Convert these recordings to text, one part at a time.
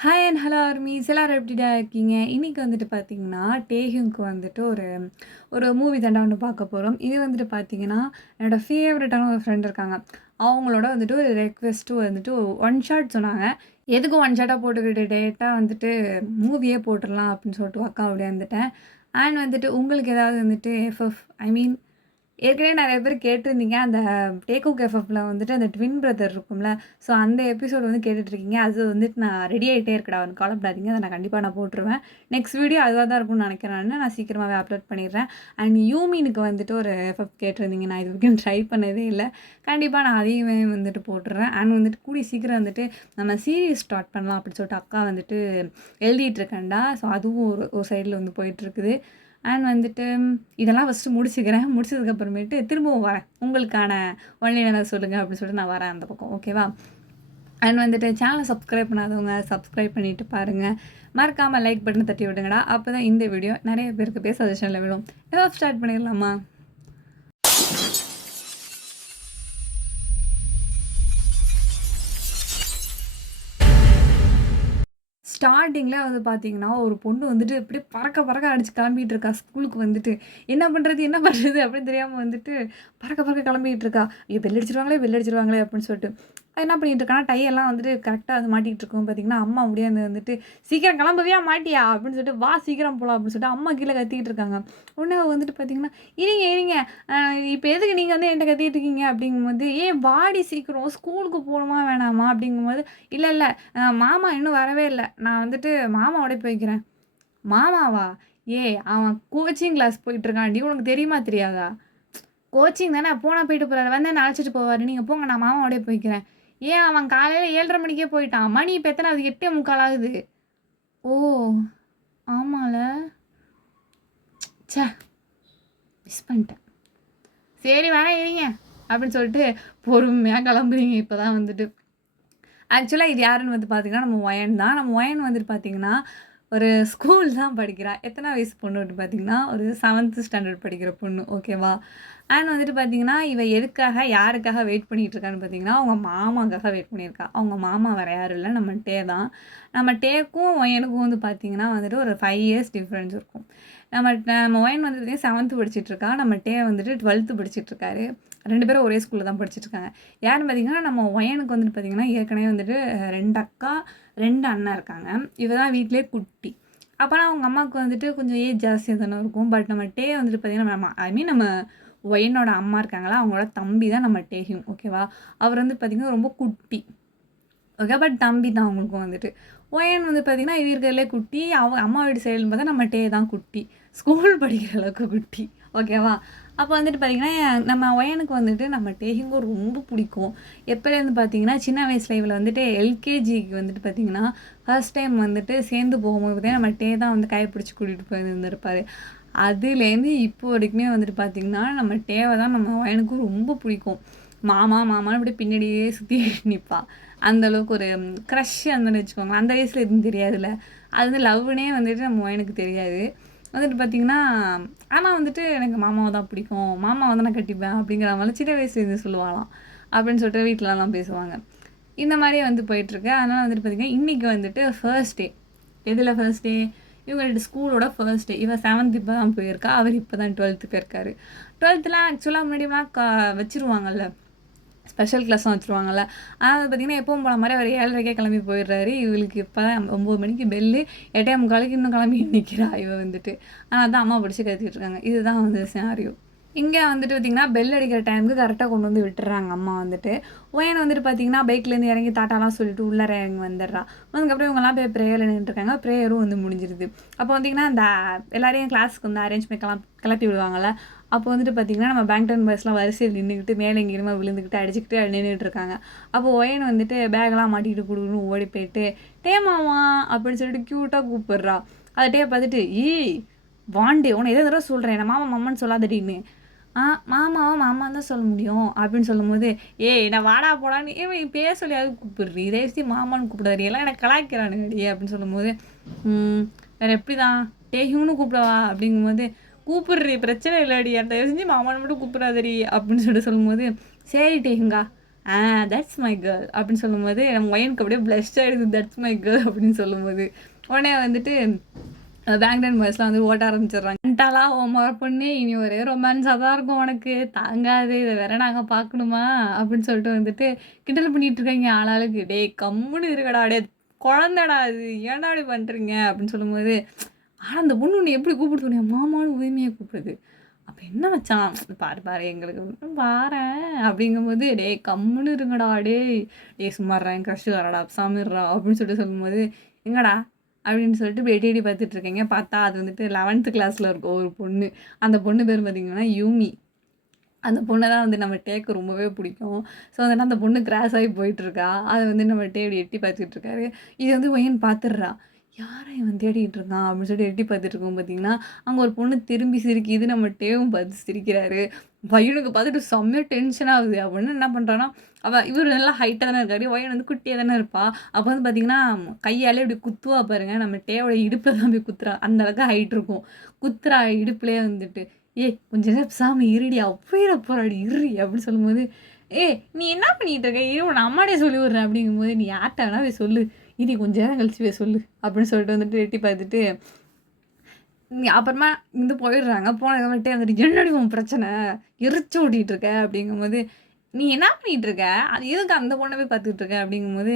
Hi and hello armies எல்லாரும் எப்படிடா இருக்கீங்க? இன்னைக்கு வந்துட்டு பார்த்தீங்கன்னா, டேஹியூக்கு வந்துட்டு ஒரு ஒரு மூவி தான்டா ஒண்ணு பார்க்க போறோம். இது வந்துட்டு பார்த்தீங்கன்னா, என்னோட ஃபேவரட்டான ஒரு ஃப்ரெண்ட் இருக்காங்க. அவங்களோட வந்துட்டு ஒரு ரெக்வெஸ்ட்டு வந்துட்டு ஒன் ஷாட் சொன்னாங்க. எதுக்கு ஒன் ஷாட்டா போட்டுக்கிட்டு டேரக்ட்டா வந்துட்டு மூவியே போட்டுறலாம் அப்படின்னு சொல்லிட்டு உட்கார ஓடியாந்துட்டேன். அண்ட் வந்துட்டு உங்களுக்கு ஏதாவது வந்துட்டு எஃப்எஃப் ஐ மீன் ஏற்கனவே நெறைய பேர் கேட்டிருந்தீங்க. அந்த டேக்ஓக் எஃப்எஃப்ல வந்துட்டு அந்த ட்வின் பிரதர் இருக்கும்ல. ஸோ அந்த எபிசோட் வந்து கேட்டுட்ருக்கீங்க. அது வந்துட்டு நான் ரெடி ஆயிட்டே இருக்குடா. கவலைப்படாதீங்க. அத நான் கண்டிப்பா போட்டுருவேன். நெக்ஸ்ட் வீடியோ அதுவா தான் இருக்கும்னு நெனைக்கிறேன் நானு. நான் சீக்கிரமாவே அப்லோட் பண்ணிடுறேன். அண்ட் யூமினுக்கு வந்துட்டு ஒரு எஃப்எஃப் கேட்டிருந்தீங்க. நான் இது வரைக்கும் ட்ரை பண்ணதே இல்ல. கண்டிப்பா நான் அதையுமே வந்துட்டு போட்டுர்றேன். அண்ட் வந்துட்டு கூடிய சீக்கிரம் வந்துட்டு நம்ம சீரிஸ் ஸ்டார்ட் பண்ணலாம் அப்படின்னு சொல்லிட்டு அக்கா வந்துட்டு எழுதிட்டு இருக்கேன்டா. ஸோ அதுவும் ஒரு ஒரு சைடுல வந்து போயிட்டுருக்குது. அண்ட் வந்துட்டு இதெல்லாம் ஃபஸ்ட்டு முடிச்சுக்கிறேன். முடிச்சதுக்கப்புறமேட்டு திரும்பவும் வரேன். உங்களுக்கான ஒன்லைனர் சொல்லுங்க அப்படின்னு சொல்லிட்டு நான் வரேன் அந்த பக்கம். ஓகேவா? அண்ட் வந்துட்டு சேனலை சப்ஸ்கிரைப் பண்ணாதவங்க சப்ஸ்கிரைப் பண்ணிட்டு பாருங்க. மறக்காம லைக் பட்டனை தட்டி விடுங்கடா. அப்பதான் இந்த வீடியோ நெறைய பேருக்கு போய் சஜஷன்ல விழும். ஏதாவது ஸ்டார்ட் பண்ணிடலாமா? ஸ்டார்ட்டிங்ல வந்து பார்த்தீங்கன்னா, ஒரு பொண்ணு வந்துட்டு அப்படியே பறக்க பறக்க அடிச்சு கிளம்பிட்டு இருக்கா ஸ்கூலுக்கு வந்துட்டு. என்ன பண்றது? என்ன பண்றது? அப்படின்னு தெரியாம வந்துட்டு பறக்க பறக்க கிளம்பிட்டு இருக்கா. ஐயோ! பெல் அடிச்சுருவாங்களே, பெல் அடிச்சுருவாங்களே அப்படின்னு சொல்லிட்டு. என்ன பண்ணிட்டு இருக்கான்னா, டை எல்லாம் வந்துட்டு கரெக்ட்டா அது மாட்டிக்கிட்டு இருக்கும் பார்த்தீங்கன்னா, அம்மா முடியாந்து வந்துட்டு, "சீக்கிரம் கிளம்புவியா மாட்டியா?" அப்படின்னு சொல்லிட்டு, "வா சீக்கிரம் போலாம்" அப்படின்னு சொல்லிட்டு அம்மா கீழ கத்திக்கிட்டு இருக்காங்க. உடனே அவ வந்துட்டு பார்த்தீங்கன்னா, "இருங்க இருங்க. அ இப்ப எதுக்கு நீங்க வந்து என்ட்ட கத்திட்டு இருக்கீங்க?" அப்படிங்கும்போது, "ஏய் வாடி சீக்கிரம் ஸ்கூலுக்கு போணுமா வேணாமா?" அப்படிங்கும்போது, "இல்ல இல்ல மாமா இன்னும் வரவே இல்ல. நான் வந்துட்டு மாமாவோட போய்க்கிறேன்." "மாமாவா? ஏய் அவன் கோச்சிங் கிளாஸ் போயிட்டுருக்கான்டி. உனக்கு தெரியுமா தெரியாதா?" "கோச்சிங் தானே போனா போயிட்டு போறாரு. வந்து என்ன அழைச்சிட்டு போவாரு. நீங்க போங்க நான் மாமாவோடயே போய்க்கிறேன்." "ஏன் அவன் காலையில 7:30 மணிக்கே போயிட்டான். மணி இப்ப எத்தன ஆகுது? 8:45 ஆகுது." "ஓ! ஆமால. ச்சே! மிஸ் பண்ணிட்டேன்." "சரி வரேன் இருங்க." அப்படின்னு சொல்லிட்டு பொறுமையா கிளம்புறீங்க இப்பதான் வந்துட்டு. ஆக்சுவலா இது யாருன்னு வந்து பார்த்தீங்கன்னா, நம்ம ஒயன் தான். நம்ம ஒயன் வந்துட்டு பார்த்தீங்கன்னா, ஒரு ஸ்கூல் தான் படிக்கிறா. எத்தன வயசு பொண்ணு அப்படின்னு பார்த்தீங்கன்னா, ஒரு 7த் ஸ்டாண்டர்ட் படிக்கிற பொண்ணு. ஓகேவா? அண்ட் வந்துட்டு பார்த்தீங்கன்னா, இவ எதுக்காக, யாருக்காக வெயிட் பண்ணிட்டு இருக்கான்னு பார்த்தீங்கன்னா, அவங்க மாமாக்காக வெயிட் பண்ணியிருக்கா. அவங்க மாமா வேற யாரும் இல்ல. நம்ம டே தான். நம்ம டேக்கும் ஒயனுக்கும் வந்து பார்த்தீங்கன்னா வந்துட்டு ஒரு 5 இயர்ஸ் டிஃபரன்ஸ் இருக்கும். நம்ம ஒயன் வந்து பார்த்தீங்கன்னா 7த் படிச்சுட்டு இருக்கா. நம்ம டே வந்துட்டு 12த் படிச்சுட்டு இருக்காரு. 2 பேரும் ஒரே ஸ்கூல்ல தான் படிச்சுட்டு இருக்காங்க. யாருன்னு பார்த்தீங்கன்னா, நம்ம ஒயனுக்கு வந்துட்டு பார்த்தீங்கன்னா, ஏற்கனவே வந்துட்டு 2 அக்கா, 2 அண்ணா இருக்காங்க. இவ தான் வீட்லயே குட்டி. அப்பனா அவங்க அம்மாவுக்கு வந்துட்டு கொஞ்சம் ஏஜ் ஜாஸ்தியா தானே இருக்கும். பட் நம்ம டே வந்துட்டு பார்த்தீங்கன்னா, நம்ம ஐ மீன் நம்ம ஒயனோட அம்மா இருக்காங்களா, அவங்களோட தம்பி தான் நம்ம டேஹியூம். ஓகேவா? அவர் வந்து பார்த்தீங்கன்னா, ரொம்ப குட்டி. ஓகே. பட் தம்பி தான் அவங்களுக்கும் வந்துட்டு. ஒயன் வந்து பார்த்தீங்கன்னா, இது இருக்கிறதுலே குட்டி. அம்மா வீட்டு சைடுன்னு பார்த்தா நம்ம டே தான் குட்டி. ஸ்கூல் படிக்கிற அளவுக்கு குட்டி. ஓகேவா? அப்போ வந்துட்டு பார்த்தீங்கன்னா, நம்ம ஒயனுக்கு வந்துட்டு நம்ம டேஹிங்கும் ரொம்ப பிடிக்கும். எப்போலேருந்து பார்த்தீங்கன்னா, சின்ன வயசுல இவள வந்துட்டு எல்கேஜிக்கு வந்துட்டு பார்த்தீங்கன்னா, ஃபர்ஸ்ட் டைம் வந்துட்டு சேர்ந்து போகும்போது பார்த்தீங்கன்னா, நம்ம டே தான் வந்து கைய பிடிச்சு கூட்டிட்டு போயிருந்திருப்பாரு. அதுலேருந்து இப்போ வரைக்குமே வந்துட்டு பார்த்தீங்கன்னா, நம்ம டேவ தான் நம்ம ஒயனுக்கும் ரொம்ப பிடிக்கும். மாமா மாமான்னு அப்படியே பின்னாடியே சுத்திட்டு நிப்பா. அந்த அளவுக்கு ஒரு க்ரஷ் அந்தன்னு வச்சுக்கோங்களேன். அந்த வயசுல எதுவும் தெரியாதுல்ல. அது வந்து லவ்வுன்னே வந்துட்டு நம்ம எனக்கு தெரியாது. வந்துட்டு பார்த்தீங்கன்னா, ஆனா வந்துட்டு எனக்கு மாமாவ தான் பிடிக்கும். மாமாவ தான் நான் கட்டிப்பேன் அப்படிங்கிற மாரிலாம் சின்ன வயசுலேருந்து சொல்லுவாளாம். அப்படின்னு சொல்லிட்டு வீட்லலாம் பேசுவாங்க. இந்த மாரி வந்து போயிட்டுருக்கு. அதனால வந்துட்டு பார்த்தீங்கன்னா, இன்னைக்கு வந்துட்டு ஃபர்ஸ்ட் டே. எதுல ஃபர்ஸ்ட் டே? இவங்களோட ஸ்கூலோட ஃபர்ஸ்ட் டே. இவ 7த் இப்ப தான் போயிருக்கா. அவர் இப்ப தான் 12த் போயிருக்காரு. 12த்லாம் ஆக்சுவலா முன்னாடிலாம் வச்சுருவாங்கல்ல. ஸ்பெஷல் கிளாஸ்லாம் வச்சுருவாங்கல்ல. ஆனா வந்து பார்த்தீங்கன்னா, எப்பவும் போன மாரி அவர் 7:30க்கே கிளம்பி போயிடுறாரு. இவளுக்கு இப்ப தான் 9 மணிக்கு பெல்லு. 8:45க்கு இன்னும் கிளம்பி நிக்கிறா இவ வந்துட்டு. அதான் அம்மா பிடிச்சு கத்திட்டு இருக்காங்க. இதுதான் வந்து சினாரியோ. இங்க வந்துட்டு பார்த்தீங்கன்னா, பெல் அடிக்கிற டைமுக்கு கரெக்ட்டா கொண்டு வந்து விட்டுர்றாங்க அம்மா வந்துட்டு. ஒயன் வந்துட்டு பார்த்தீங்கன்னா, பைக்லேருந்து இறங்கி டாட்டாலாம் சொல்லிட்டு உள்ளார இறங்கி வந்துடுறா. வந்ததுக்கப்புறம் இவங்கலாம் போய் ப்ரேயர்ல நின்னுட்டுருக்காங்க. ப்ரேயரும் வந்து முடிஞ்சிருது. அப்போ வந்தீங்கன்னா, அந்த எல்லாரையும் கிளாஸ்க்கு வந்து அரேஞ்ச் பண்ணி கிளப்பி விடுவாங்கல்ல. அப்போ வந்துட்டு பார்த்தீங்கன்னா, நம்ம பேங்க்டன் பாய்ஸ்லாம் வரிசையில் நின்னுக்கிட்டு மேலே எங்கேயுமா விழுந்துக்கிட்டு, அடிச்சுக்கிட்டு நின்னுட்டு இருக்காங்க. அப்போ ஒயன் வந்துட்டு பேக்லாம் மாட்டிக்கிட்டு குடுகுடுன்னு ஓடி போயிட்டு, "டே மாமா" அப்படின்னு சொல்லிட்டு க்யூட்டா கூப்பிடுறா. அத டே பார்த்துட்டு, "ஏய் வாண்டு உன்ன எத்தன தடவ சொல்றேன். என்ன மாமா மாமான்னு சொல்லாதடின்னு." மாமாவ மாமான்னு தான் சொல்ல முடியும் அப்படின்னு சொல்லும்போது, "ஏய் நான் வாடா போடான்னு ஏன் பேர் சொல்லியாவது கூப்பிடுறீ. தயவு செஞ்சு மாமான்னு கூப்பிடாதீ. எல்லாம் என்ன கலாய்க்கிறானுங்கடி" அப்படின்னு சொல்லும்போது, ம் வேற எப்படிதான் டேஹியூன்னு கூப்பிடவா அப்படிங்கும்போது, "கூப்பிடுறி பிரச்சனை இல்லடி. தயவு செஞ்சு மாமான்னு மட்டும் கூப்பிடாதடி" அப்படின்னு சொல்லிட்டு சொல்லும்போது, "சரி டேஹிங்கா தட்ஸ் மை கேர்ள் அப்படின்னு சொல்லும்போது நம்ம ஒயனுக்கு அப்படியே ப்ளஷ் ஆகிடுது. தட்ஸ் மை கேர்ள் அப்படின்னு சொல்லும்போது உடனே வந்துட்டு பேங்க்டன் பாய்ஸ்லாம் வந்து ஓட்ட ஆரம்பிச்சிடுறாங்க. மென்டலா உன் பொண்ணு இனி ஒரே ரொமான்ஸாக தான் இருக்கும் உனக்கு, தாங்காது, இதை வேற நாங்கள் பார்க்கணுமா அப்படின்னு சொல்லிட்டு வந்துட்டு கிண்டல் பண்ணிட்டு இருக்காங்க ஆளாளுக்கு. டேய் கம்முன்னு இருக்கடா, டே குழந்தடா அது, ஏன்டா அப்படி பண்ணுறீங்க அப்படின்னு சொல்லும்போது, ஆனால் அந்த பொண்ணு உன்னை எப்படி கூப்பிடுது, மாமான்னு உரிமையாக கூப்பிடுது. அப்போ என்ன மச்சான், பாரு பாரு எங்களுக்கு பாரேன் அப்படிங்கும்போது, டேய் கம்முன்னு இருங்கடா, டேய் சும்மாடுறா, என் க்ரஷ் வரடா, சாமிடுறா அப்படின்னு சொல்லிட்டு சொல்லும்போது, எங்கடா அப்படின்னு சொல்லிட்டு இப்படி எட்டி எட்டி பார்த்துட்டு இருக்கீங்க. பார்த்தா அது வந்துட்டு 11th கிளாஸில் இருக்கும் ஒரு பொண்ணு. அந்த பொண்ணு பேர் பார்த்தீங்கன்னா யூமி. அந்த பொண்ணை தான் வந்து நம்ம டேக்கு ரொம்பவே பிடிக்கும். ஸோ வந்துட்டு அந்த பொண்ணு கிராஸ் ஆகி போயிட்டுருக்கா. அதை வந்து நம்ம டே இப்படி எட்டி பார்த்துட்டு இருக்காரு. இது வந்து ஒயன் பார்த்துடுறா. யாரை இவன் தேடிட்டு இருக்கான் அப்படின்னு சொல்லிட்டு எட்டி பார்த்துட்டு இருக்கோம். பார்த்தீங்கன்னா அங்கே ஒரு பொண்ணு திரும்பி சிரிக்குது. நம்ம டேவும் பார்த்து சிரிக்கிறாரு. பையனுக்கு பார்த்துட்டு செம்ம டென்ஷன் ஆகுது. அப்படின்னு என்ன பண்ணுறான்னா, இவர் நல்லா ஹைட்டாக தானே இருக்காரு, ஒயன் வந்து குட்டியாக தானே இருப்பா. அப்போ வந்து பார்த்தீங்கன்னா கையாலே இப்படி குத்துவா பாருங்க, நம்ம டேவோட இடுப்பில் தான் போய் குத்துறா. அந்த அளவுக்கு ஹைட் இருக்கும். குத்துறா இடுப்புலேயே வந்துட்டு. ஏய் கொஞ்ச நேரம் சாமி இருடி, அவ்வையில போராடி இருடி அப்படின்னு சொல்லும்போது, நீ என்ன பண்ணிட்டு இருக்க, இரு உன் அம்மாடே சொல்லி விட்றேன் அப்படிங்கும்போது, நீ யார்கிட்ட வேணா போய் சொல்லு, இனி கொஞ்ச நேரம் கழிச்சு போய் சொல்லு அப்படின்னு சொல்லிட்டு வந்துட்டு எட்டி பார்த்துட்டு அப்புறமா இருந்து போயிடுறாங்க. போனதுக்கப்புறமேட்டே வந்துட்டு என்னடி உன் பிரச்சனை, எரிச்சு ஓட்டிகிட்டு இருக்க அப்படிங்கும்போது, நீ என்ன பண்ணிகிட்டு இருக்க, அது எதுக்கு அந்த பொண்ணை போய் பார்த்துட்டு இருக்க அப்படிங்கும்போது,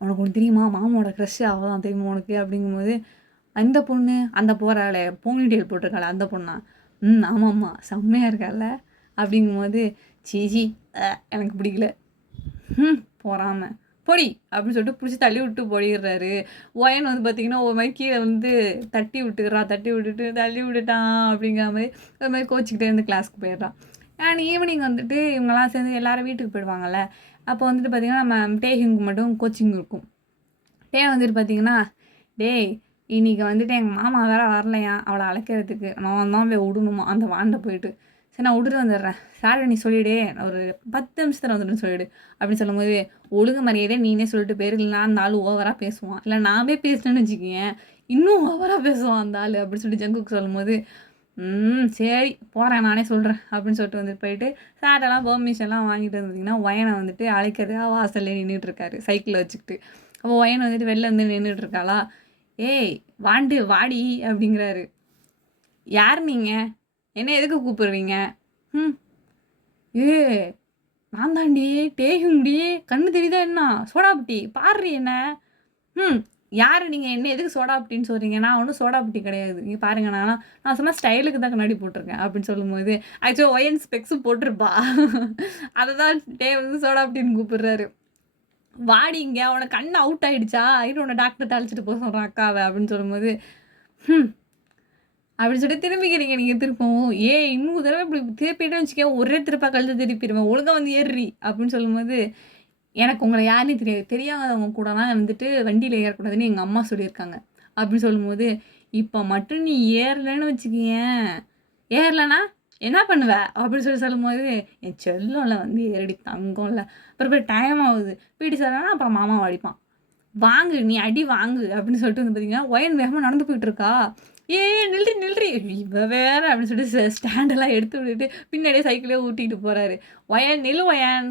உனக்கு ஒன்று தெரியுமா, மாமாவோட க்ரஷ் அவள் தான் தெரியுமா உனக்கு அப்படிங்கும்போது, அந்த பொண்ணு அந்த போகிறாளே போனிடெயில் போட்டிருக்காளே அந்த பொண்ணா, ஆமாம்மா செம்மையாக இருக்கால அப்படிங்கும்போது, சீச்சி எனக்கு பிடிக்கல, போறாம பொடி அப்படின்னு சொல்லிட்டு பிடிச்சி தள்ளி விட்டு போயிடுறாரு. ஒயன் வந்து பார்த்தீங்கன்னா ஒரு மாதிரி கீழே வந்து தட்டி விட்டுட்டு தள்ளி விட்டுட்டான் அப்படிங்கிற மாதிரி ஒரு மாதிரி கோச்சிக்கிட்டே இருந்து கிளாஸ்க்கு போயிடுறான். அண்ட் ஈவினிங் வந்துட்டு இவங்கெல்லாம் சேர்ந்து எல்லோரும் வீட்டுக்கு போயிடுவாங்கல்ல. அப்போ வந்துட்டு பார்த்திங்கன்னா நம்ம டேஹிங்க்கு மட்டும் கோச்சிங் இருக்கும். டே வந்துட்டு பார்த்திங்கன்னா, டேய் இன்றைக்கி வந்துட்டு எங்கள் மாமா வேறு வரலையா அவளை அழைக்கிறதுக்கு, நான் தான் போய் விடணுமா அந்த வாண்டை போயிட்டு. சரி நான் விட்டுட்டு வந்துடுறேன், சார் நீ சொல்லிவிடு, ஒரு 10 நிமிஷத்தில் வந்துடுன்னு சொல்லிவிடு அப்படின்னு சொல்லும்போது, ஒழுங்கு மரியாதையே நீனே சொல்லிட்டு போயிரு, இல்லைனா அந்த ஆள் ஓவராக பேசுவான், இல்லை நானே பேசினேன்னு வச்சுக்கேன் இன்னும் ஓவராக பேசுவான் அந்த ஆள் அப்படின்னு சொல்லிட்டு ஜங்குக்கு சொல்லும்போது, சரி போகிறேன் நானே சொல்கிறேன் அப்படின்னு சொல்லிட்டு வந்துட்டு போயிட்டு சார்ட்டெல்லாம் பெர்மிஷன்லாம் வாங்கிட்டு வந்துட்டிங்கன்னா ஒயனை வந்துட்டு அழைக்கிறதுக்காக வாசல்லே நின்றுட்டுருக்காரு சைக்கிளை வச்சுக்கிட்டு. அப்போ ஒயனை வந்துட்டு வெளில வந்து நின்றுட்டுருக்காளா, வாண்டு வாடி அப்படிங்கிறாரு. யார் நீங்கள், என்ன எதுக்கு கூப்பிடுறீங்க, நான் தாண்டி டேஹுண்டி, கண்ணு தெரியுதா என்ன, சோடாபுட்டி பாடுறி என்ன, யார் நீங்கள், என்ன எதுக்கு சோடாபுட்டின்னு சொல்கிறீங்க, நான் ஒன்றும் சோடாபுட்டி கிடையாது, இங்கே பாருங்க நான் சொன்னால் ஸ்டைலுக்கு தான் கண்ணாடி போட்டிருக்கேன் அப்படின்னு சொல்லும்போது, ஆக்சுவலாக ஒயன் ஸ்பெக்ஸும் போட்டிருப்பா, அதை தான் டே வந்து சோடாபுட்டின்னு கூப்பிடுறாரு. வாடிங்க அவனை கண்ணு அவுட் ஆகிடுச்சா, உன்னை டாக்டர்கிட்ட அழைச்சிட்டு போக சொல்கிறான் அக்காவை அப்படின்னு சொல்லும்போது, அப்படின்னு சொல்லிட்டு திரும்பிக்கிறீங்க நீங்கள் திருப்பவும், இன்னும் தடவை இப்படி திருப்பிட்டு வச்சுக்கேன், ஒரே திருப்பா கழுத்து திருப்பிடுவேன், ஒழுங்காக வந்து ஏறி அப்படின்னு சொல்லும்போது, எனக்கு உங்களை யாருன்னே தெரியாது, தெரியாதவங்க கூடலாம் வந்துட்டு வண்டியில் ஏறக்கூடாதுன்னு எங்கள் அம்மா சொல்லியிருக்காங்க அப்படின்னு சொல்லும்போது, இப்போ மட்டும் நீ ஏறலைன்னு வச்சுக்கியேன், ஏறலைன்னா என்ன பண்ணுவ அப்படின்னு சொல்லும்போது, என் செல்லம்ல வந்து ஏறடி தங்கம்ல, அப்புறம் போய் டைம் ஆகுது பீடி சார்னா அப்புறம் மாமாவை அடிப்பான், வாங்கு நீ அடி வாங்கு அப்படின்னு சொல்லிட்டு வந்து பார்த்தீங்கன்னா ஒயன் வேகமாக நடந்து போயிட்டு இருக்கா. நில்றி இவ வேற அப்படின்னு சொல்லிட்டு ஸ்டாண்டெல்லாம் எடுத்து விட்டுட்டு பின்னாடியே சைக்கிளே ஊட்டிகிட்டு போகிறாரு. ஒயன் நில்லு ஒயன்,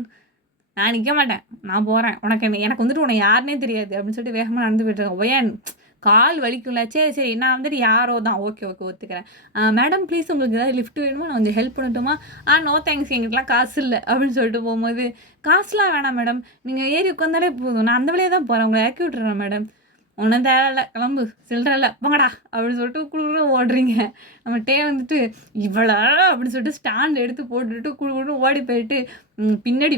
நான் நிற்க மாட்டேன், நான் போகிறேன், எனக்கு வந்துட்டு உன்னை யாருன்னே தெரியாது அப்படின்னு சொல்லிட்டு வேகமாக நடந்து போயிட்டுருக்கேன். ஒயன் கால் வலிக்கும்ல, சரி நான் வந்துட்டு யாரோ தான், ஓகே ஒத்துக்கிறேன், மேடம் ப்ளீஸ் உங்களுக்கு ஏதாவது லிஃப்ட் வேணுமா, நான் கொஞ்சம் ஹெல்ப் பண்ணட்டுமா, நோ தேங்க்ஸ் எங்களுக்குலாம் காசு இல்லை அப்படின்னு சொல்லிட்டு போகும்போது, காசுலாம் வேணாம் மேடம், நீங்கள் ஏறி உட்காந்தாலே போதும், நான் அந்த வழியாக தான் போகிறேன், உங்களை இறக்கி விட்டுறேன் மேடம், ஒன்றும் தேவையில்ல கிளம்பு சில்லற இல்லை போங்கடா அப்படின்னு சொல்லிட்டு குழுன்னு ஓடுறீங்க. நம்ம டே வந்துட்டு இவ்வளோ அப்படின்னு சொல்லிட்டு ஸ்டாண்ட் எடுத்து போட்டுட்டு குழுன்னு ஓடி போயிட்டு பின்னாடி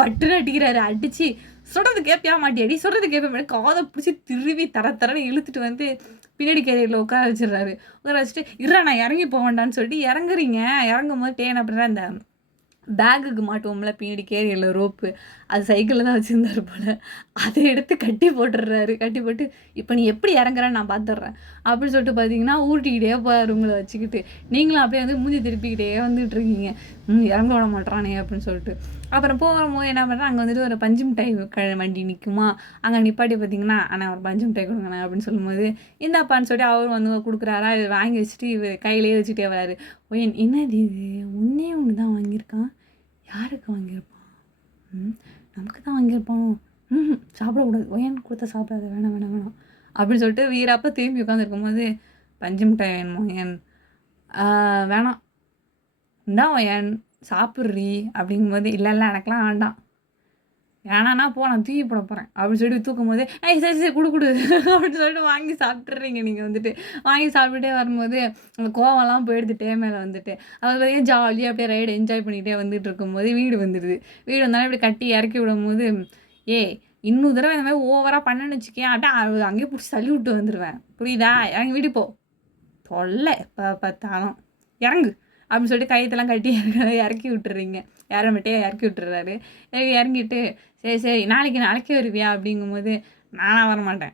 பட்டுன்னு அடிக்கிறாரு. அடித்து சொல்கிறது கேட்பியா மாட்டியாடி, சொல்கிறது கேட்ப மாட்டேன், காதை பிடிச்சி திருவி தரன்னு இழுத்துட்டு வந்து பின்னாடி கேரியரில் உட்கார வச்சிடுறாரு. உட்கார வச்சுட்டு நான் இறங்கி போக வேண்டான்னு சொல்லிட்டு இறங்குறீங்க. இறங்கும் போது டேன் அப்படின்னா இந்த பேக்குக்கு மாட்டுவோம்ல பின்னாடி கேரியரில் ரோப்பு, அது சைக்கிளில் தான் வச்சுருந்தாரு போல், அதை எடுத்து கட்டி போட்டுடுறாரு. கட்டி போட்டு இப்போ நீ எப்படி இறங்குறேன்னு நான் பார்த்துட்றேன் அப்படின்னு சொல்லிட்டு பார்த்தீங்கன்னா ஊட்டிக்கிட்டே போகிறாரு உங்களை வச்சுக்கிட்டு. நீங்களும் அப்படியே வந்து மூஞ்சி திருப்பிக்கிட்டே வந்துட்டு இருக்கீங்க, இறங்க விட மாட்டானே அப்படின்னு சொல்லிட்டு. அப்புறம் போகும்போது என்ன பண்ணுறேன், அங்கே வந்துட்டு ஒரு பஞ்சு மிட்டாய் வண்டி நிற்குமா, அங்கே நிப்பாட்டி பார்த்தீங்கன்னா ஆனால் ஒரு பஞ்சு மிட்டாய் கொடுங்கண்ணே அப்படின்னு சொல்லும்போது, இந்தாப்பான்னு சொல்லிட்டு அவர் வந்து கொடுக்குறாரா, இதை வாங்கி வச்சுட்டு இவர் கையிலேயே வச்சுட்டே வராரு. என்னது இது ஒன்றே ஒன்று தான் வாங்கியிருக்கான், யாருக்கு வாங்கியிருப்பான், ம் நமக்கு தான் வாங்கியிருப்பானோ, சாப்பிடக்கூடாது, ஒயன் கொடுத்தா சாப்பிடாத, வேணாம் வேணாம் வேணாம் அப்படின்னு சொல்லிட்டு வீராப்ப திரும்பி உட்காந்துருக்கும்போது, பஞ்சு மிட்டாய் வேணுமா ஒயன், வேணாம் இந்தா ஒயன் சாப்பிட்றி அப்படிங்கும்போது, இல்லை இல்லை எனக்கெலாம் வேண்டாம், வேணான்னா போ நான் தூக்கி போட போகிறேன் அப்படின்னு சொல்லிட்டு தூக்கும்போது, சரி சரி குடு குடு அப்படின்னு சொல்லிட்டு வாங்கி சாப்பிட்றீங்க நீங்கள் வந்துட்டு. வாங்கி சாப்பிட்டுட்டே வரும்போது அந்த கோவம்லாம் போயிடுது டே மேலே வந்துட்டு. அது வரைக்கும் ஜாலியாக அப்படியே ரைடு என்ஜாய் பண்ணிகிட்டே வந்துட்டு இருக்கும்போது வீடு வந்துடுது. வீடு வந்தாலும் இப்படி கட்டி இறக்கி விடும்போது, ஏய் இன்னொரு தடவை இந்த மாதிரி ஓவராக பண்ணேன்னு வச்சுக்கேன், அங்கேயே பிடிச்சி தள்ளி விட்டு வந்துடுவேன், புரியுதா, இறங்கி வீடு போ, தொல்லை எப்போ பார்த்தாலும், இறங்கு அப்படின்னு சொல்லிட்டு கையத்தெல்லாம் கட்டி இறக்கி விட்டுறீங்க. மட்டும் இறக்கி விட்டுறாரு. இறங்கிட்டு சரி சரி நாளைக்கு வருவியா அப்படிங்கும்போது, நானாக வரமாட்டேன்.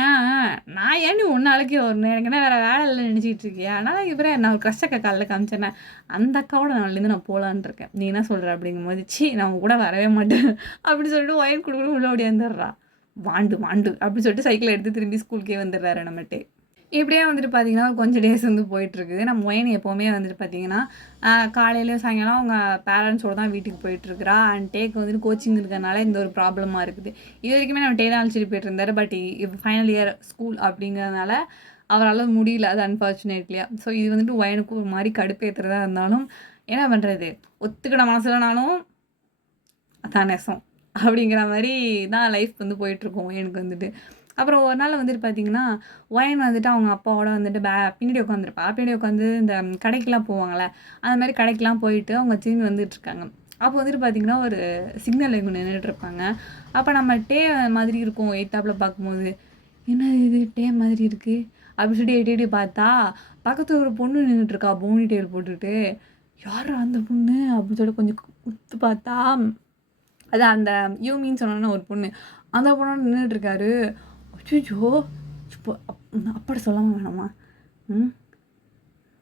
ஏன் நான் ஏன் நீ ஒன்று அழைக்க வரணும், எனக்கு என்ன வேறு வேலை இல்லைன்னு நினச்சிக்கிட்டு இருக்கியா, அதனால் இவரே நான் ஒரு க்ரஷ் அக்கா காலையில் காமிச்சேன்னே, அந்த அக்காவோட நாள்லேருந்து நான் போகலான்னு இருக்கேன், நீ என்ன சொல்கிற அப்படிங்கும்போது, நான் உங்க கூட வரவே மாட்டேன் அப்படின்னு சொல்லிட்டு ஒயர் கொடுக்கணும் உள்ள ஓடியாந்துடுறா. வாண்டு வாண்டு அப்படின்னு சொல்லிட்டு சைக்கிளை எடுத்து திரும்பி ஸ்கூலுக்கே வந்துடுறாரு நம்மகிட்டே. இப்படியே வந்துட்டு பார்த்தீங்கன்னா கொஞ்சம் டேஸ் வந்து போயிட்டுருக்குது. நம்ம மொயின் எப்போவுமே வந்துட்டு பார்த்தீங்கன்னா காலையிலேயும் சாயங்காலம் அவங்க பேரண்ட்ஸோடு தான் வீட்டுக்கு போயிட்டுருக்குறா. அண்ட் டேக்கு வந்துட்டு கோச்சிங் இருக்கிறனால இந்த ஒரு ப்ராப்ளமாக இருக்குது. இது வரைக்குமே நம்ம டே தான் அழைச்சிட்டு போயிட்டுருந்தாரு. பட் ஃபைனல் இயர் ஸ்கூல் அப்படிங்கிறதுனால அவரால் முடியல, அது அன்ஃபார்ச்சுனேட்லியாக. ஸோ இது வந்துட்டு ஒயனுக்கு ஒரு மாதிரி கடுப்பேற்றுறதா இருந்தாலும் என்ன பண்ணுறது, ஒத்துக்கிட மனசுலனாலும் அதான் நெசம் அப்படிங்கிற மாதிரி தான் லைஃப் வந்து போயிட்டுருக்கோம் எனக்கு வந்துட்டு. அப்புறம் ஒரு நாள் வந்துட்டு பார்த்தீங்கன்னா, ஒயன் வந்துட்டு அவங்க அப்பாவோட வந்துட்டு பின்னாடி உட்காந்துருப்பா. பின்னாடி உட்காந்து இந்த கடைக்கெலாம் போவாங்கள்ல, அந்த மாதிரி கடைக்கெலாம் போயிட்டு அவங்க திரும்பி வந்துட்டுருக்காங்க. அப்போ வந்துட்டு பார்த்தீங்கன்னா, ஒரு சிக்னல் இவங்க நின்றுட்டுருப்பாங்க. அப்போ நம்ம டே மாதிரி இருக்கும் எய்த்தாப்பில் பார்க்கும்போது, என்ன இது டே மாதிரி இருக்குது அப்படி சொல்லிட்டு எட்டி எட்டி பார்த்தா, பக்கத்தில் ஒரு பொண்ணு நின்றுட்டுருக்கா போனி டெயில் போட்டுட்டு. யார் அந்த பொண்ணு அப்படின்னு சொல்லிட்டு கொஞ்சம் உத்து பார்த்தா, அதான் அந்த யூமின்னு சொன்னோன்னா ஒரு பொண்ணு, அந்த பொண்ணோட நின்றுட்டுருக்காரு. அச்சோ இப்போ அப்படி சொல்லாமல் வேணாமா,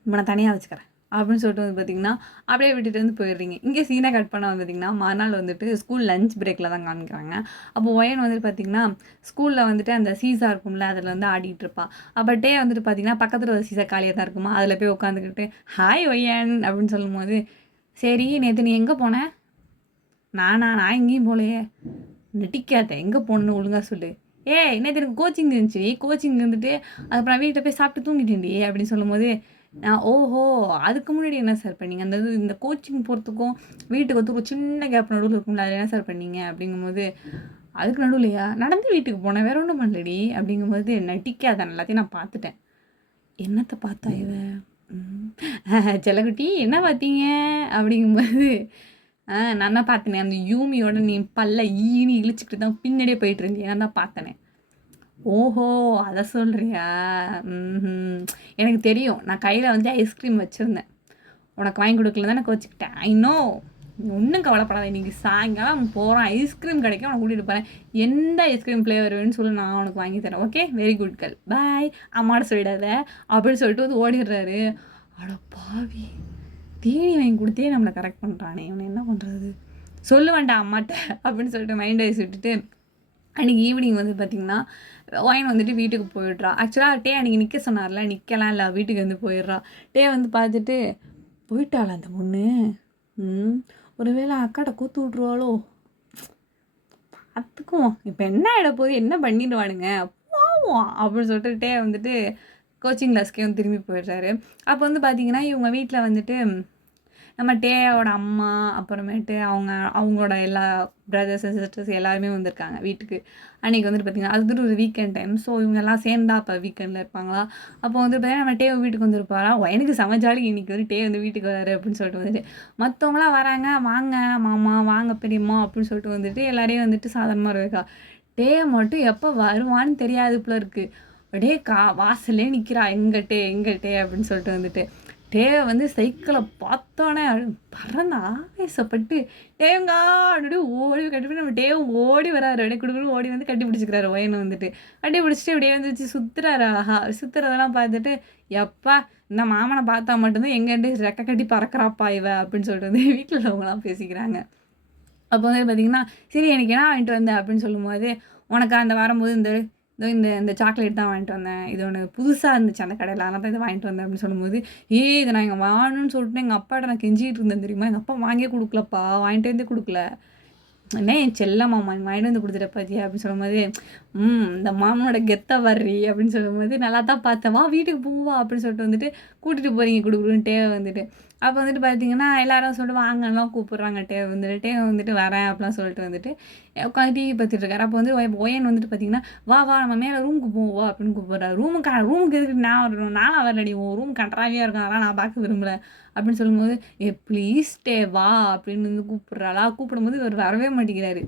இப்போ நான் தனியாக வச்சுக்கிறேன் அப்படின்னு சொல்லிட்டு வந்து பார்த்திங்கன்னா அப்படியே விட்டுட்டு வந்து போயிடுறீங்க. இங்கே சீனை கட் பண்ண வந்து பார்த்திங்கன்னா மறுநாள் வந்துட்டு ஸ்கூல் லஞ்ச் பிரேக்கில் தான் காமிக்கிறாங்க. அப்போ ஒயன் வந்துட்டு பார்த்திங்கன்னா ஸ்கூலில் வந்துட்டு அந்த சீசா இருக்கும்ல அதில் வந்து ஆடிட்டு இருப்பா. அப்போ டே வந்துட்டு பார்த்திங்கன்னா பக்கத்தில் ஒரு சீசா காலியாக தான் இருக்குமா, அதில் போய் உட்காந்துக்கிட்டு ஹாய் ஒயன் அப்படின்னு சொல்லும்போது, சரி நேற்று நீ எங்கே போனேன், நான் எங்கேயும் போகலையே, நெட்டிக்காத எங்கே போகணுன்னு ஒழுங்காக சொல்லு, நேற்று எனக்கு கோச்சிங் இருந்துச்சு, கோச்சிங் இருந்துட்டு அதுக்கப்புறம் வீட்டில் போய் சாப்பிட்டு தூங்கிட்டேன்டி அப்படின்னு சொல்லும்போது, ஓஹோ அதுக்கு முன்னாடி என்ன சார் பண்ணீங்க, அந்த இந்த கோச்சிங் போகிறதுக்கும் வீட்டுக்கு வந்து ஒரு சின்ன கேப் நடுவில் இருக்கும்ல, அதில் என்ன சார் பண்ணீங்க அப்படிங்கும்போது, அதுக்கு நடுவுலையா நடந்து வீட்டுக்கு போனேன், வேற ஒன்றும் பண்ணலடி அப்படிங்கும்போது, நட்டிக்காத எல்லாத்தையும் நான் பார்த்துட்டேன். என்னத்தை பார்த்தா இவ, செல்லக்குட்டி என்ன பார்த்தீங்க அப்படிங்கும்போது, நான் தான் பார்த்தேனே அந்த யூமியோட நீ பல்ல ஈனி இழிச்சிக்கிட்டு தான் பின்னாடியே போயிட்டு இருந்தேன், நான் தான் பார்த்தேனே. ஓஹோ அதை சொல்கிறியா, எனக்கு தெரியும், நான் கையில் வந்து ஐஸ்கிரீம் வச்சுருந்தேன், உனக்கு வாங்கி கொடுக்கல தானே கோச்சிக்கிட்டேன், இன்னும் ஒன்றும் கவலைப்படாத, இன்றைக்கி சாயங்காலம் போகிறோம் ஐஸ்கிரீம் கிடைக்கும், உனக்கு கூட்டிகிட்டு போகிறேன், எந்த ஐஸ்கிரீம் ஃப்ளேவர் வேணும்னு சொல்லி நான் உனக்கு வாங்கி தரேன், ஓகே வெரி குட் கேர்ள் பாய், அம்மாட்ட சொல்லிடாத அப்படின்னு சொல்லிட்டு வந்து ஓடிடுறாரு. அட பாவி, தீனி வாங்கி கொடுத்தே நம்மளை கரெக்ட் பண்ணுறானே, இவனை என்ன பண்ணுறது, சொல்ல வேண்டாம் அம்மாட்ட அப்படின்னு சொல்லிட்டு மைண்ட் ஐஸ் விட்டுட்டு அன்றைக்கி ஈவினிங் வந்து பார்த்திங்கன்னா ஒயின் வந்துட்டு வீட்டுக்கு போயிடுறா. ஆக்சுவலாக டே அன்றைக்கி நிற்க சொன்னார்ல, நிற்கலாம் இல்லை, வீட்டுக்கு வந்து போயிடுறா. டே வந்து பார்த்துட்டு போயிட்டாளா அந்த பொண்ணு, ஒருவேளை அக்காட்ட கூத்து விட்ருவாளோ, பார்த்துக்குவோம் இப்போ என்ன ஆகிட போகுது, என்ன பண்ணிடுவானுங்க போவோம் அப்படின்னு சொல்லிட்டு டே வந்துட்டு கோச்சிங் கிளாஸ்க்கே வந்து திரும்பி போயிடுறாரு. அப்போ வந்து பார்த்திங்கன்னா இவங்க வீட்டில் வந்துட்டு நம்ம டேயோட அம்மா அப்புறமேட்டு அவங்களோட எல்லா பிரதர்ஸ் அண்ட் சிஸ்டர்ஸ் எல்லாருமே வந்திருக்காங்க வீட்டுக்கு. அன்றைக்கி வந்துட்டு பார்த்திங்கன்னா அது வந்துட்டு ஒரு வீக்கெண்ட் டைம். ஸோ இவங்க எல்லாம் சேர்ந்தா அப்போ வீக்கெண்டில் இருப்பாங்களா. அப்போ வந்து பார்த்திங்கன்னா நம்ம டே வீட்டுக்கு வந்துருப்பாரா, எனக்கு சமைச்சாலும் இன்றைக்கி வந்து டே வந்து வீட்டுக்கு வராரு அப்படின்னு சொல்லிட்டு வந்துட்டு மற்றவங்களாம் வராங்க, வாங்க மாமா வாங்க பெரியம்மா அப்படின்னு சொல்லிட்டு வந்துட்டு எல்லாரையும் வந்துட்டு சாதாரணமாக இருக்கா. டே மட்டும் எப்போ வருவான்னு தெரியாது போல இருக்குது. அப்படியே வாசல்லே நிற்கிறா, எங்கிட்டே அப்படின்னு சொல்லிட்டு வந்துட்டு டேவை வந்து சைக்கிளை பார்த்தோன்னே பறந்த ஆவேசப்பட்டு டேங்கா அப்படி ஓடி கட்டி நம்ம டேவும் ஓடி வராரு, அப்படியே குடுக்குன்னு ஓடி வந்து கட்டி பிடிச்சிக்கிறாரு ஒயனை வந்துட்டு கட்டி பிடிச்சிட்டு அப்படியே வந்து வச்சு சுற்றுறாரு. அழகா சுற்றுறதெல்லாம் பார்த்துட்டு எப்பா இந்த மாமனை பார்த்தா மட்டும்தான் எங்கேண்டு ரெக்க கட்டி பறக்கிறாப்பா இவ அப்படின்னு சொல்லிட்டு வந்து வீட்டில் உள்ளவங்களாம் பேசிக்கிறாங்க. அப்போ வந்து பார்த்திங்கன்னா சரி எனக்கு என்ன வாங்கிட்டு வந்தேன் அப்படின்னு சொல்லும்போது, உனக்கு அந்த வரும்போது இந்த சாக்லேட் தான் வாங்கிட்டு வந்தேன், இது ஒன்று புதுசாக இருந்துச்சு அந்த கடையில், அதனால் தான் இதை வாங்கிட்டு வந்தேன் அப்படின்னு சொல்லும்போது, இதை நான் வாங்கணும்னு சொல்லிட்டு எங்கள் அப்பாட்ட நான் கெஞ்சிகிட்டு இருந்தேன் தெரியுமா, எங்கள் அப்பா வாங்கியே கொடுக்கலப்பா, வாங்கிட்டு வந்து கொடுக்கல, என்ன என் செல்ல மாமா வாங்கிட்டு வந்து கொடுத்துட்ட பாத்தியா அப்படின்னு சொல்லும்போது இந்த மாமனோட கெத்த வர்றி அப்படின்னு சொல்லும்போது நல்லா தான் பார்த்தேன், வா வீட்டுக்கு போவா அப்படின்னு சொல்லிட்டு வந்துட்டு கூட்டிகிட்டு போகிறீங்க கொடுக்குறேன்ட்டே வந்துட்டு. அப்போ வந்துட்டு பார்த்தீங்கன்னா எல்லாரும் சொல்லிட்டு வாங்கலாம் கூப்பிட்றாங்க. டே வந்துட்டு வரேன் அப்படிலாம் சொல்லிட்டு வந்துட்டு உட்காந்து டிவி பார்த்துட்டு இருக்காரு. அப்போ வந்து ஒயன் வந்துட்டு பார்த்தீங்கன்னா வா நம்ம மேலே ரூமுக்கு போவா அப்படின்னு கூப்பிட்றாரு. ரூமுக்கு எதுக்கு நான் வரணும், நானும் வரலடி, உன் ரூம் கன்றாவியாக இருக்கும், அதெல்லாம் நான் பார்க்க விரும்பல அப்படின்னு சொல்லும்போது ப்ளீஸ் டே வா அப்படின்னு வந்து கூப்பிட்றாளா. கூப்பிடும்போது இவர் வரவே மாட்டேங்கிறாரு.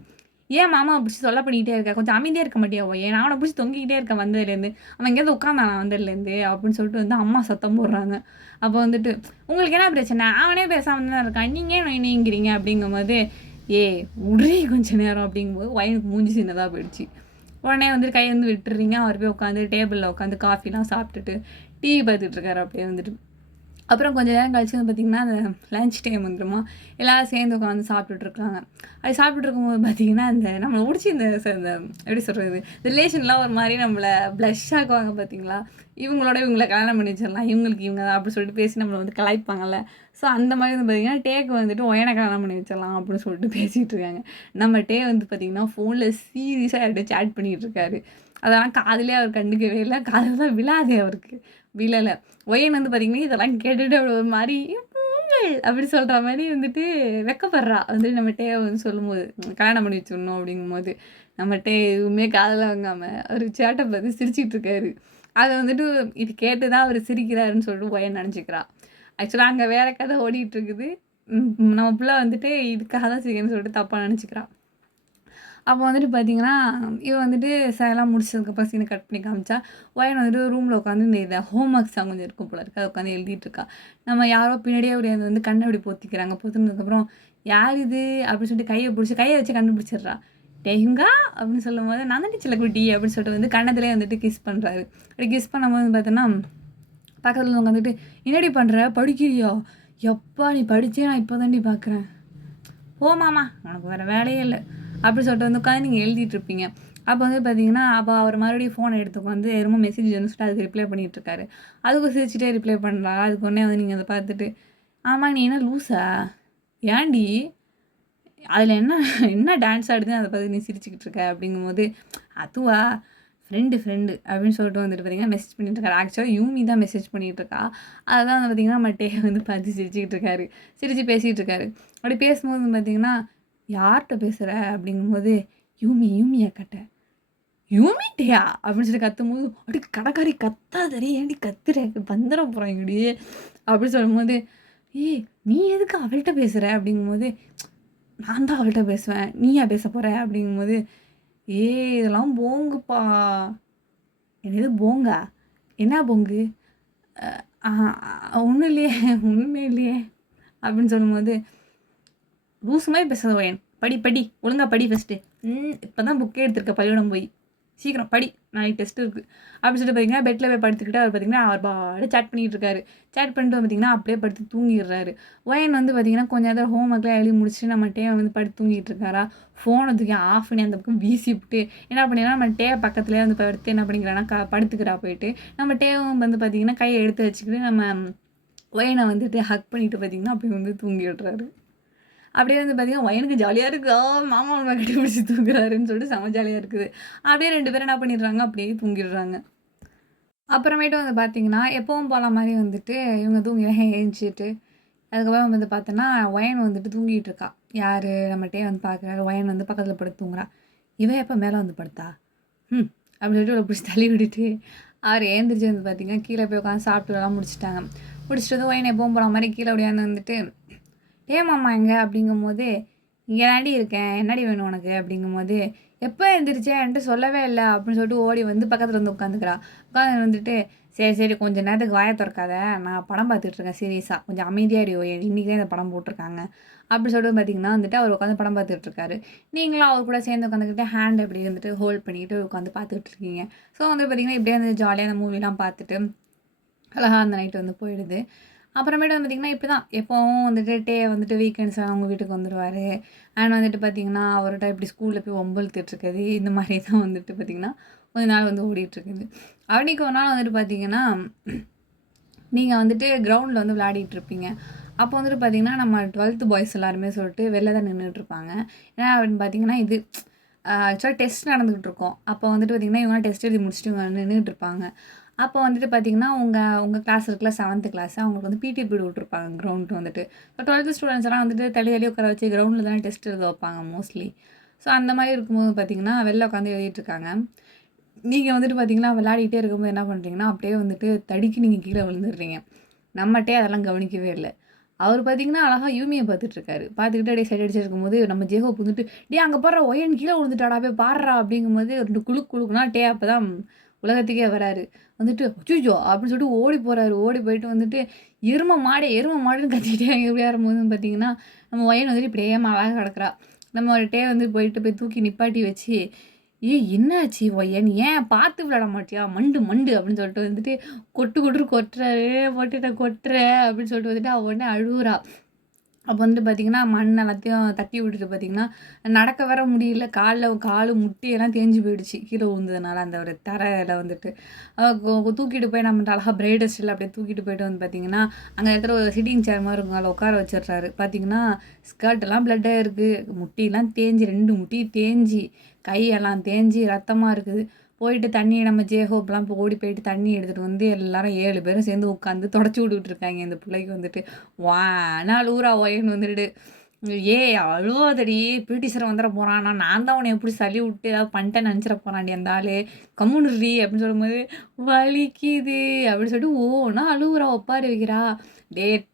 ஏன் மாமா பிடிச்சி தொல்லை பண்ணிக்கிட்டே இருக்கா, கொஞ்சம் அமைதியாக இருக்க மாட்டியா ஏன் அவனை பிடிச்சி தொங்கிக்கிட்டே இருக்கேன் வந்ததுலேருந்து, அவன் எங்கேயாவது உட்காந்தானா வந்ததுலேருந்து அப்படின்னு சொல்லிட்டு வந்து அம்மா சத்தம் போடுறாங்க. அப்போ வந்துட்டு உங்களுக்கு என்ன பிரச்சனை, அவனே பேசாமல் தான் இருக்கான், நீங்கள் ஏன் நீங்கிறீங்க அப்படிங்கும்போது உடனே கொஞ்சம் நேரம் அப்படிங்கும்போது ஒயனுக்கு மூஞ்சி சின்னதாக போயிடுச்சு. உடனே வந்துட்டு கையை வந்து விட்டுறீங்க. அவர் போய் உட்காந்து டேபிளில் உட்காந்து காஃபிலாம் சாப்பிட்டுட்டு டிவி பார்த்துட்டு இருக்காரு. அப்படியே வந்துட்டு அப்புறம் கொஞ்சம் நேரம் கழிச்சு வந்து பார்த்திங்கன்னா அந்த லன்ச் டைம் வந்துடுமா, எல்லோரும் சேர்ந்து உட்காந்து சாப்பிட்டுட்ருக்காங்க. அப்படி சாப்பிட்டுட்டு இருக்கும்போது பார்த்திங்கன்னா அந்த நம்மளை பிடிச்சி இந்த எப்படி சொல்கிறது, ரிலேஷன்லாம் ஒரு மாதிரி நம்மளை ப்ளஷ் ஆக்குவாங்க பார்த்தீங்களா, இவங்கள கல்யாணம் பண்ணி வச்சிடலாம், இவங்களுக்கு இவங்க தான் அப்படி சொல்லிட்டு பேசி நம்மளை வந்து கலாய்ப்பாங்கல்ல. ஸோ அந்த மாதிரி வந்து பார்த்திங்கன்னா டேக்கு வந்துட்டு ஒயனை கல்யாணம் பண்ணி வச்சிடலாம் அப்படின்னு சொல்லிட்டு பேசிகிட்டு இருக்காங்க. நம்ம டே வந்து பார்த்திங்கன்னா ஃபோனில் சீரியஸாக யார்கிட்ட சேட் பண்ணிகிட்டு இருக்காரு. அதெல்லாம் காதிலே அவர் கண்டுக்கவே இல்லை, காதில் தான் விழாதே அவருக்கு, விழலை. ஒயன் வந்து பார்த்திங்கன்னா இதெல்லாம் கேட்டுட்டு அப்படி ஒரு மாதிரி அப்படி சொல்கிற மாதிரி வந்துட்டு வெக்கப்படுறா வந்துட்டு நம்ம டே வந்து சொல்லும்போது கல்யாணம் பண்ணி வச்சிடணும் அப்படிங்கும்போது. நம்ம டே எதுவுமே காதில் வாங்காமல் அவர் சேட்டை பார்த்து சிரிச்சிட்டு இருக்காரு. அதை வந்துட்டு இது கேட்டு தான் அவர் சிரிக்கிறாருன்னு சொல்லிட்டு ஒயன் நினச்சிக்கிறா. ஆக்சுவலாக அங்கே வேறு கதை ஓடிட்டுருக்குது. நம்ம பிள்ளை வந்துட்டு இதுக்காக தான் சிரிக்கணும்னு சொல்லிட்டு தப்பாக நினச்சிக்கிறா. அப்போ வந்துட்டு பார்த்தீங்கன்னா இவன் வந்துட்டு எல்லாம் முடிச்சதுக்கப்புறம் சீனை கட் பண்ணி காமிச்சா ஒயன் வந்துட்டு ரூமில் உட்காந்து இந்த ஹோம் ஒர்க்ஸ் கொஞ்சம் இருக்கும் போல இருக்குது, அதை உட்காந்து எழுதிட்டு இருக்கா. நம்ம யாரோ பின்னாடியே ஒரு வந்து கண்ணை அப்படி பொத்திக்கிறாங்க. பொத்துனதுக்கப்புறம் யார் இது அப்படின்னு சொல்லிட்டு கையை வச்சு கண்டுபிடிச்சிடுறா. டெஹுங்கா அப்படின்னு சொல்லும் போது நான் தான் சில குட்டி அப்படின்னு சொல்லிட்டு வந்து கண்ணத்துலேயே வந்துட்டு கிஸ் பண்ணுறாரு. அப்படி கிஸ் பண்ணும்போது பார்த்தோன்னா பக்கத்தில் உட்காந்துட்டு என்னடி பண்ணுற, படிக்கிறியா, எப்பா நீ படித்தே நான் இப்போ தாண்டி பார்க்குறேன், ஓ மாமா உனக்கு வேறு வேலையே இல்லை அப்படி சொல்லிட்டு வந்து உட்காந்து நீங்கள் எழுதிட்டுருப்பீங்க. அப்போ வந்து பார்த்தீங்கன்னா அப்போ அவர் மறுபடியும் ஃபோனை எடுத்துக்கு வந்து ரொம்ப மெசேஜ் வந்துட்டு அதுக்கு ரிப்ளை பண்ணிகிட்ருக்காரு. அதுக்கு சிரிச்சுட்டே ரிப்ளை பண்ணுறா. அதுக்கு உடனே வந்து நீங்கள் அதை பார்த்துட்டு ஆமாம் நீ என்ன லூஸா, ஏன்டி அதில் என்ன டான்ஸ் ஆடுதுன்னு அதை பார்த்து நீ சிரிச்சுக்கிட்டு இருக்க அப்படிங்கும்போது அதுவா ஃப்ரெண்டு அப்படின்னு சொல்லிட்டு வந்துட்டு பார்த்தீங்கன்னா மெசேஜ் பண்ணிட்டு இருக்காரு. ஆக்சுவலாக யூமி தான் மெசேஜ் பண்ணிகிட்டு இருக்கா. அதுதான் வந்து பார்த்திங்கன்னா மட்டே வந்து பார்த்து சிரிச்சுக்கிட்டு இருக்காரு, சிரித்து பேசிகிட்டு இருக்காரு. அப்படி பேசும்போது பார்த்திங்கன்னா யார்கிட்ட பேசுகிற அப்படிங்கும்போது யூமியா கட்ட யூமிட்டியா அப்படின்னு சொல்லி கத்தும்போது அப்படி கடைக்காரி கத்தாதரே ஏன்டி கத்துற வந்துட போகிறேன் இப்படி அப்படின்னு சொல்லும்போது நீ எதுக்கு அவள்கிட்ட பேசுகிற அப்படிங்கும்போது நான் தான் அவள்கிட்ட பேசுவேன், நீயா பேச போகிற அப்படிங்கும்போது இதெல்லாம் போங்குப்பா. என்னது போங்கா, என்ன போங்கு, ஒன்றும் இல்லையே ஒன்றுமே இல்லையே அப்படின்னு சொல்லும்போது லூசுமே பேசுறது ஒயன், படி ஒழுங்காக படி ஃபஸ்ட்டு, இப்போ தான் புக்கே எடுத்துருக்க பள்ளிக்கூடம் போய் சீக்கிரம் படி நாளைக்கு டெஸ்ட் இருக்குது அப்படின்னு சொல்லிட்டு பார்த்தீங்கன்னா பெட்டில் போய் படுத்துக்கிட்டு அவர் பார்த்திங்கன்னா அவர் பாடு சேட் பண்ணிகிட்டு இருக்காரு. சேட் பண்ணிட்டு பார்த்திங்கன்னா அப்படியே படுத்து தூங்கிடுறாரு. ஒயன் வந்து பார்த்திங்கன்னா கொஞ்சம் நேரம் ஹோம் ஒர்க்லாம் எழுதி முடிச்சுட்டு நம்ம டே வந்து படுத்து தூங்கிட்டு இருக்காரா. ஃபோனை தூக்கி ஆஃப் பண்ணி அந்த பக்கம் வீசி விட்டு என்ன பண்ணிங்கன்னா நம்ம டே பக்கத்துலேயே வந்து படுத்து என்ன பண்ணிக்கிறான்னா படுத்துக்கிறா. போயிட்டு நம்ம டேவும் வந்து பார்த்திங்கன்னா கையை எடுத்து வச்சுக்கிட்டு நம்ம ஒயனை வந்துட்டு ஹக் பண்ணிட்டு பார்த்திங்கன்னா அப்படி வந்து தூங்கி விடுறாரு. அப்படியே வந்து பார்த்திங்கன்னா ஒயனுக்கு ஜாலியாக இருக்குது, மாமா அவனை கட்டி பிடிச்சி தூங்குறாருன்னு சொல்லிட்டு செம ஜாலியாக இருக்குது. அப்படியே 2 பேரும் என்ன பண்ணிடுறாங்க, அப்படியே தூங்கிடுறாங்க. அப்புறமேட்டு வந்து பார்த்திங்கன்னா எப்பவும் போல மாதிரி வந்துட்டு இவங்க எழுந்திச்சிட்டு அதுக்கப்புறம் வந்து பார்த்தோன்னா ஒயன் வந்துட்டு தூங்கிட்டு இருக்கா. யார் நம்ம டே வந்து பார்க்குறாரு. ஒயன் வந்து பக்கத்தில் படுத்து தூங்குறா. இவன் எப்போ மேலே வந்து படுத்தா அப்படின்னு சொல்லிட்டு ஒரு பிடிச்சி தள்ளி விட்டுட்டு அவர் ஏந்திரிச்சு வந்து பார்த்திங்கன்னா கீழே போய் உட்காந்து சாப்பிட்டுலாம் முடிச்சுட்டாங்க. முடிச்சுட்டு வந்து ஒயன் எப்பவும் போகிற மாதிரி கீழே அப்படியாந்து வந்துட்டு மாமா எங்கே அப்படிங்கும்போது இங்கே தாண்டி இருக்கேன், என்னடி வேணும் உனக்கு அப்படிங்கும்போது எப்போ எழுந்திரிச்சேன் என்கிட்ட சொல்லவே இல்லை அப்படின்னு சொல்லிட்டு ஓடி வந்து பக்கத்தில் வந்து உட்காந்துக்கிறா. உட்காந்து வந்துட்டு சரி கொஞ்சம் நேரத்துக்கு வாயை திறக்காத, நான் படம் பார்த்துட்ருக்கேன் சீரியஸாக, கொஞ்சம் அமைதியாக அறியோ, இன்றைக்கி தான் இந்த படம் போட்டிருக்காங்க அப்படின்னு சொல்லிட்டு பார்த்திங்கன்னா வந்துட்டு அவர் உட்காந்து படம் பார்த்துட்ருக்காரு. நீங்களும் அவர் கூட சேர்ந்து உட்காந்துக்கிட்டு ஹேண்ட் அப்படி வந்துட்டு ஹோல்ட் பண்ணிவிட்டு உட்காந்து பார்த்துக்கிட்டு இருக்கீங்க. ஸோ வந்து பார்த்திங்கன்னா இப்படியே வந்து ஜாலியாக அந்த மூவிலாம் பார்த்துட்டு அழகாக அந்த நைட்டு வந்து போயிடுது. அப்புறமேட்டு வந்து பார்த்திங்கன்னா இப்போ தான் எப்போவும் வந்துட்டு டே வந்துட்டு வீக்கெண்ட்ஸ் அவங்க வீட்டுக்கு வந்துடுவார். அண்ட் வந்துட்டு பார்த்திங்கன்னா அவர்கிட்ட இப்படி ஸ்கூலில் போய் வம்பிழுத்துட்ருக்குது, இந்த மாதிரி தான் வந்துட்டு பார்த்திங்கன்னா கொஞ்ச நாள் வந்து ஓடிட்டுருக்குது. அன்றைக்கி ஒரு நாள் வந்துட்டு பார்த்திங்கன்னா நீங்கள் வந்துட்டு கிரவுண்டில் வந்து விளையாடிட்டுருப்பீங்க. அப்போ வந்துட்டு பார்த்தீங்கன்னா, நம்ம 12த் பாய்ஸ் எல்லாருமே சொல்லிட்டு வெளில தான் நின்னுட்ருப்பாங்க. ஏன்னா அப்படின்னு பார்த்தீங்கன்னா, இது ஆக்சுவலா டெஸ்ட் நடந்துகிட்டு இருக்கும். அப்போ வந்துட்டு பார்த்தீங்கன்னா, இவங்கலாம் டெஸ்ட் எழுதி முடிச்சுட்டு இவங்க நின்னுட்ருப்பாங்க. அப்போ வந்துட்டு பார்த்தீங்கன்னா, உங்க உங்க கிளாஸ் இருக்குல்ல 7த் கிளாஸ் அவங்களுக்கு வந்து பிடி பீரியட் விட்டுருப்பாங்க கிரவுண்ட் வந்துட்டு. இப்போ 12த் ஸ்டூடெண்ட்ஸ் எல்லாம் வந்துட்டு தள்ளி தள்ளி உட்கார வச்சு கிரவுண்டில தானே டெஸ்ட் எழுத வைப்பாங்க மோஸ்ட்லி. ஸோ அந்த மாரி இருக்கும்போது பார்த்தீங்கன்னா, வெளில உட்காந்து எழுதிட்டுருக்காங்க. நீங்க வந்துட்டு பார்த்தீங்கன்னா, விளையாடிட்டே இருக்கும்போது என்ன பண்றீங்கன்னா, அப்படியே வந்துட்டு தடுக்கி நீங்க கீழ விழுந்துடுறீங்க. நம்மட்டே அதெல்லாம் கவனிக்கவே இல்ல. அவரு பார்த்தீங்கன்னா, அழகா யூமிய பார்த்துட்டுருக்காரு. பார்த்துக்கிட்டு அப்படியே சைட் அடிச்சுட்டு இருக்கும்போது, நம்ம ஜேஹோப் வந்துட்டு, "டேய் அங்க பார்றா ஒயன் கீழ விழுந்துட்டாடா போய் பார்றா" அப்படிங்கும்போது 2 குலுக்குனா அப்பதான் உலகத்துக்கே வராரு. வந்துட்டு, "அச்சச்சோ!" அப்படின்னு சொல்லிட்டு ஓடி போறாரு. ஓடி போயிட்டு வந்துட்டு, "எரும மாடே, எரும மாடுன்னு" கத்திக்கிட்டே எப்படி வரும்போது பார்த்தீங்கன்னா, நம்ம ஒயன் வந்துட்டு இப்படியே அழகா கிடக்குறா. நம்ம டே வந்து போய் தூக்கி நிப்பாட்டி வச்சு, "ஏய் என்னாச்சு ஒயன்? ஏன் பார்த்து விளையாட மாட்டியா? மண்டு மண்டு" அப்படின்னு சொல்லிட்டு வந்துட்டு கொட்டுன்னு கொட்டுறாரு. "போட்டு நான் கொட்டுறேன்" அப்படின்னு சொல்லிட்டு வந்துட்டு அவ உடனே அழுவுறா. அப்போ வந்துட்டு பார்த்தீங்கன்னா, மண் எல்லாத்தையும் தட்டி விட்டுட்டு பார்த்தீங்கன்னா, நடக்க வேற முடியல. காலு முட்டியெல்லாம் தேஞ்சு போயிடுச்சு. கீழ விழுந்ததுனால அந்த ஒரு தரையில வந்துட்டு. தூக்கிட்டு போய் நம்மட்ட அழகா பிரைட் ஸ்டைல்ல அப்படியே தூக்கிட்டு போயிட்டு வந்து பார்த்தீங்கன்னா, அங்க இருக்கிற ஒரு சிட்டிங் சேர் மாரி இருக்கும். அதில உட்கார வச்சுடுறாரு. பார்த்தீங்கன்னா, ஸ்கர்ட்லாம் பிளட் ஆயிருக்கு. முட்டிலாம் தேஞ்சு 2 முட்டியும் தேஞ்சு, கையெல்லாம் தேஞ்சு ரத்தமா இருக்குது. போயிட்டு தண்ணிய நம்ம ஜேஹோப்லாம் ஓடி போயிட்டு தண்ணி எடுத்துட்டு வந்து எல்லாரும் 7 பேரும் சேர்ந்து உட்காந்து தொடச்சு விட்டுட்டு இருக்காங்க இந்த பிள்ளைக்கு வந்துட்டு. வான்னு அழுவுறா ஒயன்னு வந்துட்டு. "ஏய் அழுவாதடி பிடி சார் வந்துற போறான். நான் தான் உன்னைய புடிச்சு தள்ளி விட்டு ஏதாவது பண்ணிட்டேன்னு நெனச்சிற போறான்டி அந்த ஆளு. கம்முனு இருடி" அப்படின்னு சொல்லும்போது, "வலிக்குது" அப்படின்னு சொல்லிட்டு ஓன்னு அழுவுறா. ஒப்பாரி வைக்கிறா.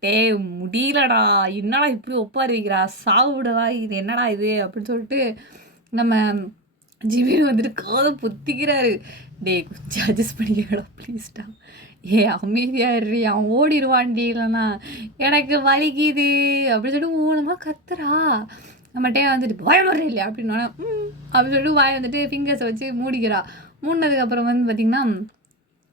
டேய் முடியலடா. என்னடா இப்படி ஒப்பாரி வைக்கிறா? சாவுடா இது என்னடா இது? அப்படின்னு சொல்லிட்டு நம்ம ஜிமின் வந்துட்டு காத பொத்திக்கிறாரு. "டேய் கொஞ்சம் அட்ஜஸ்ட் பண்ணிக்கடா ப்ளீஸ்டா. ஏய் அமைதியா இருடி. அவன் ஓடிருவான்டி இல்லன்னா. எனக்கு வலிக்குது" அப்படின்னு சொல்லிட்டு ஊனமா கத்துறா. நம்மட்டயே வந்துட்டு "வாய மூடுறி இல்லையா?" அப்படின்னோனே, அப்படின்னு சொல்லிட்டு வாய வந்துட்டு ஃபிங்கர்ஸ வச்சு மூடிக்கிறா. மூடுனதுக்கப்புறம் வந்து பார்த்தீங்கன்னா,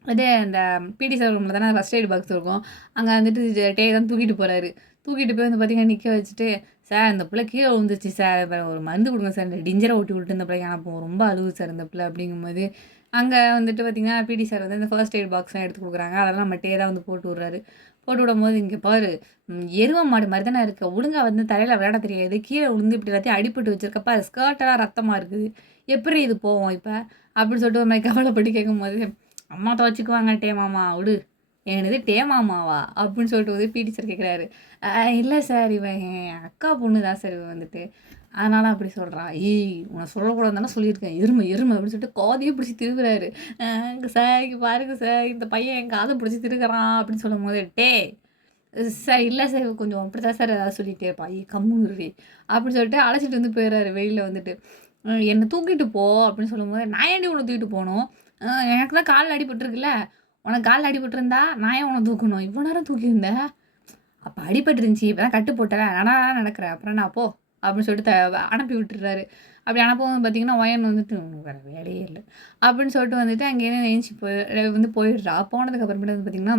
அது அந்த பிடி சார் ரூம்ல தானே ஃபர்ஸ்ட் எய்ட் பாக்ஸ் இருக்கும். அங்க வந்துட்டு டே தான் தூக்கிட்டு போறாரு. தூக்கிட்டு போய் வந்து பார்த்தீங்கன்னா, நிக்க வச்சுட்டு, "சார் இந்த புள்ள கீழ விழுந்துருச்சு சார். ஒரு மருந்து குடுங்க சார். இந்த டிஞ்சர ஊத்தி விட்டு இந்த பிள்ளைக்கு அனுப்புவோம். ரொம்ப அழுவுது சார் இந்த பிள்ள" அப்படிங்கும்போது, அங்க வந்துட்டு பார்த்தீங்கன்னா, பிடி சார் வந்து இந்த ஃபர்ஸ்ட் எய்ட் பாக்ஸ்லாம் எடுத்து குடுக்குறாங்க. அதெல்லாம் நம்ம டே தான் வந்து போட்டு விடுறாரு. போட்டு விடும்போது, "இங்க பாரு, எரும மாடு மாரி தானே இருக்க. ஒழுங்கா வந்து தரையில விளையாட தெரியாது. கீழ விழுந்து இப்படி எல்லாத்தையும் அடிபட்டு வச்சிருக்க. பாரு ஸ்கர்ட்டெல்லாம் ரத்தமா இருக்குது. எப்புட்ரி இது போவும் இப்ப?" அப்படின்னு சொல்லிட்டு ஒரு மாரி கவலைப்பட்டு கேட்கும்போது, "அம்மா துவைச்சுக்குவாங்க டே மாமா விடு." "என்னது டே மாமாவா?" அப்படின்னு சொல்லிட்டு வந்து பிடி சார் கேட்குறாரு. இல்ல சார் இவன் என் அக்கா பொண்ணு தான் சார் இவ வந்துட்டு. அதனால அப்படி சொல்றா." "ஏய் உன்ன சொல்லக்கூடாதுன்னு தானே சொல்லியிருக்கேன். எருமை எருமை" அப்படின்னு சொல்லிட்டு காதையே பிடிச்சு திருகுறாரு. சார் இங்க பாருங்க சார் இந்த பையன் என் காத பிடிச்சு திருகுறான்" அப்படின்னு சொல்லும்போது, "டேய் சார் இல்ல சார் இவ கொஞ்சம் அப்படித்தான் சார் ஏதாவது சொல்லிட்டே இருப்பா. ஏய் கம்முனு இருடி" அப்படின்னு சொல்லிட்டு அழைச்சிட்டு வந்து போயிடுறாரு வெளியில வந்துட்டு. "என்ன தூக்கிட்டு போ" அப்படின்னு சொல்லும்போது, "நான் ஏன்டி உன்ன தூக்கிட்டு போணும்? எனக்கு தான் கால்ல அடிபட்டுருக்குல்ல. உனக்கு கால்ல அடிபட்டுருந்தா நான் ஏன் உன்ன தூக்கணும்? இவ்வளோ நேரம் தூக்கியிருந்த? அப்ப அடிபட்டுருந்துச்சு. இப்ப தான் கட்டு போட்டல. நடக்குற. அப்புறம் என்ன போ" அப்படின்னு சொல்லிட்டு அனுப்பி விட்டுறாரு. அப்படி அனுப்பவும் பார்த்தீங்கன்னா, ஒயன் வந்துட்டு "உனக்கு வேற வேலையே இல்ல" அப்படின்னு சொல்லிட்டு வந்துட்டு அங்கேருந்து எந்திச்சு வந்து போயிடுறா. போனதுக்கு அப்புறமேட்டு வந்து பார்த்தீங்கன்னா,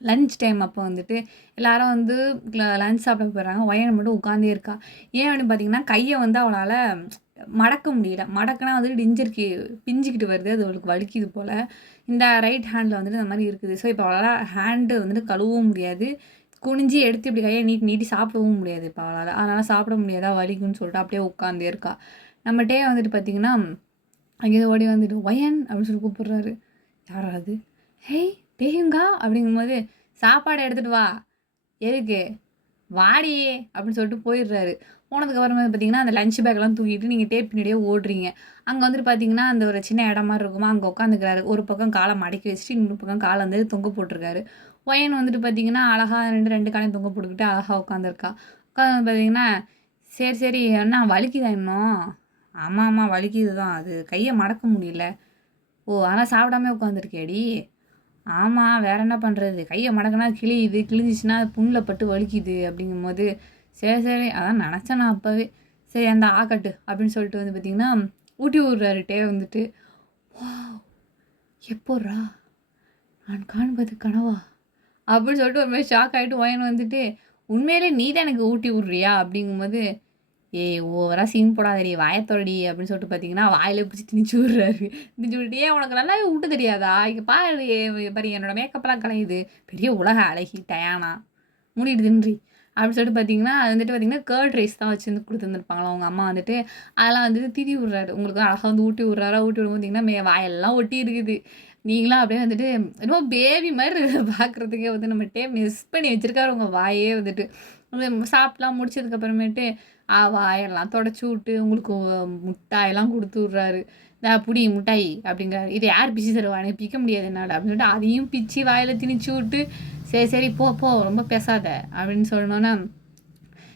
லஞ்ச் டைம் அப்போ வந்துட்டு எல்லாரும் வந்து லஞ்ச் சாப்பிட போயிடுறாங்க. ஒயன் மட்டும் உட்காந்தே இருக்கா. ஏன் அப்படின்னு பார்த்தீங்கன்னா, கைய வந்து அவளால மடக்க முடியல. மடக்குனா வந்துட்டு டிஞ்சருக்கு பிஞ்சுக்கிட்டு வருது. அது அவளுக்கு வலிக்குது போல. இந்த ரைட் ஹேண்ட்ல வந்துட்டு இந்த மாரி இருக்குது. ஸோ, இப்போ அவளால ஹேண்ட் வந்துட்டு கழுவவும் முடியாது. குனிஞ்சு எடுத்து இப்படி கைய நீட்டி நீட்டி சாப்பிடவும் முடியாது இப்ப அவளால. அதனால சாப்பிட முடியாதா வலிக்குன்னு சொல்லிட்டு அப்படியே உட்காந்தே இருக்கா. நம்ம டே வந்துட்டு பார்த்தீங்கன்னா, அங்கேருந்து ஓடி வந்துட்டு "ஒயன்" அப்படின்னு சொல்லி கூப்பிடுறாரு. யாரா அது? "ஹேய் டேயுங்கா" அப்படிங்கும்போது, "சாப்பாடு எடுத்துட்டு வா." "எதுக்கு?" "வாடி" அப்படின்னு சொல்லிட்டு போயிடுறாரு. போனதுக்கு அப்புறமா பார்த்தீங்கன்னா, அந்த லஞ்ச் பேக்லாம் தூக்கிட்டு நீங்க டேப் பின்னாடியே ஓடுறீங்க. அங்க வந்துட்டு பார்த்தீங்கன்னா, அந்த ஒரு சின்ன இடம் மாரி இருக்குமா, அங்க உட்காந்துக்கிறாரு. ஒரு பக்கம் கால மடக்கி வச்சுட்டு, இன்னொரு பக்கம் கால வந்து தொங்க போட்டுருக்காரு. ஒயன் வந்துட்டு பார்த்தீங்கன்னா, அழகா 2 காலையும் தொங்க போட்டுக்கிட்டு அழகா உட்காந்துருக்கா. உட்காந்து பார்த்தீங்கன்னா, "சரி, சரி என்ன வலிக்குதா இன்னும்?" "ஆமாமா வலிக்குது தான். அது கைய மடக்க முடியல." "ஓ! ஆனா சாப்பிடாமயே உட்காந்துருக்கியாடி?" "ஆமா, வேற என்ன பண்றது? கைய மடக்குனா கிழியுது. கிழிஞ்சிச்சுன்னா புண்ல பட்டு வலிக்குது." அப்படிங்கும்போது, "சரி, சரி அதான் நெனச்சேன் நான் அப்பவே. சரி இந்தா ஆக்கட்டு" அப்படின்னு சொல்லிட்டு வந்து பார்த்தீங்கன்னா, ஊட்டி விடுறாரு டே வந்துட்டு. "வாவ்! எப்புட்றா? நான் காண்பது கனவா?" அப்படின்னு சொல்லிட்டு ஒரு மாரி ஷாக் ஆயிட்டு ஒயன் வந்துட்டு, "உண்மையிலே நீ தான் எனக்கு ஊட்டி விடுறியா?" அப்படிங்கும்போது, "ஏய் ஓவரா சீன் போடாதடி, வாய தொறடி" அப்படின்னு சொல்லிட்டு பார்த்தீங்கன்னா, வாயிலே பிடிச்சு திணிச்சு விடுறாரு. திணிச்சு விட்டுட்டு, "ஏன் உனக்கு நல்லாவே ஊட்ட தெரியாதா? இங்க பாரு பாரு என்னோட மேக்கப்லாம் கலையுது. பெரிய உலக அழகி டயானா. மூடிட்டு தின்றி அப்படின்னு சொல்லிட்டு பார்த்தீங்கன்னா, அது வந்துட்டு பார்த்தீங்கன்னா, கர்ட் ரைஸ் தான் வச்சு வந்து குடுத்துருந்துருப்பாங்களாம் அவங்க அம்மா வந்துட்டு. அதெல்லாம் வந்துட்டு திதி விடுறாரு. உங்களுக்கு அழகா வந்து ஊட்டி விடுறாரா, ஊட்டி விடும்போது பார்த்தீங்கன்னா, வாயெல்லாம் ஒட்டி இருக்குது. நீங்களாம் அப்படியே வந்துட்டு என்னமோ பேபி மாரி இருக்குது பார்க்குறதுக்கே வந்து நம்மட்டே மிஸ் பண்ணி வச்சிருக்காரு உங்க வாயே வந்துட்டு. சாப்பிட்டுலாம் முடிச்சதுக்கப்புறமேட்டு வாயெல்லாம் தொடச்சு விட்டு, உங்களுக்கு முட்டாயெல்லாம் குடுத்து விட்றாரு. "இந்தா புடி முட்டாய்" அப்படிங்கிறாரு. "இது யார் பிச்சு தருவா? எனக்கு பிக்க முடியாது என்னால" அப்படின்னு சொல்லிட்டு அதையும் பிச்சு வாயில திணிச்சு விட்டு, "சரி சரி போ போ ரொம்ப பேசாத" அப்படின்னு சொன்னோன்னே,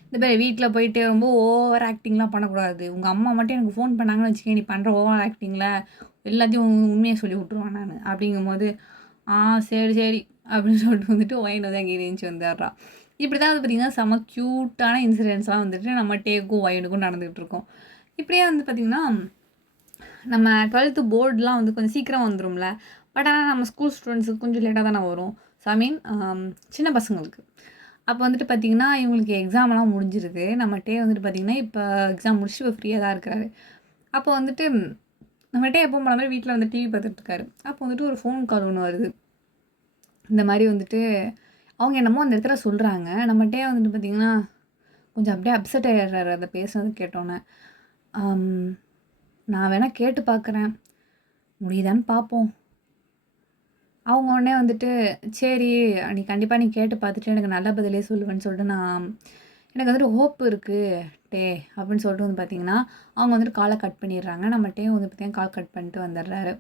இந்த மாரி வீட்ல போயிட்டு ரொம்ப ஓவர் ஆக்டிங்லாம் பண்ணக்கூடாது. உங்க அம்மா மட்டும் எனக்கு ஃபோன் பண்ணாங்கன்னு வச்சுக்கயேன், நீ பண்ற ஓவர் ஆக்டிங்ல எல்லாத்தையும் உண்மைய சொல்லி விட்டுருவேன் நானு. அப்படிங்கும்போது, "ஆ சரி சரி" அப்படின்னு சொல்லிட்டு வந்துட்டு ஒயின் வந்து அங்கே எந்திச்சு வந்துடுறா. இப்படி தான் வந்து பார்த்தீங்கன்னா, செம்ம க்யூட்டான இன்சிடென்ட்ஸ்லாம் வந்துட்டு நம்ம டேக்கும் ஒயினுக்கும் நடந்துகிட்டு இருக்கும். இப்படியே வந்து பார்த்தீங்கன்னா, நம்ம 12த் போர்ட்லாம் வந்து கொஞ்சம் சீக்கிரம் வந்துரும்ல. பட் ஆனா நம்ம ஸ்கூல் ஸ்டூடெண்ட்ஸுக்கு கொஞ்சம் லேட்டா தானே வரும். ஸோ ஐ மீன் சின்ன பசங்களுக்கு. அப்போ வந்துட்டு பார்த்தீங்கன்னா, இவங்களுக்கு எக்ஸாம்லாம் முடிஞ்சிருது. நம்மட்டே வந்துட்டு பார்த்தீங்கன்னா, இப்போ எக்ஸாம் முடிச்சுட்டு இப்போ ஃப்ரீயா தான் இருக்கிறாரு. அப்போ வந்துட்டு நம்மட்டே எப்பவும் போல மாரி வீட்ல வந்து டிவி பார்த்துட்டு இருக்காரு. அப்போ வந்துட்டு ஒரு ஃபோன் கால் ஒண்ணு வருது. இந்த மாரி வந்துட்டு அவங்க என்னமோ அந்த இடத்துல சொல்றாங்க. நம்மட்டே வந்துட்டு பார்த்தீங்கன்னா, கொஞ்சம் அப்படியே அப்செட் ஆயிடுறாரு அத பேசுனது கேட்டோனே. அம் நான் வேணா கேட்டு பார்க்குறேன். முடியுதான்னு பார்ப்போம். அவங்க உடனே வந்துட்டு, "சரி, நீ கண்டிப்பா நீ கேட்டு பார்த்துட்டு எனக்கு நல்ல பதிலே சொல்லுவேன்னு" சொல்லிட்டு எனக்கு வந்துட்டு ஹோப் இருக்கு டே அப்படின்னு சொல்லிட்டு வந்து பார்த்தீங்கன்னா, அவங்க வந்துட்டு கால கட் பண்ணிடுறாங்க. நம்மட்டயும் வந்து பார்த்தீங்கன்னா, கால் கட் பண்ணிட்டு வந்துடுறாரு.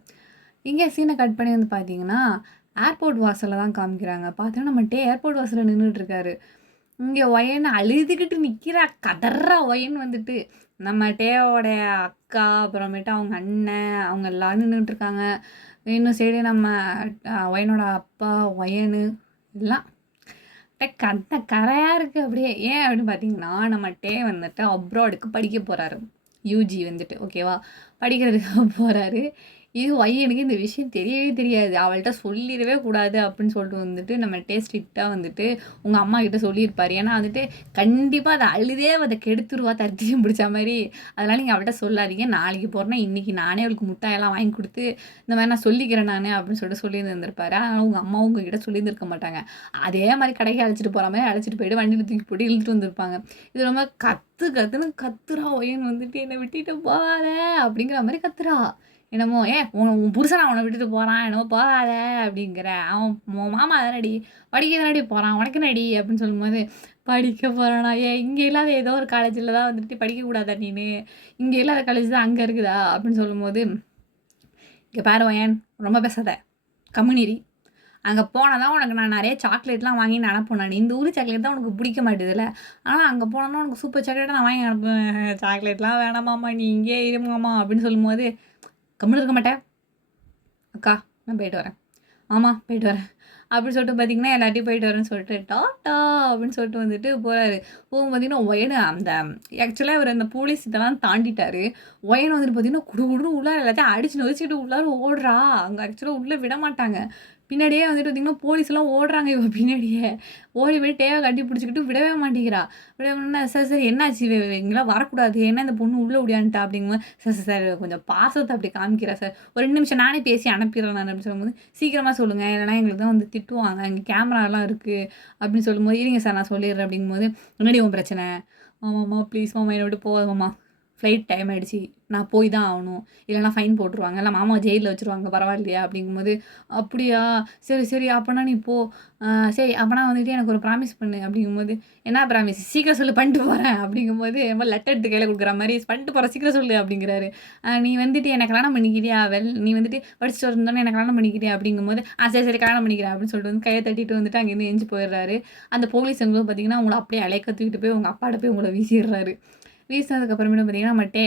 இங்கே சீன கட் பண்ணி வந்து பார்த்தீங்கன்னா, ஏர்போர்ட் வாசல்ல தான் காமிக்கிறாங்க. பார்த்தா நம்மட்டே ஏர்போர்ட் வாசல்ல நின்னுட்டுருக்காரு. இங்க ஒயன்னு அழுதுகிட்டு நிக்கிறா. கதர்றா ஒயன் வந்துட்டு. நம்ம டேவோட அக்கா, அப்புறமேட்டு அவங்க அண்ணன், அவங்க எல்லாரும் நின்னுட்டுருக்காங்க. இன்னும் சைடு நம்ம ஒயனோட அப்பா, ஒயனு எல்லாம் கண்ண கரையா இருக்கு அப்படியே. ஏன் அப்படின்னு பார்த்தீங்கன்னா, நம்ம டே வந்துட்டு அப்ராடுக்கு படிக்க போறாரு. யுஜி வந்துட்டு ஓகேவா? படிக்கிறதுக்காக போறாரு. இது ஒய்யனுக்கு இந்த விஷயம் தெரியவே தெரியாது. அவள்ட்ட சொல்லிறவே கூடாது அப்படின்னு சொல்லிட்டு வந்துட்டு நம்மள்ட்டே ஸ்ட்ரிக்ட்டா வந்துட்டு உங்க அம்மாகிட்ட சொல்லியிருப்பாரு. ஏன்னா வந்துட்டு கண்டிப்பா அத அழுதே அத கெடுத்துருவா தத்தியம் பிடிச்ச மாரி. அதனால நீங்க அவள்ட்ட சொல்லாதீங்க. நாளைக்கு போறேன்னா இன்னைக்கு நானே அவளுக்கு முட்டாயெல்லாம் வாங்கி குடுத்து, இந்த மாரி நான் சொல்லிக்கிறேன் நானு அப்படின்னு சொல்லிட்டு சொல்லியிருந்திருப்பாரு. ஆனா உங்க அம்மாவும் உங்ககிட்ட சொல்லியிருந்திருக்க மாட்டாங்க. அதே மாரி கடைக்கு அழைச்சிட்டு போற மாரி அழைச்சிட்டு போயிட்டு வண்டியில தூக்கி போட்டு இழுத்துட்டு வந்திருப்பாங்க. இது ரொம்ப கத்துன்னு கத்துறா ஒயன் வந்துட்டு "என்ன விட்டுட்டு போகாத" அப்படிங்கிற மாரி கத்துறா. என்னமோ உன் புருஷனா உன்ன விட்டுட்டு போறான். என்னமோ போகாத அப்படிங்கிற. அவன் உன் மாமா தானடி. படிக்க தானடி போறான். உனக்கு என்னடி? அப்படின்னு சொல்லும்போது, படிக்க போறானா? இங்க இல்லாத ஏதோ ஒரு காலேஜ்ல தான் வந்துட்டு படிக்கக்கூடாதா நீனு? இங்க இல்லாத காலேஜ் தான் அங்க இருக்குதா? அப்படின்னு சொல்லும்போது, இங்க பாரு ஒயன் ரொம்ப பேசாத. கம்முனு இரு. அங்க போனா தான் உனக்கு நான் நெறைய சாக்லேட்லாம் வாங்கி அனுப்புவேன் நானு. இந்த ஊரு சாக்லேட் தான் உனக்கு பிடிக்க மாட்டேதுல்ல. ஆனா அங்க போனோம்னா உனக்கு சூப்பர் சாக்லேட்டா நான் வாங்கி அனுப்புவேன். சாக்லேட்லாம் வேணாம் மாமா. நீ இங்கேயே இரு மாமா அப்படின்னு சொல்லும்போது, கம்முனு இருக்க மாட்ட? அக்கா நான் போயிட்டு வரேன். ஆமா போயிட்டு வரேன். அப்படின்னு சொல்லிட்டு பார்த்தீங்கன்னா, எல்லார்ட்டயும் போயிட்டு வரேன்னு சொல்லிட்டு, டாட்டா அப்படின்னு சொல்லிட்டு வந்துட்டு போறாரு. போகும் பார்த்தீங்கன்னா, ஒயனு அந்த ஆக்சுவலா இவரு அந்த போலீஸ் இதெல்லாம் தாண்டிட்டாரு. ஒயன் வந்துட்டு பார்த்தீங்கன்னா, குடு குடுன்னு உள்ளார எல்லாத்தையும் அடிச்சு நொறுக்கிட்டு உள்ளார ஓடுறா. அங்க ஆக்சுவலா உள்ள விடமாட்டாங்க. பின்னாடியே வந்துட்டு பார்த்தீங்கன்னா, போலீஸ்லாம் ஓடுறாங்க இவ பின்னாடியே. ஓடி போய் டேவ கட்டி பிடிச்சுக்கிட்டு விடவே மாட்டேங்கிறா. விடவுடனே, "சார் சார் என்னாச்சு? இங்கலாம் வரக்கூடாது. ஏன்னா இந்த பொண்ணு உள்ள ஓடியான்ட்டா" அப்படிங்கும்போது, "சார் சார் சார் கொஞ்சம் பாசத்த அப்படி காமிக்கிறா சார். ஒரு 2 நிமிஷம் நானே பேசி அனுப்பிடுறேன் நான்" அப்படின்னு சொல்லும்போது, "சீக்கிரமா சொல்லுங்க. இல்லைனா எங்களுக்கு தான் வந்து திட்டுவாங்க. இங்க கேமராலாம் இருக்கு." அப்படின்னு சொல்லும்போது, "இருங்க சார் நான் சொல்லிடுறேன்" அப்படிங்கும்போது, "என்னடி உன் பிரச்சனை?" "ஆமாம்மா ப்ளீஸ் மாமா என்னை விட்டு போகாத மாமா. ஃப்ளைட் டைம் ஆயிடுச்சு. நான் போய் தான் ஆகணும். இல்லைனா ஃபைன் போட்டுருவாங்க. இல்ல மாமாவ ஜெயில்ல வச்சுருவாங்க. பரவாயில்லையா?" அப்படிங்கும்போது, "அப்படியா? சரி சரி அப்பன்னா நீ போ. சரி அப்பன்னா வந்துட்டு எனக்கு ஒரு ப்ராமிஸ் பண்ணு" அப்படிங்கும்போது, "என்ன ப்ராமிஸ்? சீக்கிரம் சொல்லு பண்ணிட்டு போறேன்" அப்படிங்கும்போது, என்னமோ லெட்டர் எடுத்து கையில குடுக்குற மாரி, "பண்ணிட்டு போறேன் சீக்கிரம் சொல்லு" அப்படிங்கிறாரு. "நீ வந்துட்டு என்ன கல்யாணம் பண்ணிக்கிறியா? நீ வந்துட்டு படிச்சுட்டு வந்தோனே என்ன கல்யாணம் பண்ணிக்கிறியா?" அப்படிங்கும்போது, சரி சரி கல்யாணம் பண்ணிக்கிறேன்" அப்படின்னு சொல்லிட்டு வந்து கைய தட்டிட்டு வந்துட்டு அங்கேருந்து எந்திச்சு போயிடுறாரு. அந்த போலீஸ் எங்களும் பார்த்தீங்கன்னா, உங்கள அப்படியே அலைய தூக்கிட்டு போய் உங்க அப்பாட்ட போய் உங்கள வீசிடுறாரு. வீசினதுக்கு அப்புறமேட்டு பார்த்தீங்கன்னா, நம்மட்டே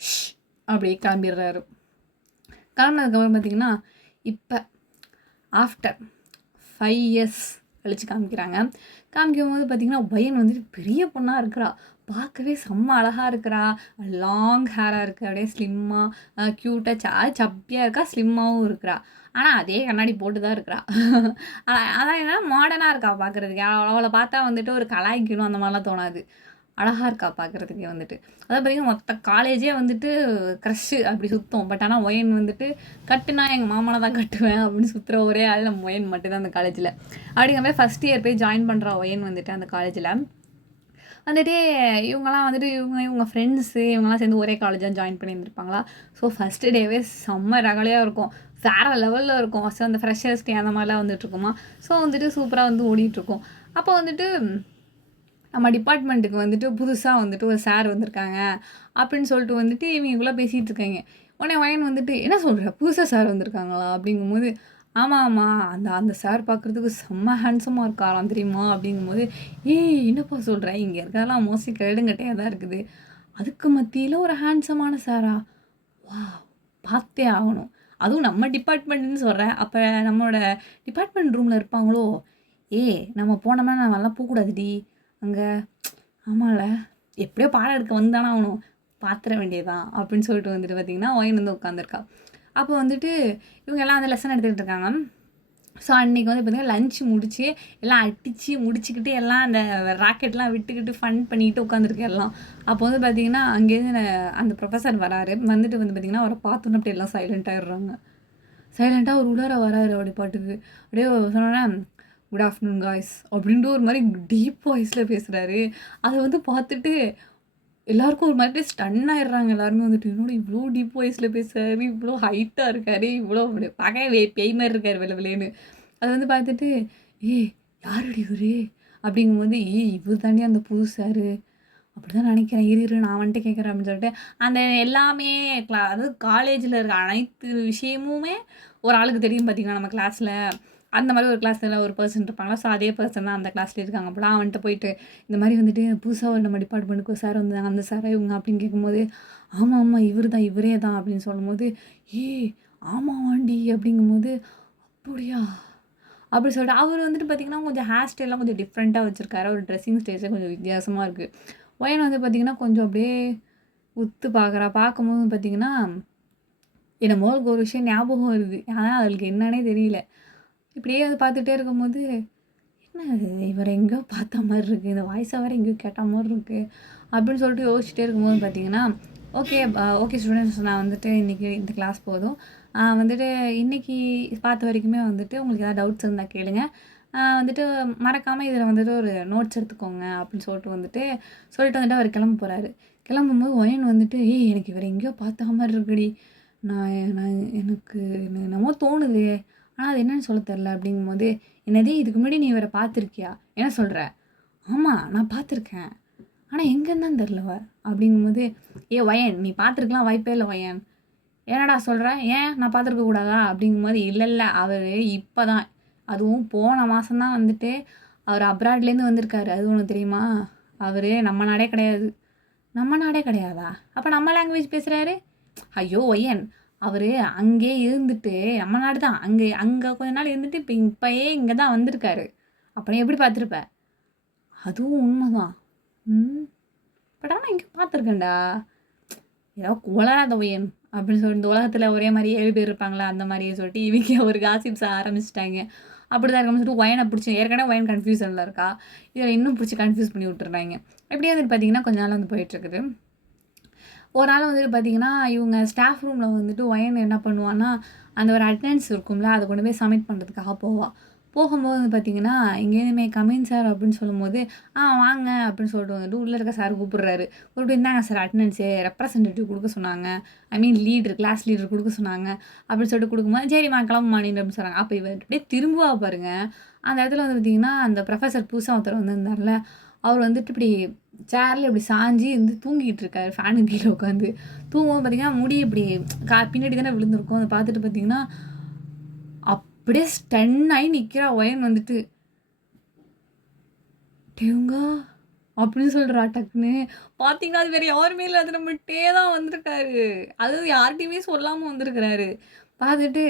ஷ் அப்படியே கிளம்பிடுறாரு. கிளம்புனதுக்கப்புறம் பார்த்தீங்கன்னா, இப்ப ஆஃப்டர் 5 இயர்ஸ் கழிச்சு காமிக்கிறாங்க. காமிக்கும்போது பார்த்தீங்கன்னா, பையன் வந்துட்டு பெரிய பொண்ணா இருக்கிறா. பார்க்கவே செம்ம அழகா இருக்கிறா. லாங் ஹேரா இருக்கு. அப்படியே ஸ்லிம்மா கியூட்டா சப்பியா இருக்கா. ஸ்லிம்மாவும் இருக்கிறா. ஆனா, அதே கண்ணாடி போட்டு தான் இருக்கிறா. அதான் என்ன மாடர்னா இருக்கா பார்க்கறதுக்கு. அவள பார்த்தா வந்துட்டு ஒரு கலாய்க்கணும் அந்த மாரிலாம் தோணாது. அழகாக இருக்கா பார்க்குறதுக்கே வந்துட்டு. அதாவது பார்த்தீங்கன்னா மொத்த காலேஜே வந்துட்டு க்ரஷ்ஷு அப்படி சுத்தம். பட் ஆனால் ஒயன் வந்துட்டு கட்டுனா எங்கள் மாமனை தான் கட்டுவேன் அப்படின்னு சுற்றுற ஒரே ஆள் நம்ம ஒயன் மட்டும்தான் அந்த காலேஜில். அப்படிங்கிற மாதிரி ஃபஸ்ட் இயர் போய் ஜாயின் பண்ணுறா ஒயன் வந்துட்டு அந்த காலேஜில். வந்துட்டு இவங்கலாம் வந்துட்டு இவங்க ஃப்ரெண்ட்ஸு இவங்கலாம் சேர்ந்து ஒரே காலேஜாக ஜாயின் பண்ணியிருந்துருப்பாங்களா. ஸோ ஃபஸ்ட்டு டேவே செம்ம ரகலையாக இருக்கும், வேறு லெவலில் இருக்கும். ஸோ அந்த ஃப்ரெஷர்ஸ் டே அந்த மாதிரிலாம் வந்துட்டுருக்குமா. ஸோ வந்துட்டு சூப்பராக வந்து ஓடிட்டுருக்கும். அப்போ வந்துட்டு நம்ம டிபார்ட்மெண்ட்டுக்கு வந்துட்டு புதுசாக வந்துட்டு ஒரு சார் வந்திருக்காங்க அப்படின்னு சொல்லிட்டு வந்துட்டு இவங்களுக்குள்ளே பேசிகிட்டு இருக்காங்க. உடனே வயன் வந்துட்டு என்ன சொல்கிற, புதுசாக சார் வந்திருக்காங்களா அப்படிங்கும்போது, ஆமாம் ஆமாம் அந்த அந்த சார் பார்க்குறதுக்கு செம்ம ஹேண்ட்ஸமாக இருக்காராம் தெரியுமா அப்படிங்கும்போது, ஏய் என்னப்பா சொல்கிற, இங்கே இருக்கிறதெல்லாம் மோஸ்ட்லி கழுடுங்கட்டையாக தான் இருக்குது, அதுக்கு மத்தியில் ஒரு ஹேண்ட்ஸமான சாரா, வா பார்த்தே ஆகணும், அதுவும் நம்ம டிபார்ட்மெண்ட்டுன்னு சொல்கிறேன். அப்போ நம்மளோட டிபார்ட்மெண்ட் ரூமில் இருப்பாங்களோ, நம்ம போனோம்னா நம்மலாம் போகக்கூடாதுடி அங்கே, ஆமாம்ல எப்படியோ பாடம் எடுக்க வந்தானே ஆகணும், பாத்திர வேண்டியதான் அப்படின்னு சொல்லிட்டு வந்துட்டு பார்த்திங்கன்னா ஒயின் வந்து உட்காந்துருக்கா. அப்போ வந்துட்டு இவங்க எல்லாம் அந்த லெசன் எடுத்துக்கிட்டு இருக்காங்க. ஸோ அன்றைக்கி வந்து பார்த்திங்கன்னா லஞ்ச் முடித்து எல்லாம் அடித்து முடிச்சுக்கிட்டு எல்லாம் அந்த ராக்கெட்லாம் விட்டுக்கிட்டு ஃபன் பண்ணிக்கிட்டு உட்காந்துருக்கு எல்லாம். அப்போ வந்து பார்த்திங்கன்னா அங்கேருந்து அந்த ப்ரொஃபஸர் வராரு. வந்துட்டு வந்து பார்த்திங்கன்னா அவரை பார்த்தோன்னே அப்படியே எல்லாம் சைலண்ட் ஆகிடுறாங்க. சைலண்ட்டாக அவர் உள்ளார வராரு அப்படி பாட்டுக்கு. அப்படியே சொன்னோன்னே குட் ஆஃப்டர்நூன் காய்ஸ் அப்படின்ட்டு ஒரு மாதிரி டீப் வாய்ஸில் பேசுகிறாரு. அதை வந்து பார்த்துட்டு எல்லாருக்கும் ஒரு மாதிரி ஸ்டன் ஆயிடுறாங்க. எல்லாருமே வந்துட்டு என்னோட இவ்வளோ டீப் வாய்ஸில் பேசுகிறாரு, இவ்வளோ ஹைட்டாக இருக்காரு, இவ்வளோ பார்க்கவே பேய் மாதிரி இருக்கார் வெள்ளை வெளியேன்னு. அதை வந்து பார்த்துட்டு யாருடி இவரு அப்படிங்கும்போது இவர் தாண்டி அந்த புது சார் அப்படி தான் நினைக்கிறேன், இரு நான் வந்துட்டு கேட்குறேன் அப்படின்னு சொல்லிட்டு அந்த எல்லாமே அதாவது காலேஜில் இருக்க அனைத்து விஷயமுமே ஒரு ஆளுக்கு தெரியும் பார்த்தீங்கன்னா நம்ம கிளாஸில். அந்த மாதிரி ஒரு கிளாஸில் ஒரு பர்சன் இருப்பாங்களா. ஸோ அதே பர்சன் தான் அந்த கிளாஸில் இருக்காங்க. அப்போலாம் அவன்கிட்ட போயிட்டு இந்த மாதிரி வந்துட்டு புதுசாக ஒரு நம்ம டிபார்ட்மெண்ட்டுக்கு ஒரு சார் வந்தாங்க, அந்த சாரை இவங்க அப்படின்னு கேட்கும்போது, ஆமாம் ஆமாம் இவரே தான் அப்படின்னு சொல்லும்போது, ஆமாம் வாண்டி அப்படிங்கும்போது, அப்படியா அப்படி சொல்லிட்டு அவர் வந்துட்டு பார்த்திங்கன்னா கொஞ்சம் ஹேர் ஸ்டைல்லாம் கொஞ்சம் டிஃப்ரெண்ட்டாக வச்சுருக்காரு. ஒரு ட்ரெஸ்ஸிங் ஸ்டைல்ஸே கொஞ்சம் வித்தியாசமாக இருக்குது. ஒயன் வந்து பார்த்திங்கன்னா கொஞ்சம் அப்படியே உத்து பார்க்கும்போது பார்த்திங்கன்னா என்னமோ ஒரு விஷயம் ஞாபகம் வருது, ஆனால் அவளுக்கு என்னன்னே தெரியல. இப்படியே அது பார்த்துட்டே இருக்கும்போது, என்ன அது இவரை எங்கேயோ பார்த்த மாதிரி இருக்குது, இந்த வாய்ஸை வேறு எங்கேயோ கேட்ட மாதிரி இருக்குது அப்படின்னு சொல்லிட்டு யோசிச்சுட்டே இருக்கும்போது பார்த்திங்கன்னா, ஓகே ஸ்டூடெண்ட்ஸ், நான் வந்துட்டு இன்றைக்கி இந்த கிளாஸ் போதும், வந்துட்டு இன்றைக்கி பார்த்த வரைக்குமே வந்துட்டு உங்களுக்கு ஏதாவது டவுட்ஸ் இருந்தால் கேளுங்க, வந்துட்டு மறக்காமல் இதில் வந்துட்டு ஒரு நோட்ஸ் எடுத்துக்கோங்க அப்படின்னு சொல்லிட்டு வந்துட்டு அவர் கிளம்ப போகிறாரு. கிளம்பும்போது ஒயன் வந்துட்டு எனக்கு இவர் எங்கேயோ பார்த்த மாதிரி இருக்குடி, எனக்கு என்னமோ தோணுது, ஆனால் அது என்னன்னு சொல்ல தெரில அப்படிங்கும்போது, என்னதே இதுக்கு முன்னாடி நீ இவரை பார்த்துருக்கியா, என்ன சொல்கிற, ஆமாம் நான் பார்த்துருக்கேன், ஆனால் எங்கேன்னு தான் தெரிலவ அப்படிங்கும்போது, ஒயன் நீ பார்த்துருக்கலாம் வாய்ப்பே இல்லை ஒயன், என்னடா சொல்கிறேன், ஏன் நான் பார்த்துருக்க கூடாதா அப்படிங்கும்போது, இல்லை அவர் இப்போ தான், அதுவும் போன மாதம்தான் வந்துட்டு அவர் அப்ராட்லேருந்து வந்திருக்காரு, அது ஒன்று தெரியுமா, அவர் நம்ம நாடே கிடையாது. நம்ம நாடே கிடையாதா, அப்போ நம்ம லாங்குவேஜ் பேசுகிறாரு, ஐயோ ஒயன் அவர் அங்கே இருந்துட்டு நம்ம நாடு தான், அங்கே கொஞ்ச நாள் இருந்துட்டு இப்போயே இங்கே தான் வந்திருக்காரு, அப்புறம் எப்படி பார்த்துருப்ப, அதுவும் உண்மைதான், பட் ஆனால் இங்கே பார்த்துருக்கேன்டா, ஏதோ கோளாத ஒயன் அப்படின்னு சொல்லிட்டு இந்த உலகத்தில் ஒரே மாதிரி 7 பேர் இருப்பாங்களா அந்த மாதிரியே சொல்லிட்டு இவங்க ஒரு காசிப்ஸ் ஆரம்பிச்சிட்டாங்க. அப்படி தான் இருக்கும் சொல்லிட்டு ஒயனை பிடிச்சி ஏற்கனவே ஒயன் கன்ஃபியூஷனில் இருக்கா, இதில் இன்னும் பிடிச்சி கன்ஃபியூஸ் பண்ணி விட்டுறாங்க. எப்படியே வந்துட்டு பார்த்தீங்கன்னா கொஞ்ச நாள் வந்து போயிட்டுருக்குது. ஒரு நாள் வந்துட்டு பார்த்திங்கன்னா இவங்க ஸ்டாஃப் ரூமில் வந்துட்டு ஒயன் என்ன பண்ணுவான்னா, அந்த ஒரு அட்டெண்டன்ஸ் இருக்கும்ல, அதை கொண்டு போய் சப்மிட் பண்ணுறதுக்காக போகும்போது வந்து பார்த்திங்கன்னா இங்கேயுமே கமின் சார் அப்படின்னு சொல்லும்போது, வாங்க அப்படின்னு சொல்லிட்டு வந்துட்டு உள்ளே இருக்க சார் கூப்பிட்றாரு. கூப்பிட்டு இருந்தாங்க சார் அட்டெண்டன்ஸு ரெப்ரசன்டேட்டிவ் கொடுக்க சொன்னாங்க, ஐ மீன் கிளாஸ் லீடர் கொடுக்க சொன்னாங்க அப்படின்னு சொல்லிட்டு கொடுக்கும்போது, சரிம்மா கிளம்புமா நீ அப்படின்னு சொல்கிறாங்க. அப்போ இவர் அப்படியே திரும்புவா பாருங்கள். அந்த இடத்துல வந்து பார்த்திங்கன்னா அந்த ப்ரொஃபஸர் புதுசாக ஒருத்தர் வந்திருந்தார்ல, அவர் வந்துட்டு இப்படி சேரில் இப்படி சாஞ்சி இருந்து தூங்கிட்டு இருக்காரு, ஃபேனு கீழே உட்காந்து தூங்கும்போது பார்த்திங்கன்னா முடி இப்படி பின்னாடி தானே விழுந்திருக்கும். அதை பார்த்துட்டு பார்த்திங்கன்னா அப்படியே ஸ்டன் ஆகி நிற்கிறா ஒயன் வந்துட்டு, டேங்கா அப்படின்னு சொல்கிறா டக்குன்னு. பார்த்தீங்கன்னா அது வேறு யாருமே இல்லை, அது நம்மகிட்டே தான் வந்திருக்காரு, அதுவும் யார்கிட்டையுமே சொல்லாமல் வந்திருக்கிறாரு. பார்த்துட்டு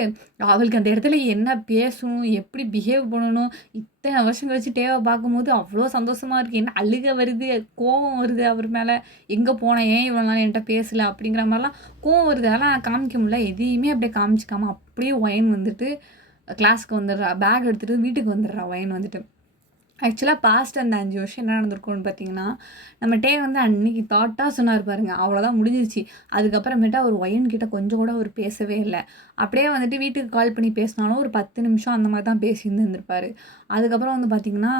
அவளுக்கு அந்த இடத்துல என்ன பேசணும், எப்படி பிஹேவ் பண்ணணும், இத்தனை வருஷம் கழிச்சு டேவை பார்க்கும்போது அவ்வளோ சந்தோஷமாக இருக்குது, என்ன அழுக வருது, கோவம் வருது அவர் மேலே, எங்கே போனேன், ஏன் இவ்வளோ நாள் என்கிட்ட பேசலை அப்படிங்கிற மாதிரிலாம் கோவம் வருது. அதெல்லாம் காமிக்க முடியல, எதையுமே அப்படியே காமிச்சிக்காமல் அப்படியே ஒயன் வந்துட்டு கிளாஸ்க்கு வந்துடுறா, பேக் எடுத்துகிட்டு வீட்டுக்கு வந்துடுறா ஒயன் வந்துட்டு. ஆக்சுவலாக பாஸ்ட் அந்த 5 வருஷம் என்ன நடந்திருக்கும்னு பார்த்தீங்கன்னா, நம்ம டே வந்து அன்னைக்கு தாட்டா சொன்னார் பாருங்க. அவ்வளோதான் முடிஞ்சிருச்சு. அதுக்கப்புறமேட்டா அவர் ஒயன் கிட்ட கொஞ்சம் கூட அவர் பேசவே இல்ல. அப்படியே வந்துட்டு வீட்டுக்கு கால் பண்ணி பேசினாலும் ஒரு 10 நிமிஷம் அந்த மாரி தான் பேசியிருந்திருப்பாரு. அதுக்கப்புறம் வந்து பார்த்தீங்கன்னா,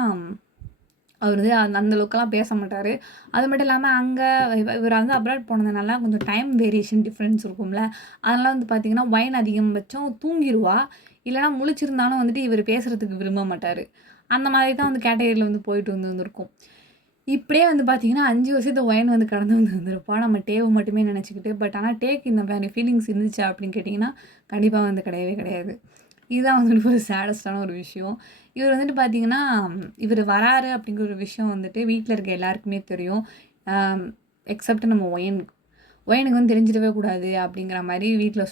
அவர் வந்து அந்த அளவுக்குலாம் பேச மாட்டாரு. அது மட்டும் இல்லாம அங்க இவர் வந்து அப்ராட் போனதுனால கொஞ்சம் டைம் வேரியேஷன் டிஃப்ரென்ஸ் இருக்கும்ல. அதனால வந்து பார்த்தீங்கன்னா, ஒயன் அதிகபட்சம் தூங்கிருவா. இல்லன்னா முழிச்சிருந்தாலும் வந்துட்டு இவர் பேசுறதுக்கு விரும்ப மாட்டாரு. அந்த மாதிரி தான் வந்து கேட்டகரில வந்து போயிட்டு இருந்திருக்கும். இப்படியே வந்து பார்த்தீங்கன்னா, 5 வருஷத்த ஒயன் வந்து கடந்து வந்திருப்பா. நம்ம டேவ மட்டுமே நெனச்சுக்கிட்டு. பட் ஆனா டேக்கு இந்த மாரி ஃபீலிங்ஸ் இருந்துச்சா அப்படின்னு கேட்டிங்கன்னா, கண்டிப்பா வந்து கிடையவே கிடையாது. இதுதான் வந்துட்டு ஒரு சேடஸ்ட்டான ஒரு விஷயம். இவர் வந்துட்டு பார்த்தீங்கன்னா, இவரு வராரு அப்படிங்கிற ஒரு விஷயம் வந்துட்டு வீட்ல இருக்க எல்லாருக்குமே தெரியும். அம் எக்செப்ட் நம்ம ஒயனுக்கு. ஒயனுக்கு வந்து தெரிஞ்சிடவே கூடாது அப்படிங்கிற மாரி வீட்ல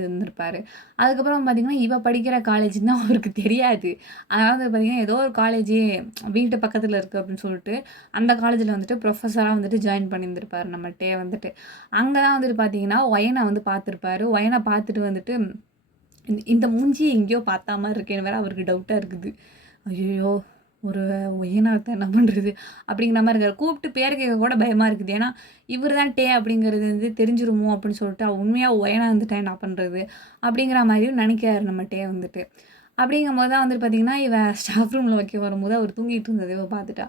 இருந்திருப்பாரு. அதுக்கப்புறம் பார்த்தீங்கன்னா, இவ படிக்கிற காலேஜ்ன்னா அவருக்கு தெரியாது. அதாவது பார்த்தீங்கன்னா, ஏதோ ஒரு காலேஜே வீட்டு பக்கத்துல இருக்கு அப்படின்னு சொல்லிட்டு, அந்த காலேஜ்ல வந்துட்டு ப்ரொஃபஸரா வந்துட்டு ஜாயின் பண்ணியிருந்திருப்பாரு நம்ம டே வந்துட்டு. அங்க தான் வந்துட்டு பார்த்தீங்கன்னா, ஒயன வந்து பார்த்துருப்பாரு. ஒயன பார்த்துட்டு வந்துட்டு இந்த மூஞ்சிய எங்கேயோ பார்த்தா மாரி இருக்கேன்னு வேற அவருக்கு டவுட்டா இருக்குது. ஐய்யயோ! ஒரு ஒய்யனா இருந்தா என்ன பண்றது? அப்படிங்கிற மாரி இருக்காரு. கூப்பிட்டு பேர் கேட்க கூட பயமா இருக்குது. ஏன்னா, இவரு தான் டே அப்படிங்கிறது வந்து தெரிஞ்சிருமோ அப்படின்னு சொல்லிட்டு, உண்மையா ஒயனா இருந்துட்டா என்ன பண்றது? அப்படிங்கிற மாரியும் நெனைக்கிறாரு நம்ம டே வந்துட்டு. அப்படிங்கும்போது தான் வந்துட்டு பார்த்தீங்கன்னா, இவ ஸ்டாஃப் ரூம்ல வைக்க வரும்போது அவர் தூங்கிட்டு இருந்தத இவ பார்த்துட்டா.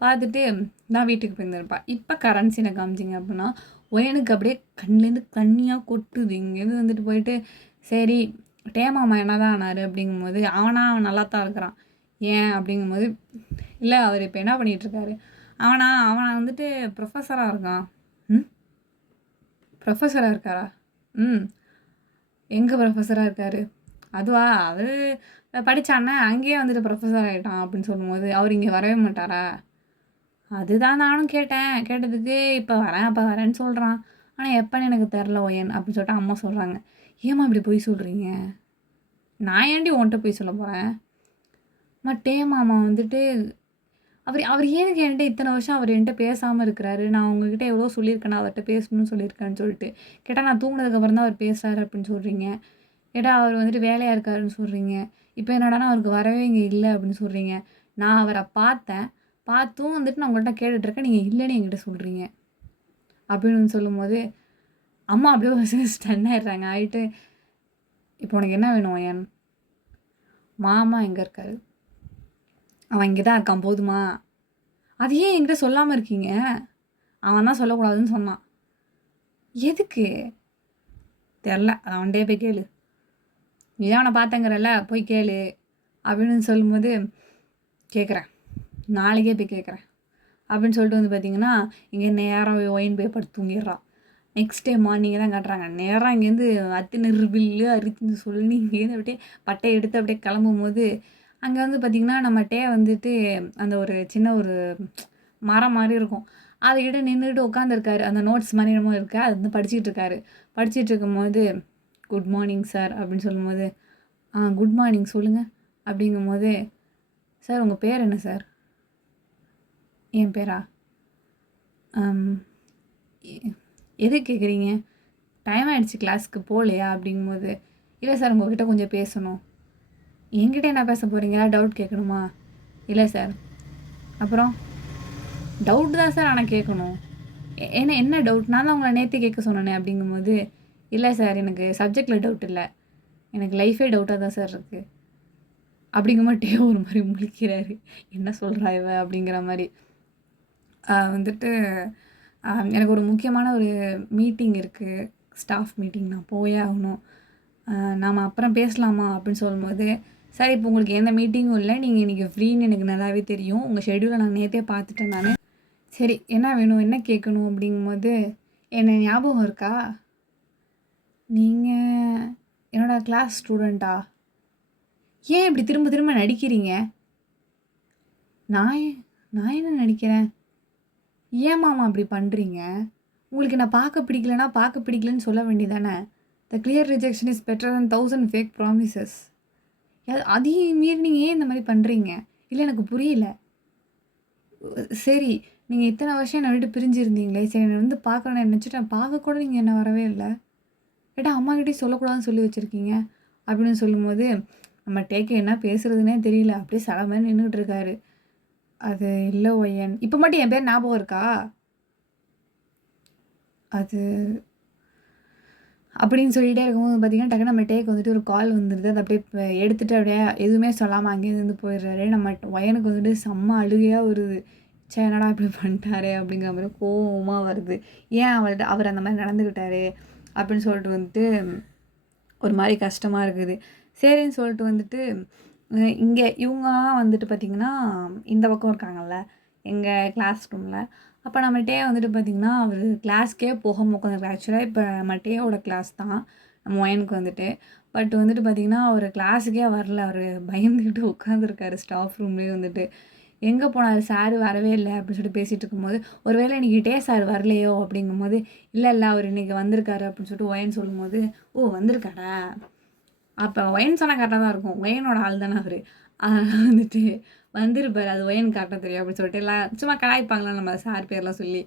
பார்த்துட்டு தான் வீட்டுக்கு போயிருந்திருப்பா. இப்ப கரண்ட் சீன காமிச்சீங்க அப்படின்னா, ஒயனுக்கு அப்படியே கண்லேருந்து தண்ணியா கொட்டுது. இங்கேருந்து வந்துட்டு போயிட்டு, சரி டே மாமா என்னதான் ஆனாரு அப்படிங்கும்போது, அவன் நல்லா தான் இருக்கிறான். ஏன் அப்படிங்கும்போது, இல்ல அவரு இப்ப என்ன பண்ணிட்டுருக்காரு? அவன் வந்துட்டு ப்ரொஃபஸரா இருக்கான். ம். ப்ரொஃபஸரா இருக்காரா? ம். எங்க ப்ரொஃபஸரா இருக்காரு? அதுவா? அவரு படிச்சான்ன, அங்கேயே வந்துட்டு ப்ரொஃபஸர் ஆயிட்டான் அப்படின்னு சொல்லும்போது, அவரு இங்க வரவே மாட்டாரா? அதுதான் நானும் கேட்டேன். கேட்டதுக்கு, இப்ப வரேன், அப்ப வரேன்னு சொல்றான். ஆனா எப்பன்னு எனக்கு தெர்ல ஒயன் அப்படின்னு சொல்லிட்டு அம்மா சொல்றாங்க. ஏம்மா இப்படி பொய் சொல்றீங்க? நான் ஏன்டி உன்ட்ட பொய் சொல்ல போறேன்? அம்மா டே மாமா வந்துட்டு அவரு அவரு ஏனுங்க என்ட்ட இத்தன வருஷம் அவரு என்ட்ட பேசாம இருக்கிறாரு? நான் உங்ககிட்ட எவ்வளோ சொல்லியிருக்கேன், நான் அவர்ட்ட பேசணும்னு சொல்லியிருக்கேன்னு சொல்லிட்டு. கேட்டா நான் தூங்குனதுக்கு அப்புறம் தான் அவர் பேசுறாரு அப்படின்னு சொல்றீங்க. கேட்டா அவர் வந்துட்டு வேலையா இருக்காருன்னு சொல்றீங்க. இப்ப என்னடான்னா அவருக்கு வரவே இங்க இல்ல அப்படின்னு சொல்றீங்க. நான் அவர பார்த்தேன். பார்த்தும் வந்துட்டு நான் உங்கள்ட்ட கேட்டுட்டுருக்கேன். நீங்க இல்லன்னு என்கிட்ட சொல்றீங்க. அப்படின்னு சொல்லும்போது, அம்மா அப்படியே ஒரு ஸ்டன் ஆயிடுறாங்க. ஆயிட்டு, இப்போ உனக்கு என்ன வேணும் ஒயன்? மாமா எங்க இருக்காரு? அவன் இங்க தான் இருக்கான் போதுமா? அது ஏன் என்கிட்ட சொல்லாம இருக்கீங்க? அவன் தான் சொல்லக்கூடாதுன்னு சொன்னான். எதுக்கு? தெர்ல. அது அவன்ட்டயே போய் கேளு. நீ தான் அவன பார்த்தேங்கிறல்ல, போய் கேளு. அப்படின்னு சொல்லும்போது, கேட்குறேன். நாளைக்கே போய் கேட்குறேன். அப்படின்னு சொல்லிட்டு வந்து பார்த்தீங்கன்னா, இங்க நேரா ஒயின் போய் படுத்து தூங்கிர்றா. நெக்ஸ்ட் டே மார்னிங் தான் காட்டுறாங்க. நேரா இங்கேருந்து அத்தினரு பில்லு அரித்துன்னு சொல்லி இங்கேருந்து அப்படியே பட்டைய எடுத்து அப்படியே கிளம்பும்போது, அங்க வந்து பார்த்தீங்கன்னா, நம்ம டே வந்துட்டு அந்த ஒரு சின்ன ஒரு மரம் மாரி இருக்கும். அதுகிட்ட நின்னுட்டு உட்காந்துருக்காரு. அந்த நோட்ஸ் மாரி என்னமோ இருக்கு. அது வந்து படிச்சுட்டு இருக்காரு. படிச்சுட்டு இருக்கும்போது, "குட் மார்னிங் சார்" அப்படின்னு சொல்லும்போது, குட் மார்னிங் சொல்லுங்க" அப்படிங்கும்போது, "சார் உங்க பேர் என்ன சார்?" "என் பேரா? அம் எ எதுக்கு கேட்குறீங்க? டைம் ஆயிடுச்சு கிளாஸ்க்கு போகலையா?" அப்படிங்கும்போது, "இல்ல சார் உங்ககிட்ட கொஞ்சம் பேசணும்." "என்கிட்ட என்ன பேச போறீங்க? ஏதாவது டவுட் கேட்கணுமா?" "இல்ல சார்." "அப்புறம்?" "டவுட் தான் சார் ஆனா கேட்கணும்." என்ன என்ன டவுட்? நான் தான் உங்கள நேத்தே கேட்க சொன்னேனே." அப்படிங்கும்போது, "இல்ல சார் எனக்கு சப்ஜெக்ட்ல டவுட் இல்ல. எனக்கு லைஃபே டவுட்டா தான் சார் இருக்கு." அப்படிங்கும்போது டேவ் ஒரு மாரி முழிக்கிறாரு. "என்ன சொல்றா இவ?" அப்படிங்கிற மாரி. வந்துட்டு எனக்கு ஒரு முக்கியமான ஒரு மீட்டிங் இருக்கு. ஸ்டாஃப் மீட்டிங் நான் போயே ஆகணும். நாம அப்புறம் பேசலாமா? அப்படின்னு சொல்லும்போது, "சார் இப்போ உங்களுக்கு எந்த மீட்டிங்கும் இல்ல. நீங்க இன்னைக்கு ஃப்ரீன்னு எனக்கு நல்லாவே தெரியும். உங்க ஷெட்யூல நான் நேத்தே பார்த்துட்டேன் நானு. சரி என்ன வேணும்? என்ன கேட்கணும்?" அப்படிங்கும்போது, "என்ன ஞாபகம் இருக்கா? நீங்க என்னோட கிளாஸ் ஸ்டூடெண்ட்டா? ஏன் இப்படி திரும்ப திரும்ப நடிக்கிறீங்க?" "நான் நான் என்ன நடிக்கிறேன்? ஏன் மாமா அப்படி பண்றீங்க? உங்களுக்கு என்ன பார்க்க பிடிக்கலன்னா, பார்க்க பிடிக்கலன்னு சொல்ல வேண்டியது தானே? த clear rejection is better then 1000 fake promises." அதையும் மீறி நீங்க ஏன் இந்த மாரி பண்றீங்க? இல்ல எனக்கு புரியல. சரி, நீங்க இத்தன வருஷம் என்ன விட்டு பிரிஞ்சு இருந்தீங்களே, சரி என்ன வந்து பார்க்கணும்னு நெனச்சுட்டேன். பார்க்க கூட நீங்க என்ன வரவே இல்ல. கேட்டா அம்மாகிட்டயும் சொல்லக்கூடாதுன்னு சொல்லி வச்சிருக்கீங்க. அப்படின்னு சொல்லும்போது, நம்ம டேக்கு என்ன பேசுறதுன்னே தெரியல. அப்படியே சல மாரி நின்னுட்டு இருக்காரு. அது இல்லை ஒய்யன். இப்போ மட்டும் என் பேர் ஞாபகம் இருக்கா? அது அப்படின்னு சொல்லிட்டே இருக்கும்போது பார்த்தீங்கன்னா, டக்குனு நம்ம டேக்கு வந்துட்டு ஒரு கால் வந்துடுது. அதை அப்படியே எடுத்துட்டு அப்படியே எதுவுமே சொல்லாமல் அங்கேருந்து போயிடுறாரு. நம்ம ஒயனுக்கு வந்துட்டு செம்ம அழுகையாக வருது. ச்சே என்னடா இப்படி பண்ணிட்டாரே அப்படிங்கிற மாதிரி கோவமாக வருது. ஏன் அவர் அந்த மாதிரி நடந்துக்கிட்டாரு அப்படின்னு சொல்லிட்டு வந்துட்டு ஒரு மாதிரி கஷ்டமாக இருக்குது. சரின்னு சொல்லிட்டு வந்துட்டு இங்கே இவங்கலாம் வந்துட்டு பார்த்திங்கன்னா இந்த பக்கம் இருக்காங்கல்ல எங்கள் கிளாஸ் ரூமில். அப்போ நம்ம டே வந்துட்டு பார்த்திங்கன்னா அவர் கிளாஸ்க்கே போகாமல் உட்காந்துருக்காரு. ஆக்சுவலாக இப்போ நம்ம டேவோட கிளாஸ் தான் நம்ம ஒயனுக்கு வந்துட்டு. பட் வந்துட்டு பார்த்திங்கன்னா அவர் கிளாஸுக்கே வரல. அவர் பயந்துக்கிட்டு உட்காந்துருக்காரு ஸ்டாஃப் ரூம்லேயே வந்துட்டு. எங்கே போனார் சார் வரவே இல்லை அப்படின்னு சொல்லிட்டு பேசிகிட்டு இருக்கும்போது, ஒருவேளை இன்றைக்கி டே சார் வரலையோ அப்படிங்கும்போது, இல்லை அவர் இன்றைக்கி வந்திருக்காரு அப்படின்னு சொல்லிட்டு ஒயன் சொல்லும்போது, ஓ வந்திருக்காரா, அப்போ ஒயன் சொன்னால் கரெக்டாக தான் இருக்கும், ஒயனோட ஆள் தானே அவர், அதனால் வந்துட்டு வந்திருப்பார், அது ஒயன் கரெக்டாக தெரியும் அப்படின்னு சொல்லிட்டு எல்லாம் சும்மா கலாய்ப்பாங்களா நம்ம சார் பேர்லாம் சொல்லி,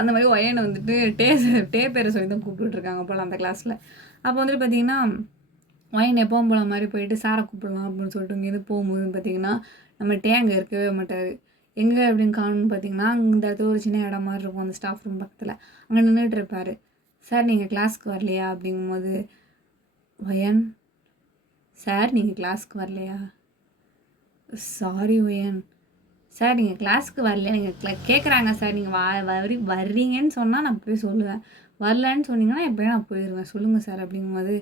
அந்த மாதிரி ஒயனை வந்துட்டு டே பேரை சொல்லி தான் கூப்பிட்டுருக்காங்க போல் அந்த கிளாஸில். அப்போ வந்துட்டு பார்த்திங்கன்னா ஒயன் எப்பவும் போல மாதிரி போயிட்டு சாரை கூப்பிடலாம் அப்படின்னு சொல்லிட்டு இங்கேருந்து போகும்போது பார்த்திங்கன்னா நம்ம டே அங்கே இருக்கவே மாட்டார். எங்கே அப்படின்னு காணும்னு பார்த்தீங்கன்னா இந்த இடத்துல ஒரு சின்ன இடம் மாதிரி இருக்கும் அந்த ஸ்டாஃப் ரூம் பக்கத்தில். அங்கே நின்றுட்டு இருப்பார். சார் நீங்கள் கிளாஸ்க்கு வரலையா அப்படிங்கும்போது, ஒயன் சார் நீங்கள் கிளாஸ்க்கு வரலையா, சாரி ஒயன் சார் நீங்கள் கிளாஸ்க்கு வரலையா, நீங்கள் கேட்குறாங்க சார், நீங்கள் வர்றீங்கன்னு சொன்னால் நான் போய் சொல்லுவேன், வரலன்னு சொன்னீங்கன்னா எப்போயும் நான் போயிடுவேன், சொல்லுங்கள் சார் அப்படிங்கும்போது,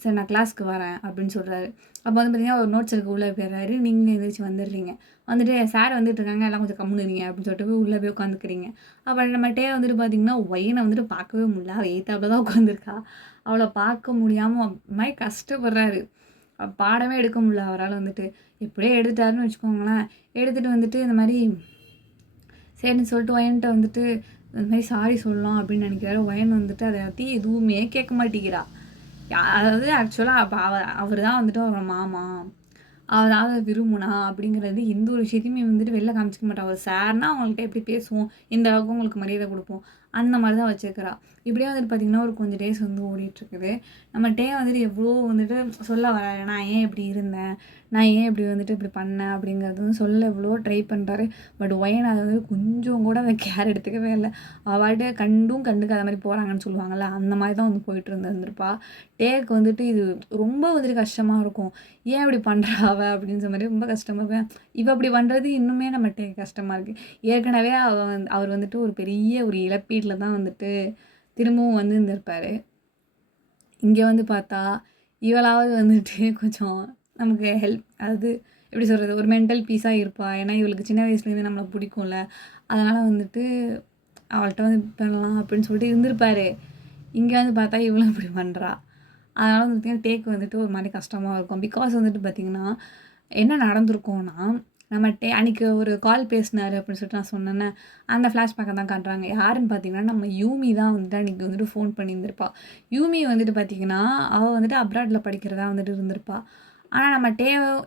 சார் நான் கிளாஸ்க்கு வரேன் அப்படின்னு சொல்கிறாரு. அப்போ வந்து பார்த்திங்கன்னா ஒரு நோட்ஸ் எடுக்க உள்ளே போயிடுறாரு. நீங்கள் எந்திரிச்சு வந்துடுறீங்க. வந்துட்டு சார் வந்துட்டு இருக்காங்க எல்லாம் கொஞ்சம் கம்முனுறீங்க அப்படின்னு சொல்லிட்டு போய் உள்ளே போய் உட்காந்துக்கிறீங்க. அப்போ நம்ம டே வந்துட்டு பார்த்திங்கன்னா ஒயனை வந்துட்டு பார்க்கவே முடியல. அவள் எய்த்தாப்பில் தான் உட்காந்துருக்கா. அவளை பார்க்க முடியாமல் மாதிரி கஷ்டப்படுறாரு. பாடமே எடுக்க முடியல அவரால் வந்துட்டு. எப்படியே எடுத்துட்டாருன்னு வச்சுக்கோங்களேன். எடுத்துகிட்டு வந்துட்டு இந்த மாதிரி சரின்னு சொல்லிட்டு ஒயன்ட்ட வந்துட்டு இந்த மாதிரி சாரி சொல்லலாம் அப்படின்னு நினைக்கிறாரு. ஒயன் வந்துட்டு அதை பற்றி எதுவுமே கேட்க மாட்டேங்கிறா. அதாவது ஆக்சுவலாக அப்போ அவர் தான் வந்துட்டு அவரோட மாமா, அதாவது விரும்புனா அப்படிங்கிறது எந்த ஒரு விஷயத்தையுமே வந்துட்டு வெளில காமிச்சிக்க மாட்டா. அவர் சார்னா அவங்கள்ட்ட எப்படி பேசுவோம், இந்த அளவுக்கு உங்களுக்கு மரியாதை கொடுப்போம், அந்த மாதிரி தான் வச்சுருக்கிறா. இப்படியே வந்துட்டு பார்த்திங்கன்னா ஒரு கொஞ்சம் டேஸ் வந்து ஓடிட்டுருக்குது. நம்ம டே வந்துட்டு எவ்வளோ வந்துட்டு சொல்ல வராரு, நான் ஏன் இப்படி இருந்தேன், நான் ஏன் இப்படி வந்துட்டு இப்படி பண்ணேன் அப்படிங்கிறது வந்து சொல்ல எவ்வளோ ட்ரை பண்ணுறாரு. பட் ஒயன் அதை வந்து கொஞ்சம் கூட அதை கேர் எடுத்துக்கவே இல்லை. அவள்கிட்ட கண்டுக்காத மாதிரி போகிறாங்கன்னு சொல்லுவாங்கள்ல, அந்த மாதிரி தான் வந்து போயிட்டு இருந்திருப்பா. டேக்கு வந்துட்டு இது ரொம்ப வந்துட்டு கஷ்டமாக இருக்கும். ஏன் இப்படி பண்ணுறா அவள் அப்படின்ற மாதிரி ரொம்ப கஷ்டமாக இருக்கும். இவ அப்படி பண்ணுறது இன்னுமே நம்ம டேக்கு கஷ்டமாக இருக்குது. ஏற்கனவே அவர் வந்துட்டு ஒரு பெரிய ஒரு இழப்பீட்டில் தான் வந்துட்டு திரும்பவும் வந்து இருந்திருப்பார். இங்கே வந்து பார்த்தா இவளாவது வந்துட்டு கொஞ்சம் நமக்கு ஹெல்ப், அதாவது எப்படி சொல்கிறது, ஒரு மென்டல் பீஸாக இருப்பாள். ஏன்னா இவளுக்கு சின்ன வயசுலேருந்து நம்மளை பிடிக்கும்ல, அதனால் வந்துட்டு அவள்கிட்ட வந்து பண்ணலாம் அப்படின்னு சொல்லிட்டு இருந்திருப்பார். இங்கே வந்து பார்த்தா இவளும் இப்படி பண்ணுறா. அதனால் வந்து பார்த்திங்கன்னா டேக்கு வந்துட்டு ஒரு மாதிரி கஷ்டமாக இருக்கும். பிகாஸ் வந்துட்டு பார்த்திங்கன்னா என்ன நடந்திருக்கோன்னா, நம்ம அன்றைக்கி ஒரு கால் பேசினார் அப்படின்னு சொல்லிட்டு நான் சொன்னேன்னே, அந்த ஃப்ளாஷ்பேக்கை தான் காட்டுறாங்க. யாருன்னு பார்த்தீங்கன்னா நம்ம யூமி தான் வந்துட்டு அன்றைக்கி வந்துட்டு ஃபோன் பண்ணியிருந்திருப்பா. யூமி வந்துட்டு பார்த்திங்கன்னா அவள் வந்துட்டு அப்ராடில் படிக்கிறதா வந்துட்டு இருந்திருப்பா. ஆனால் நம்ம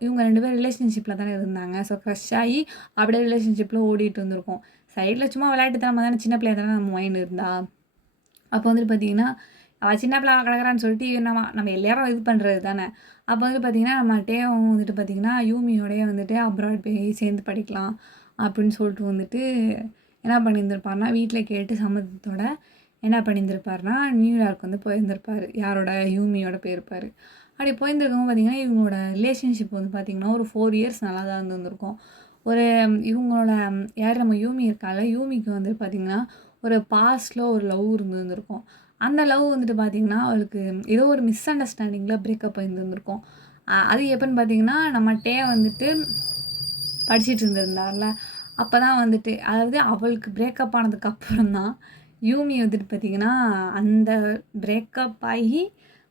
இவங்க 2 பேரும் ரிலேஷன்ஷிப்பில் தானே இருந்தாங்க. ஸோ க்ரஷ் ஆகி அப்படியே ரிலேஷன்ஷிப்பில் ஓடிட்டு இருந்திருக்கோம். சைடில் சும்மா விளையாட்டுத்தனமாக தானே, சின்ன பிள்ளைய தானே நம்ம மைண்ட் இருந்தா. அப்போ வந்துட்டு பார்த்திங்கன்னா அவள் சின்ன பிள்ளை கிடக்குறான்னு சொல்லிட்டு நம்ம எல்லாரும் இது பண்ணுறது தானே. அப்போ வந்துட்டு பார்த்திங்கன்னா நம்ம டேவும் வந்துட்டு பார்த்திங்கன்னா யூமியோடைய வந்துட்டு அப்ராட் போய் சேர்ந்து படிக்கலாம் அப்படின்னு சொல்லிட்டு வந்துட்டு என்ன பண்ணியிருந்திருப்பாருனா, வீட்டில் கேட்டு சம்மதத்தோட என்ன பண்ணியிருந்திருப்பாருனா நியூயார்க் வந்து போயிருந்திருப்பார். யாரோட யூமியோட போயிருப்பார். அப்படி போயிருந்திருக்கவங்க பார்த்திங்கன்னா இவங்களோட ரிலேஷன்ஷிப் வந்து பார்த்திங்கன்னா ஒரு 4 இயர்ஸ் நல்லா தான் இருந்திருக்கும். ஒரு இவங்களோட யார் நம்ம யூமி இருக்கால, யூமிக்கு வந்துட்டு பார்த்திங்கன்னா ஒரு பாஸ்டில் ஒரு லவ் இருந்திருக்கும். அந்த லவ் வந்துட்டு பார்த்திங்கன்னா அவளுக்கு ஏதோ ஒரு மிஸ் அண்டர்ஸ்டாண்டிங்கில் பிரேக்கப் இருந்திருக்கும். அது எப்போன்னு பார்த்திங்கன்னா நம்ம டே வந்துட்டு படிச்சுட்டு இருந்திருந்தார்ல, அப்போ தான் வந்துட்டு, அதாவது அவளுக்கு பிரேக்கப் ஆனதுக்கப்புறம் தான் யூமி வந்துட்டு பார்த்திங்கன்னா அந்த பிரேக்கப் ஆகி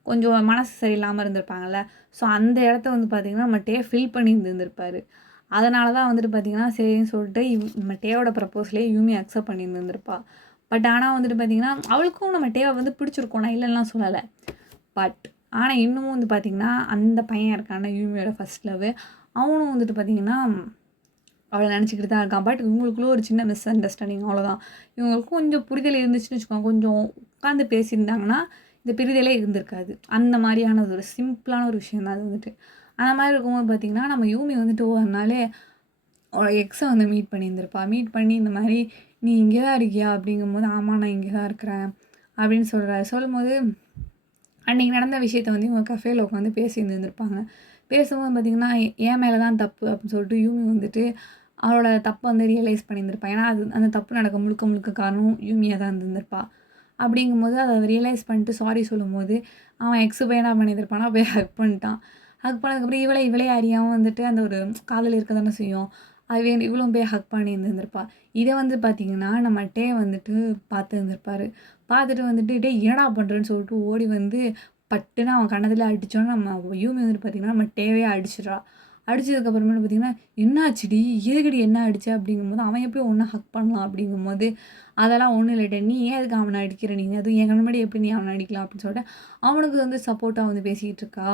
கொஞ்சம் மனசு சரியில்லாமல் இருந்திருப்பாங்கள்ல, ஸோ அந்த இடத்த வந்து பார்த்திங்கன்னா நம்ம டே ஃபில் பண்ணி இருந்திருப்பார். அதனால தான் வந்துட்டு பார்த்திங்கன்னா சரின்னு சொல்லிட்டு நம்ம டேவோட ப்ரப்போஸ்லேயே யூமி அக்செப்ட் பண்ணியிருந்திருப்பா. பட் ஆனால் வந்துட்டு பார்த்திங்கன்னா அவளுக்கும் நம்ம டேவை வந்து பிடிச்சிருக்கோம், நான் இல்லைன்னா சொல்லலை. பட் ஆனால் இன்னமும் வந்து பார்த்திங்கன்னா அந்த பையன் இருக்கான யூமியோட ஃபஸ்ட் லவ், அவனும் வந்துட்டு பார்த்திங்கன்னா அவளை நினச்சிக்கிட்டு தான் இருக்கான். பட் இவங்களுக்குள்ள ஒரு சின்ன மிஸ் அண்டர்ஸ்டாண்டிங், அவ்வளோதான். இவங்களுக்கும் கொஞ்சம் புரிதல் இருந்துச்சுன்னு வச்சுக்கோங்க, கொஞ்சம் உட்காந்து பேசியிருந்தாங்கன்னா இந்த பிரிதலே இருந்திருக்காது. அந்த மாதிரியான ஒரு சிம்பிளான ஒரு விஷயம் தான் அது வந்துட்டு. அந்த மாதிரி இருக்கும்போது பார்த்திங்கன்னா நம்ம யூமி வந்துட்டு ஒருனாலே எக்ஸை வந்து மீட் பண்ணியிருந்திருப்பா. மீட் பண்ணி இந்த மாதிரி நீ இங்கே தான் இருக்கியா அப்படிங்கும்போது, ஆமாம் நான் இங்கே தான் இருக்கிறேன் அப்படின்னு சொல்கிறாரு. சொல்லும்போது அன்றைக்கி நடந்த விஷயத்த வந்து இவங்க கஃபேல உட்காந்து பேசியிருந்துருப்பாங்க. பேசும்போது பார்த்திங்கன்னா என் மேலே தான் தப்பு அப்படின்னு சொல்லிட்டு யூமி வந்துட்டு அவளோட தப்பை வந்து ரியலைஸ் பண்ணியிருந்திருப்பா. ஏன்னா அந்த தப்பு நடக்க முழுக்க முழுக்க காரணம் யூமியாக தான் இருந்திருந்திருப்பா. அப்படிங்கும்போது அதை ரியலைஸ் பண்ணிட்டு சாரி சொல்லும்போது அவன் எக்ஸு போய் என்ன பண்ணியிருந்திருப்பானா போய் ஹக் பண்ணிட்டான். ஹக் பண்ணதுக்கப்புறம் இவளே அறியாமல் வந்துட்டு அந்த ஒரு காதல் இருக்க தானே செய்யும். இவளும் போய் ஹக் பண்ணி இருந்திருந்திருப்பா. இதை வந்து பார்த்திங்கன்னா நம்ம டே வந்துட்டு பார்த்து இருந்திருப்பாரு. பார்த்துட்டு வந்துட்டு டேய் என்னடா பண்ணுறேன்னு சொல்லிட்டு ஓடி வந்து பட்டுன்னு அவன் கண்ணத்தில் அடித்தோன்னா நம்ம யூமி வந்துட்டு பார்த்திங்கன்னா நம்ம டேவே அடிச்சிடுறா. அடித்ததுக்கப்புறமேட்டு பார்த்திங்கன்னா என்னாச்சுடி ஏதுக்கடி என்ன அடிச்ச அப்படிங்கும்போது அவன் எப்படி ஒன்றா ஹக் பண்ணலாம் அப்படிங்கும்போது அதெல்லாம் ஒன்றும் இல்லைட்டே நீ ஏன் அதுக்கு அவனை அடிக்கிற நீங்கள் அதுவும் என் முன்னாடி எப்படி நீ அவனை அடிக்கலாம் அப்படின்னு சொல்லிட்டு அவனுக்கு வந்து சப்போர்ட்டாக வந்து பேசிக்கிட்டு இருக்கா.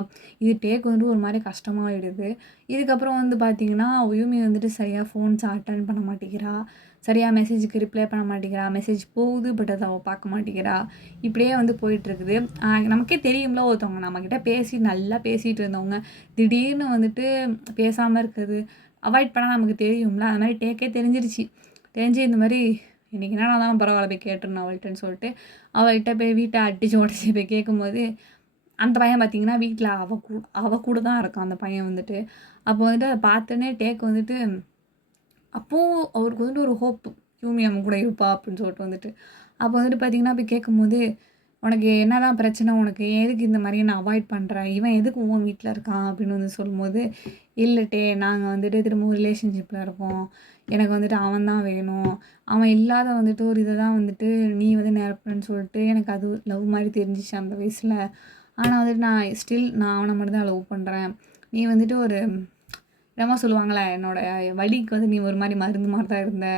இது டேக்கு வந்து ஒரு மாதிரி கஷ்டமாகிடுது. இதுக்கப்புறம் வந்து பார்த்திங்கன்னா யூமி வந்துட்டு சரியாக ஃபோன்ஸ் அட்டன் பண்ண மாட்டேங்கிறா. சரியாக மெசேஜுக்கு ரிப்ளை பண்ண மாட்டேங்கிறா. மெசேஜ் போகுது பட் அதை அவள் பார்க்க மாட்டேங்கிறா. இப்படியே வந்து போயிட்டுருக்குது. நமக்கே தெரியும்ல ஒருத்தவங்க நம்மக்கிட்ட நல்லா பேசிகிட்டு இருந்தவங்க திடீர்னு வந்துட்டு பேசாமல் இருக்குது அவாய்ட் பண்ணால் நமக்கு தெரியும்ல. அது மாதிரி டேக்கே தெரிஞ்சிருச்சு. தெரிஞ்சு இந்த மாதிரி இன்றைக்கி என்ன தான் பரவாயில்ல போய் கேட்டுருந்தேன் அவள்கிட்டன்னு சொல்லிட்டு அவள்கிட்ட போய் வீட்டை அடித்து உடச்சி போய் கேட்கும்போது அந்த பையன் பார்த்திங்கன்னா வீட்டில் அவ கூட தான் இருக்கான் அந்த பையன் வந்துட்டு. அப்போ வந்துட்டு அதை பார்த்தோன்னே டேக் வந்துட்டு அப்போது அவருக்கு வந்துட்டு ஒரு ஹோப் யூமி அவன் கூட இருப்பா அப்படின்னு சொல்லிட்டு வந்துட்டு அப்போ வந்துட்டு பார்த்திங்கன்னா போய் கேட்கும்போது உனக்கு என்ன தான் பிரச்சனை உனக்கு எதுக்கு இந்த மாதிரி நான் அவாய்ட் பண்ணுறேன் இவன் எதுக்கு உன் வீட்டில் இருக்கான் அப்படின்னு வந்து சொல்லும்போது இல்லட்டே நாங்கள் வந்துட்டு திரும்ப ரிலேஷன்ஷிப்பில் இருக்கோம் எனக்கு வந்துட்டு அவன் தான் வேணும் அவன் இல்லாத வந்துட்டு ஒரு இதை தான் வந்துட்டு நீ வந்து நிரப்புறேன்னு சொல்லிட்டு எனக்கு அது லவ் மாதிரி தெரிஞ்சிச்சு அந்த வயசில். ஆனால் வந்துட்டு நான் அவனை மட்டும் தான் லவ் பண்ணுறேன். நீ வந்துட்டு ஒரு என்னமோ சொல்லுவாங்களே என்னோடய வலிக்கு வந்து நீ ஒரு மாதிரி மருந்து மாதிரி தான் இருந்த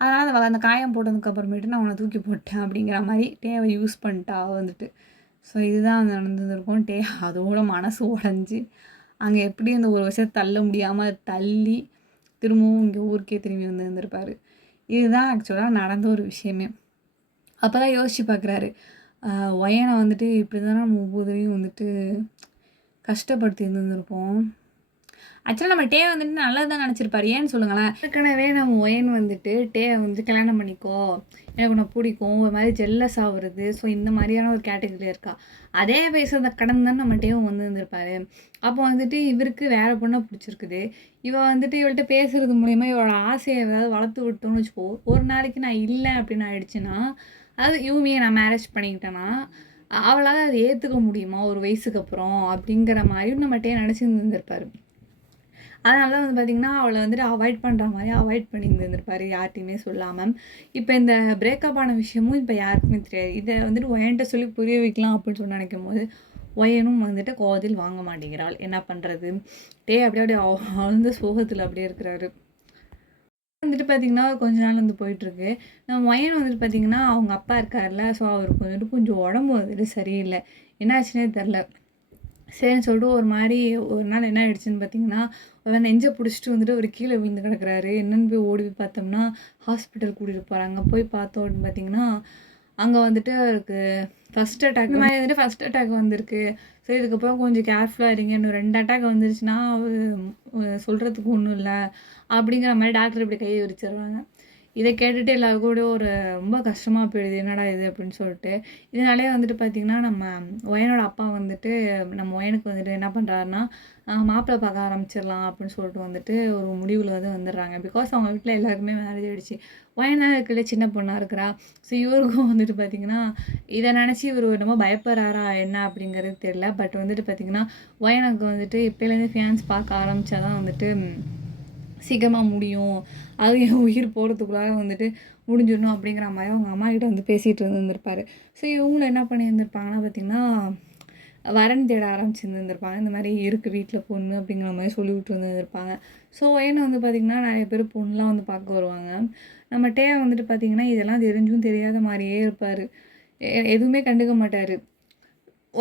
அதனால் அந்த காயம் போட்டதுக்கப்புறமேட்டு நான் அவனை தூக்கி போட்டேன் அப்படிங்கிற மாதிரி டேவை யூஸ் பண்ணிட்டா வந்துட்டு. ஸோ இதுதான் வந்து நடந்துருக்கும். அதோட மனசு உடஞ்சி அங்கே எப்படி அந்த ஒரு வருஷத்தை தள்ள முடியாமல் தள்ளி திரும்பவும் இங்கே ஊருக்கே திரும்பி வந்து இருந்திருப்பார். இதுதான் ஆக்சுவலாக நடந்த ஒரு விஷயமே. அப்போ தான் யோசிச்சு பார்க்குறாரு ஒயனை வந்துட்டு இப்படி தானே நம்ம ஒவ்வொருத்தையும் வந்துட்டு கஷ்டப்படுத்தி இருந்திருப்போம். ஆக்சுவலாக நம்ம டே வந்துட்டு நல்லது தான் நினச்சிருப்பாரு. ஏன்னு சொல்லுங்களேன். ஏற்கனவே நம்ம ஒயன் வந்துட்டு டே வந்து கல்யாணம் பண்ணிக்கோ எனக்கு உன்னை பிடிக்கும் ஒரு மாதிரி ஜெல்லஸ் ஆகுறது. ஸோ இந்த மாதிரியான ஒரு கேட்டகரியில் இருக்கா. அதே வயசை கடந்து தான் நம்ம டேவும் வந்து இருந்திருப்பாரு. அப்போ வந்துட்டு இவருக்கு வேறு பொண்ணை பிடிச்சிருக்குது. இவள் வந்துட்டு இவள்கிட்ட பேசுகிறது மூலிமா இவளோட ஆசையை ஏதாவது வளர்த்து விட்டோன்னு வச்சுக்கோ. ஒரு நாளைக்கு நான் இல்லை அப்படின்னு ஆயிடுச்சுன்னா அது யூமியை நான் மேரேஜ் பண்ணிக்கிட்டேன்னா அவளால் அதை ஏற்றுக்க முடியுமா ஒரு வயசுக்கு அப்புறம் அப்படிங்கிற மாதிரியும் நம்ம டே நினச்சிருந்துருப்பாரு. அதனால தான் வந்து பார்த்திங்கன்னா அவளை வந்துட்டு அவாய்ட் பண்ணுற மாதிரி அவாய்ட் பண்ணியிருந்துருப்பாரு யார்ட்டையுமே சொல்லாமல். இப்போ இந்த பிரேக்கப் ஆன விஷயமும் இப்போ யாருக்குமே தெரியாது. இதை வந்துட்டு ஒயன்ட்ட சொல்லி புரிய வைக்கலாம் அப்படின்னு சொல்லி நினைக்கும் போது ஒயனும் வந்துட்டு கோதில் வாங்க மாட்டேங்கிறாள். என்ன பண்ணுறது அப்படியே ஆழ்ந்த சோகத்தில் அப்படியே இருக்கிறாரு. வந்துட்டு பார்த்திங்கன்னா கொஞ்ச நாள் வந்து போயிட்டுருக்கு. நம்ம ஒயன் வந்துட்டு பார்த்திங்கன்னா அவங்க அப்பா இருக்கார்ல. ஸோ அவருக்கு வந்துட்டு கொஞ்சம் உடம்பு வந்துட்டு சரியில்லை. என்னாச்சுன்னே தெரில. சரின்னு சொல்லிட்டு ஒரு நாள் என்ன ஆகிடுச்சின்னு பார்த்திங்கன்னா அவன் நெஞ்சை பிடிச்சிட்டு வந்துட்டு ஒரு கீழே விழுந்து கிடக்குறாரு. என்னென்னு போய் ஓடி போய் பார்த்தோம்னா ஹாஸ்பிட்டல் கூட்டிகிட்டு போகிறாங்க. போய் பார்த்தோம் அப்படின்னு பார்த்திங்கன்னா அங்கே வந்துட்டு அவருக்கு ஃபஸ்ட் அட்டாக் இந்த மாதிரி வந்துட்டு ஃபஸ்ட் அட்டாக் வந்திருக்கு. ஸோ இதுக்கப்புறம் கொஞ்சம் கேர்ஃபுல்லாக இருங்க. இன்னும் 2 அட்டாக் வந்துருச்சுன்னா சொல்கிறதுக்கு ஒன்றும் இல்லை அப்படிங்கிற மாதிரி டாக்டர் இப்படி கையை விரிச்சிடுறாங்க. இதை கேட்டுட்டு எல்லாருக்கும் கூட ஒரு ரொம்ப கஷ்டமாக போயிடுது. என்னடா இது அப்படின்னு சொல்லிட்டு இதனாலே வந்துட்டு பார்த்திங்கன்னா நம்ம ஒயனோட அப்பா வந்துட்டு நம்ம ஒயனுக்கு வந்துட்டு என்ன பண்ணுறாருன்னா மாப்பிள்ளை பார்க்க ஆரம்பிச்சிடலாம் அப்படின்னு சொல்லிட்டு வந்துட்டு ஒரு முடிவில் வந்து வந்துடுறாங்க. பிகாஸ் அவங்க வீட்டில் எல்லாருக்குமே மேரேஜ் ஆகிடுச்சு. ஒயன் தான் இருக்கிற சின்ன பொண்ணாக இருக்கிறா. ஸோ இவருக்கும் வந்துட்டு பார்த்திங்கன்னா இதை நினச்சி இவர் ரொம்ப பயப்படுறாரா என்ன அப்படிங்கிறது தெரியல. பட் வந்துட்டு பார்த்திங்கன்னா ஒயனுக்கு வந்துட்டு இப்போலேருந்து ஃபியான்ஸ் பார்க்க ஆரம்பித்தா தான் வந்துட்டு சீக்கிரமாக முடியும். அதுவும் என் உயிர் போகிறதுக்குள்ளாக வந்துட்டு முடிஞ்சிடணும் அப்படிங்கிற மாதிரி அவங்க அம்மா கிட்ட வந்து பேசிகிட்டு இருந்திருப்பார். ஸோ இவங்களும் என்ன பண்ணியிருந்திருப்பாங்கன்னா பார்த்திங்கன்னா வரன் தேட ஆரம்பிச்சிருந்துருப்பாங்க. இந்த மாதிரி இருக்குது வீட்டில் பொண்ணு அப்படிங்கிற மாதிரி சொல்லி விட்டு வந்துருப்பாங்க. ஸோ ஒயனை வந்து பார்த்திங்கன்னா நிறைய பேர் பொண்ணுலாம் வந்து பார்க்க வருவாங்க. நம்ம டே வந்துட்டு பார்த்திங்கன்னா இதெல்லாம் தெரிஞ்சும் தெரியாத மாதிரியே இருப்பார். எதுவுமே கண்டுக்க மாட்டார்.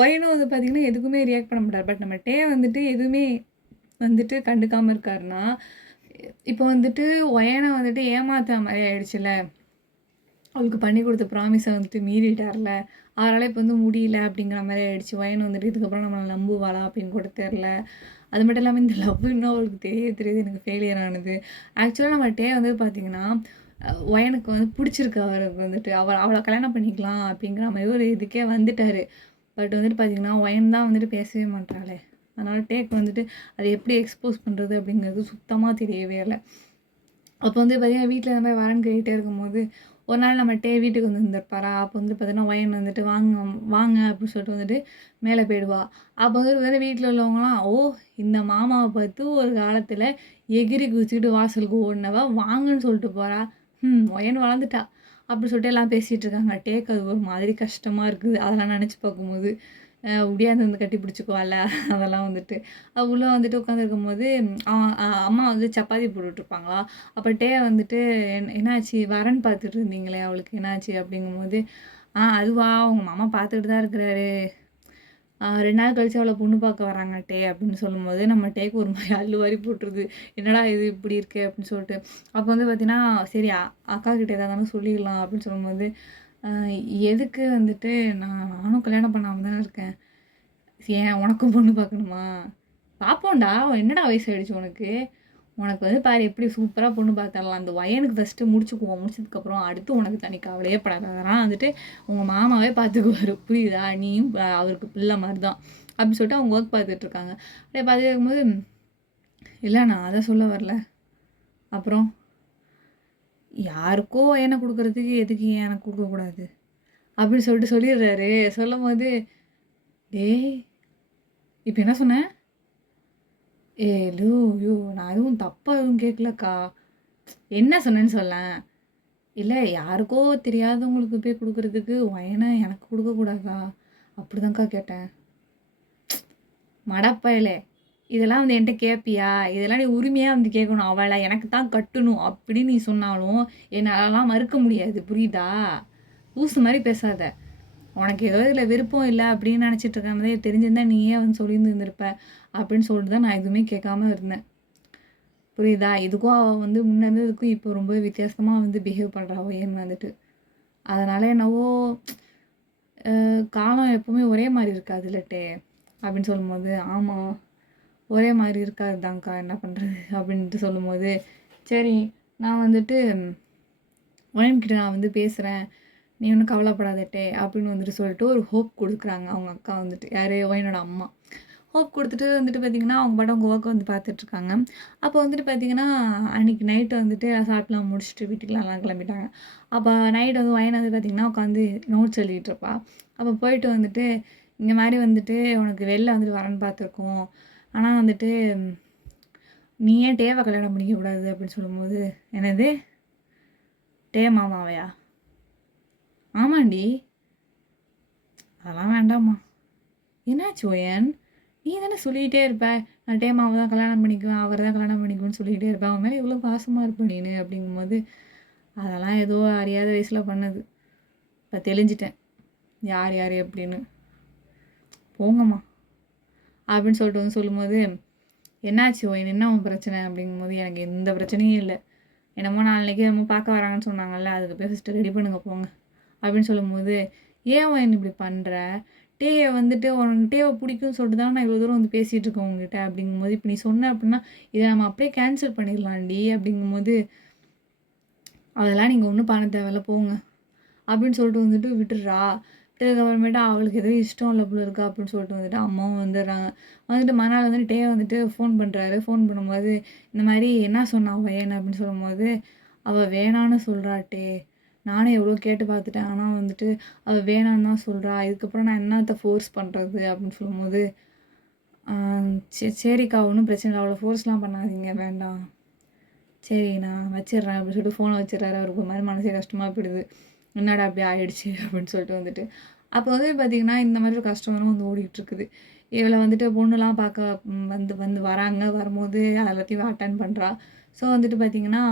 ஒயனும் வந்து பார்த்திங்கன்னா எதுக்குமே ரியாக்ட் பண்ண மாட்டார். பட் நம்ம டே வந்துட்டு எதுவுமே வந்துட்டு கண்டுக்காமல் இருக்காருன்னா இப்போ வந்துட்டு ஒயனை வந்துட்டு ஏமாத்த மாதிரி ஆயிடுச்சுல. அவளுக்கு பண்ணி கொடுத்த ப்ராமிஸை வந்துட்டு மீறிட்டார்ல. அதனால் இப்போ வந்து முடியல அப்படிங்கிற மாதிரி ஆயிடுச்சு. ஒயன் வந்துட்டு இதுக்கப்புறம் நம்மளை நம்புவாளா அப்படின்னு கூட தெரில. அது மட்டும் இல்லாமல் இந்த லவ் இன்னும் அவளுக்கு தெரியாது எனக்கு ஃபெயிலியர் ஆனது. ஆக்சுவலாக நம்ம டே வந்து பார்த்திங்கன்னா ஒயனுக்கு வந்து பிடிச்சிருக்கு அவருக்கு வந்துட்டு அவளை கல்யாணம் பண்ணிக்கலாம் அப்படிங்கிற மாதிரி ஒரு இதுக்கே வந்துட்டார். பட் வந்துட்டு பார்த்திங்கன்னா ஒயன் தான் வந்துட்டு பேசவே மாட்டாளே. அதனால் டேக்கு வந்துட்டு அதை எப்படி எக்ஸ்போஸ் பண்ணுறது அப்படிங்கிறது சுத்தமாக தெரியவே இல்லை. அப்போ வந்து பார்த்திங்கன்னா வீட்டில் இந்த மாதிரி வரன் கேட்டுகிட்டே இருக்கும்போது ஒரு நாள் நம்ம டே வீட்டுக்கு வந்து இருந்திருப்பாரா. அப்போ வந்து பார்த்தீங்கன்னா ஒயன் வந்துட்டு வாங்க அப்படின்னு சொல்லிட்டு வந்துட்டு மேலே போயிடுவா. அப்போ வந்துட்டு வேறு வீட்டில் உள்ளவங்களாம் இந்த மாமாவை பார்த்து ஒரு காலத்தில் எகிரி குதிச்சுக்கிட்டு வாசலுக்கு ஓடினவா வாங்கன்னு சொல்லிட்டு போகிறா. ஒயன் வளர்ந்துட்டா அப்படி சொல்லிட்டு எல்லாம் பேசிகிட்டு இருக்காங்க. டேக்கு அது ஒரு மாதிரி கஷ்டமாக இருக்குது அதெல்லாம் நினச்சி பார்க்கும்போது. உடையாந்து வந்து கட்டி பிடிச்சிக்குவாள்ல அதெல்லாம் வந்துட்டு உள்ளே வந்துட்டு உட்காந்துருக்கும்போது அம்மா வந்து சப்பாத்தி போட்டுட்ருப்பாங்களா. அப்போ டே வந்துட்டு என்னாச்சு வரன்னு பார்த்துட்டு இருந்தீங்களே அவளுக்கு என்னாச்சு அப்படிங்கும்போது அதுவா உங்கள் மாமா பார்த்துட்டு தான் இருக்கிறாரு, 2 நாள் கழிச்சு அவளை பொண்ணு பார்க்க வராங்க டே அப்படின்னு சொல்லும்போது நம்ம டேக்கு ஒரு மாதிரி அள்ளுவாரி போட்டுருது. என்னடா இது இப்படி இருக்கு அப்படின்னு சொல்லிட்டு. அப்போ வந்து பார்த்தீங்கன்னா சரி அக்கா கிட்ட ஏதாவது சொல்லிடலாம் அப்படின்னு சொல்லும்போது எதுக்கு வந்துட்டு நானும் கல்யாணம் பண்ணாமல் தானே இருக்கேன், ஏன் உனக்கும் பொண்ணு பார்க்கணுமா, பார்ப்போம்டா என்னடா வயசு ஆகிடுச்சு உனக்கு வந்து பாரு எப்படி சூப்பராக பொண்ணு பார்த்துடலாம், அந்த வயனுக்கு ஃபஸ்ட்டு முடிச்சுக்குவோம், முடிச்சதுக்கப்புறம் அடுத்து உனக்கு தனி கவலையே படாத, அதெல்லாம் வந்துட்டு உங்கள் மாமாவே பார்த்துக்குவார் புரியுதா, நீயும் அவருக்கு பிள்ளை மாதிரி தான் அப்படின்னு சொல்லிட்டு அவங்க ஒர்க் பார்த்துட்ருக்காங்க. அப்படியே பார்த்துட்டு இருக்கும்போது இல்லை நான் அதை சொல்ல வரல, அப்புறம் யாருக்கோ வயனை கொடுக்குறதுக்கு எதுக்கு ஏன் எனக்கு கொடுக்கக்கூடாது அப்படின்னு சொல்லிட்டு சொல்லிடுறாரு. சொல்லும் போது டேய் இப்போ என்ன சொன்னேன், யோ நான் எதுவும் தப்பாக எதுவும் கேட்கலக்கா, என்ன சொன்னேன்னு சொல்லேன். இல்லை யாருக்கோ தெரியாதவங்களுக்கு போய் கொடுக்குறதுக்கு வயனை எனக்கு கொடுக்கக்கூடாதா அப்படிதான்க்கா கேட்டேன். மடப்பயலே இதெல்லாம் வந்து என்கிட்ட கேட்பியா, இதெல்லாம் நீ உரிமையாக வந்து கேட்கணும், அவளை எனக்கு தான் கட்டணும் அப்படின்னு நீ சொன்னாலும் என்னாலலாம் மறுக்க முடியாது புரியுதா, லூசு மாதிரி பேசாத, உனக்கு ஏதோ இதில் விருப்பம் இல்லை அப்படின்னு நினச்சிட்டு இருக்கானதே தெரிஞ்சிருந்தா நீயே வந்து சொல்லியிருந்து இருந்திருப்ப அப்படின்னு சொல்லிட்டு தான் நான் எதுவுமே கேட்காம இருந்தேன் புரியுதா. இதுக்கும் அவள் வந்து முன்னேறதுக்கும் இப்போ ரொம்ப வித்தியாசமாக வந்து பிஹேவ் பண்ணுறா ஏன்னு வந்துட்டு. அதனால் என்னவோ காலம் எப்போவுமே ஒரே மாதிரி இருக்காது இல்லட்டே அப்படின்னு சொல்லும்போது ஆமாம் ஒரே மாதிரி இருக்காது தான்க்கா என்ன பண்ணுறது அப்படின்ட்டு சொல்லும்போது சரி நான் வந்துட்டு ஒயன்கிட்ட நான் வந்து பேசுகிறேன், நீ ஒன்றும் கவலைப்படாதட்டே அப்படின்னு வந்துட்டு சொல்லிட்டு ஒரு ஹோப் கொடுக்குறாங்க அவங்க அக்கா வந்துட்டு, யார் ஒயனோட அம்மா. ஹோப் கொடுத்துட்டு வந்துட்டு பார்த்திங்கன்னா அவங்க பாட்டு அவங்க ஒர்க்கை வந்து பார்த்துட்ருக்காங்க. அப்போ வந்துட்டு பார்த்திங்கன்னா அன்றைக்கி நைட்டு வந்துட்டு சாப்பிட்லாம் முடிச்சுட்டு வீட்டுக்குலாம் கிளம்பிட்டாங்க. அப்போ நைட் வந்து ஒயன் வந்து பார்த்திங்கன்னா உட்காந்து நோட்ஸ் எழுதிட்டு இருப்பா. அப்போ போயிட்டு வந்துட்டு இந்த மாதிரி வந்துட்டு உனக்கு வெளில வந்துட்டு வரன்னு பார்த்துருக்கோம், ஆனால் வந்துட்டு நீ ஏன் டேவை கல்யாணம் பண்ணிக்கக்கூடாது அப்படின்னு சொல்லும்போது என்னது டே மாமாவையா, ஆமாண்டி அதெல்லாம் வேண்டாம்மா, என்னாச்சு ஒயன் நீ தானே சொல்லிகிட்டே இருப்ப நான் டே மாவை தான் கல்யாணம் பண்ணிக்குவேன் அவர் தான் கல்யாணம் பண்ணிக்குவேன்னு சொல்லிகிட்டே இருப்பேன், அவன் மேலே இவ்வளோ பாசமாக இருப்பேன் நீனு அப்படிங்கும்போது அதெல்லாம் ஏதோ அறியாத வயசில் பண்ணது, இப்போ தெளிஞ்சிட்டேன் யார் யார் எப்படின்னு, போங்கம்மா அப்படின்னு சொல்லிட்டு வந்து சொல்லும்போது என்னாச்சு ஒயன் என்ன உன் பிரச்சனை அப்படிங்கும்போது எனக்கு எந்த பிரச்சனையும் இல்லை, என்னமோ நாளைக்கு நம்ம பார்க்க வராங்கன்னு சொன்னாங்கல்ல அதுக்கு போய் ஃபஸ்ட்டு ரெடி பண்ணுங்க போங்க அப்படின்னு சொல்லும்போது ஏன் ஒயன் இப்படி பண்ணுற, டேயை வந்துட்டு உனக்கு டேவை பிடிக்கும்னு சொல்லிட்டு தான் நான் இவ்வளோ தூரம் வந்து பேசிகிட்டு இருக்கேன் உங்ககிட்ட அப்படிங்கும்போது இப்போ நீ சொன்ன அப்படின்னா இதை நம்ம அப்படியே கேன்சல் பண்ணிடலாம்டி அப்படிங்கும்போது அதெல்லாம் நீங்கள் ஒன்றும் பண்ண தேவையில்ல போங்க அப்படின்னு சொல்லிட்டு வந்துட்டு விட்டுடுறா. விட்டதுக்கப்புறமேட்டு அவளுக்கு எதுவும் இஷ்டம் இல்லை போல இருக்கா அப்படின்னு சொல்லிட்டு வந்துட்டு அம்மாவும் வந்துடுறாங்க. வந்துட்டு மறுநாள் வந்துட்டு டே வந்துட்டு ஃபோன் பண்ணுறாரு. ஃபோன் பண்ணும்போது இந்த மாதிரி என்ன சொன்னா பையன் அப்படின்னு சொல்லும்போது அவள் வேணான்னு சொல்கிறா டே, நானும் எவ்வளோ கேட்டு பார்த்துட்டேன் ஆனால் வந்துட்டு அவள் வேணான்னு தான் சொல்கிறா, இதுக்கப்புறம் நான் என்னத்தை ஃபோர்ஸ் பண்ணுறது அப்படின்னு சொல்லும்போது சரிக்கா ஒன்றும் பிரச்சனை இல்லை, அவ்வளோ ஃபோர்ஸ்லாம் பண்ணாதீங்க வேண்டாம், சரி நான் வச்சிடுறேன் அப்படின்னு சொல்லிட்டு ஃபோனை வச்சிடறாரு. அவருக்கு ஒரு மாதிரி மனசே கஷ்டமாக போயிடுது, என்னடா அப்படி ஆகிடுச்சு அப்படின்னு சொல்லிட்டு வந்துட்டு அப்போ வந்து பார்த்திங்கன்னா இந்த மாதிரி ஒரு கஷ்டமெல்லாம் வந்து ஓடிட்டுருக்குது. இவளை வந்துட்டு பொண்ணுலாம் பார்க்க வந்து வந்து வராங்க, வரும்போது எல்லாத்தையும் அட்டன் பண்ணுறா. ஸோ வந்துட்டு பார்த்திங்கன்னா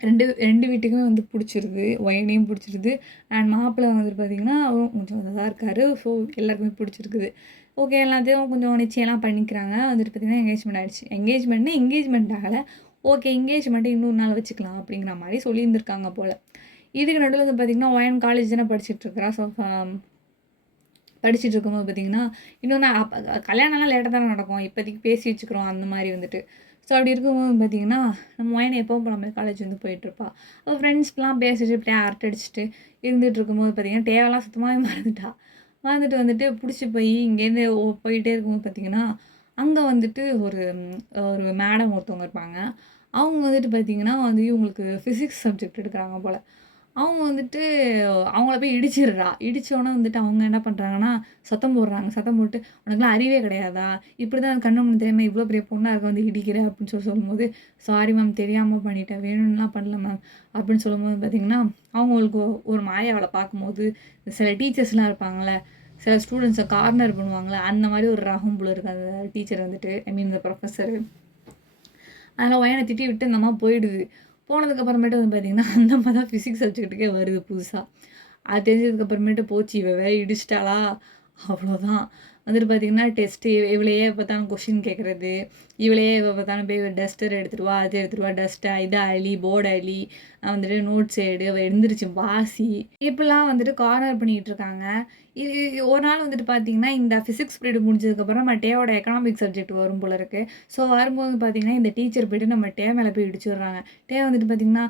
ரெண்டு வீட்டுக்குமே வந்து பிடிச்சிருது, ஒயனையும் பிடிச்சிருது அண்ட் மாப்பிள்ளை வந்துட்டு பார்த்திங்கன்னா அவரும் கொஞ்சம் இதாக இருக்கார். ஸோ எல்லாருக்குமே பிடிச்சிருக்குது. ஓகே எல்லாத்தையும் கொஞ்சம் நிச்சயம்லாம் பண்ணிக்கிறாங்க. வந்துட்டு பார்த்திங்கன்னா என்கேஜ்மெண்ட் ஆகிடுச்சு. என்கேஜ்மெண்ட் ஆகலை, ஓகே என்கேஜ்மெண்ட்டு இன்னொரு நாள் வச்சுக்கலாம் அப்படிங்கிற மாதிரி சொல்லியிருந்திருக்காங்க போல். இதுக்கு நடுவில் வந்து பார்த்திங்கன்னா ஒயன் காலேஜ் தானே படிச்சுட்ருக்கிறா. ஸோ படிச்சுட்டு இருக்கும்போது பார்த்தீங்கன்னா, இன்னொன்று கல்யாணம்லாம் லேட்டாக தானே நடக்கும். இப்போதைக்கு பேசி வச்சுக்கிறோம் அந்த மாதிரி வந்துட்டு. ஸோ அப்படி இருக்கும்போது பார்த்தீங்கன்னா, நம்ம மொயனை எப்பவும் போல மாதிரி காலேஜ் வந்து போயிட்டுருப்பா. அவள் ஃப்ரெண்ட்ஸ்லாம் பேசிட்டு இப்படியே அரட்டை அடிச்சுட்டு இருந்துட்டு இருக்கும்போது பார்த்தீங்கன்னா, தேவைலாம் சுத்தமாகவே மறந்துட்டா. மறந்துட்டு வந்துட்டு பிடிச்சி போய் இங்கேருந்து போயிட்டே இருக்கும்போது பார்த்தீங்கன்னா, அங்கே வந்துட்டு ஒரு ஒரு மேடம் ஒருத்தவங்க இருப்பாங்க. அவங்க வந்துட்டு பார்த்தீங்கன்னா வந்து இவங்களுக்கு ஃபிசிக்ஸ் சப்ஜெக்ட் எடுக்கிறாங்க போல. அவங்க வந்துட்டு அவங்கள போய் இடிச்சிடுறா. இடிச்சோனே வந்துட்டு அவங்க என்ன பண்ணுறாங்கன்னா, சத்தம் போடுறாங்க. சத்தம் போட்டு, "உனக்குலாம் அறிவே கிடையாதா? இப்படி தான் கண்ணு முன்னு தெரியாம இவ்வளோ பெரிய பொண்ணா இருக்க வந்து இடிக்கிற" அப்படின்னு சொல்லும்போது, "சாரி மேம் தெரியாம பண்ணிட்டேன். வேணும்னுலாம் பண்ணல மேம்" அப்படின்னு சொல்லும்போது பார்த்தீங்கன்னா, அவங்களுக்கு ஒரு மாரி அவள பார்க்கும்போது, சில டீச்சர்ஸ்லாம் இருப்பாங்கல்ல, சில ஸ்டூடெண்ட்ஸை கார்னர் பண்ணுவாங்கல்ல, அந்த மாரி ஒரு ரகம் போல இருக்கு அந்த டீச்சர் வந்துட்டு. ஐ மீன் இந்த ப்ரொஃபஸரு. அதனால் பையனை திட்டி விட்டு இந்த அம்மா போயிடுது. போனதுக்கப்புறமேட்டு வந்து பார்த்தீங்கன்னா, அந்த அம்மா தான் ஃபிசிக்ஸ் சப்ஜெக்ட்டுக்கே வருது புதுசா. அது தெரிஞ்சதுக்கப்புறமேட்டு போச்சு இவ வேற இடிச்சிட்டாளா, அவ்வளோதான். வந்துட்டு பார்த்தீங்கன்னா, டெஸ்ட்டு இவளையே எப்போ பார்த்தாலும் கொஷின் கேட்குறது, இவளையே எப்போ பார்த்தாலும் போய் டஸ்டர் எடுத்துட்டு வா, அது எடுத்துட்டு வா, டஸ்ட்டை இதை அழி, போர்டு அழி, வந்துட்டு நோட்ஸ் எடு, அவள் எழுந்திரிச்சு வாசி, இப்படிலாம் வந்துட்டு கார்னர் பண்ணிக்கிட்டு இருக்காங்க. இது ஒரு நாள் வந்துட்டு பார்த்தீங்கன்னா, இந்த ஃபிசிக்ஸ் பீரியட் முடிஞ்சதுக்கப்புறம் நம்ம டேவோட எக்கனாமிக் சப்ஜெக்ட் வரும் போல இருக்குது. ஸோ வரும்போது பார்த்தீங்கன்னா, இந்த டீச்சர் போய்ட்டு நம்ம டே மேலே போய் இடிச்சுடுறாங்க. டே வந்துட்டு பார்த்தீங்கன்னா,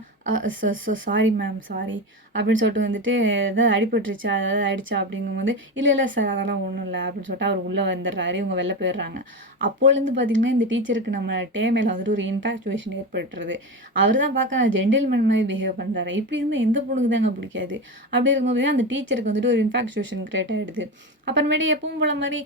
சாரி மேம் சாரி அப்படின்னு சொல்லிட்டு வந்துட்டு, "ஏதாவது அடிபட்டுருச்சா? ஏதாவது ஆயிடுச்சா?" அப்படிங்கும்போது, "இல்லை சார் அதெல்லாம் ஒன்றும் இல்லை" அப்படின்னு சொல்லிட்டு அவர் உள்ளே வந்துடுறாரு. இவங்க வெளில போயிடுறாங்க. அப்போலேருந்து பார்த்தீங்கன்னா, இந்த டீச்சருக்கு நம்ம டே மேலே வந்துட்டு ஒரு இன்ஃபாக்சுவேஷன் ஏற்பட்டுருது. அவர் தான் பார்க்க ஜென்டில்மேன் மாதிரி பிஹேவ் பண்ணுறாரு. இப்படி இருந்தால் எந்த பொண்ணுக்கு தாங்க பிடிக்காது. அப்படி இருக்கும்போது அந்த டீச்சருக்கு வந்துட்டு ஒரு இன்ஃபாக்சுவேஷன் கிரியேட் ஆகிடுது. அப்புறமேட்டு எப்பவும் போல மாதிரி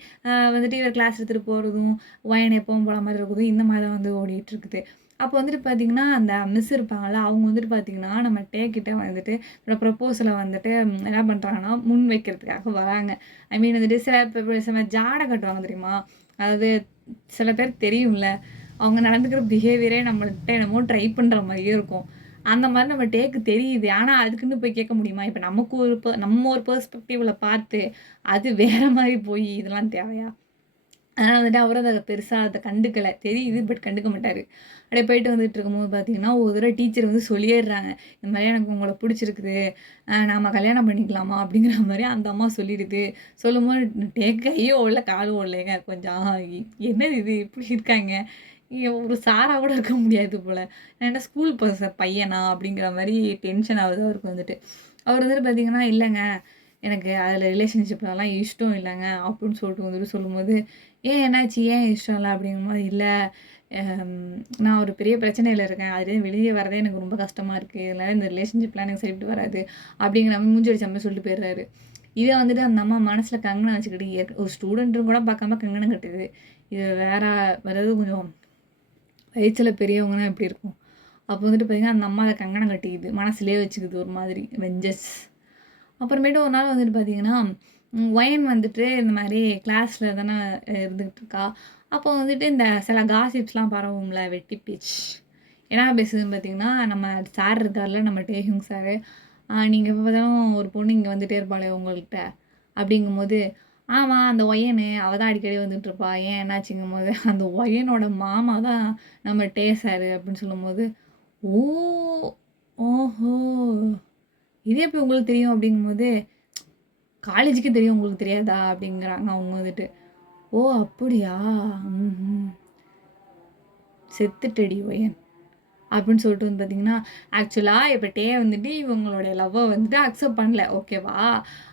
வந்துட்டு இவர் கிளாஸ் எடுத்துகிட்டு போகிறதும், ஒயன் எப்பவும் போல மாதிரி இருக்கிறதும் இந்த மாதிரி தான் வந்து ஓடிட்டுருக்குது. அப்போ வந்துட்டு பார்த்தீங்கன்னா, அந்த மிஸ் இருப்பாங்கல்ல, அவங்க வந்துட்டு பார்த்தீங்கன்னா, நம்ம டே கிட்ட வந்துட்டு ப்ரப்போசலை வந்துட்டு என்ன பண்ணுறாங்கன்னா, முன் வைக்கிறதுக்காக வராங்க. ஐ மீன் வந்துட்டு சில ஜாடை கட்டுவாங்க தெரியுமா? அதாவது சில பேர் தெரியும்ல, அவங்க நடந்துக்கிற பிஹேவியரே நம்மள்ட்ட என்னமோ ட்ரை பண்ணுற மாதிரியே இருக்கும். அந்த மாதிரி நம்ம டேக்கு தெரியுது. ஆனா, அதுக்குன்னு போய் கேட்க முடியுமா? இப்ப நமக்கு நம்ம ஒரு பெர்ஸ்பெக்டிவ்ல பார்த்து, அது வேற மாரி போய் இதெல்லாம் தேவையா? அதனால வந்துட்டு அவரும் அத பெருசா அத கண்டுக்கல. தெரியுது பட் கண்டுக்க மாட்டாரு. அப்படியே போயிட்டு வந்துட்டு இருக்கும்போது பார்த்தீங்கன்னா, ஒரு தடவ டீச்சர் வந்து சொல்லிர்றாங்க. இந்த மாரி எனக்கு உங்கள புடிச்சிருக்குது. நாம கல்யாணம் பண்ணிக்கலாமா? அப்படிங்கிற மாரி அந்த அம்மா சொல்லிடுது. சொல்லும்போது டேக் கையும் ஓடல, காலும் ஓடலைங்க. கொஞ்சம் என்னது இது இப்படி இருக்காங்க? ஒரு சாரா கூட இருக்க முடியாது போல. நான் என்ன ஸ்கூல் பையனா? அப்படிங்கிற மாரி டென்ஷன் ஆகுது அவருக்கு வந்துட்டு. அவர் வந்துட்டு பார்த்தீங்கன்னா, இல்லங்க எனக்கு அதில ரிலேஷன்ஷிப்லலாம் இஷ்டம் இல்லங்க அப்படின்னு சொல்லிட்டு வந்துட்டு சொல்லும்போது, "ஏன் என்னாச்சு? ஏன் இஷ்டம் இல்ல?" அப்படிங்கும்போது, "இல்ல நான் ஒரு பெரிய பிரச்சனையில இருக்கேன். அதுலேருந்து வெளியே வரதே எனக்கு ரொம்ப கஷ்டமா இருக்கு. இதனால இந்த ரிலேஷன்ஷிப்லாம் எனக்கு சரிப்பட்டு வராது." அப்படிங்கிற மாரி மூஞ்சி அடிச்ச மாரி சொல்லிட்டு போயிடுறாரு. இத வந்துட்டு அந்த அம்மா மனசுல கங்கணம் வச்சுக்கிட்டு ஒரு ஸ்டூடெண்ட்டுன்னு கூட பார்க்காம கங்கணம் கட்டுது. இது வேற அதாவது கொஞ்சம் வயசுல பெரியவங்கன்னா எப்படி இருக்கும்? அப்போ வந்துட்டு பார்த்தீங்கன்னா, அந்த அம்மா அத கங்கணம் கட்டிக்குது. மனசுலயே வச்சுக்குது ஒரு மாதிரி வெஞ்சஸ். அப்புறமேட்டு ஒரு நாள் வந்துட்டு பார்த்தீங்கன்னா, ஒயன் வந்துட்டு இந்த மாரி கிளாஸ்ல தானே இருந்துகிட்டு இருக்கா. அப்போ வந்துட்டு இந்த சில காசிப்ஸ்லாம் பரவும்ல வெட்டி பேச். என்ன பேசுதுன்னு பார்த்தீங்கன்னா, நம்ம சார் இருக்கார்ல நம்ம டேஹியூங் சாரு. நீங்க எப்ப பார்த்தாலும் ஒரு பொண்ணு இங்க வந்துட்டே இருப்பாளே உங்கள்ட்ட. அப்படிங்கும்போது, ஆமா அந்த ஒயனு அவ தான் அடிக்கடி வந்துட்டு இருப்பா. ஏன் என்னாச்சுங்கும்போது, அந்த ஒயனோட மாமா தான் நம்ம டே சாரு அப்படின்னு சொல்லும்போது, ஓ! ஓஹோ! இது எப்படி உங்களுக்கு தெரியும்? அப்படிங்கும்போது, காலேஜுக்கே தெரியும் உங்களுக்கு தெரியாதா? அப்படிங்கிறாங்க அவங்க வந்துட்டு. ஓ! அப்படியா? ம்ஹ்ம். செத்துட்டடி ஒயன். அப்படின்னு சொல்லிட்டு வந்து பார்த்தீங்கன்னா, ஆக்சுவலா இப்ப டே வந்துட்டு இவங்களுடைய லவ்வ வந்துட்டு அக்செப்ட் பண்ணல. ஓகேவா?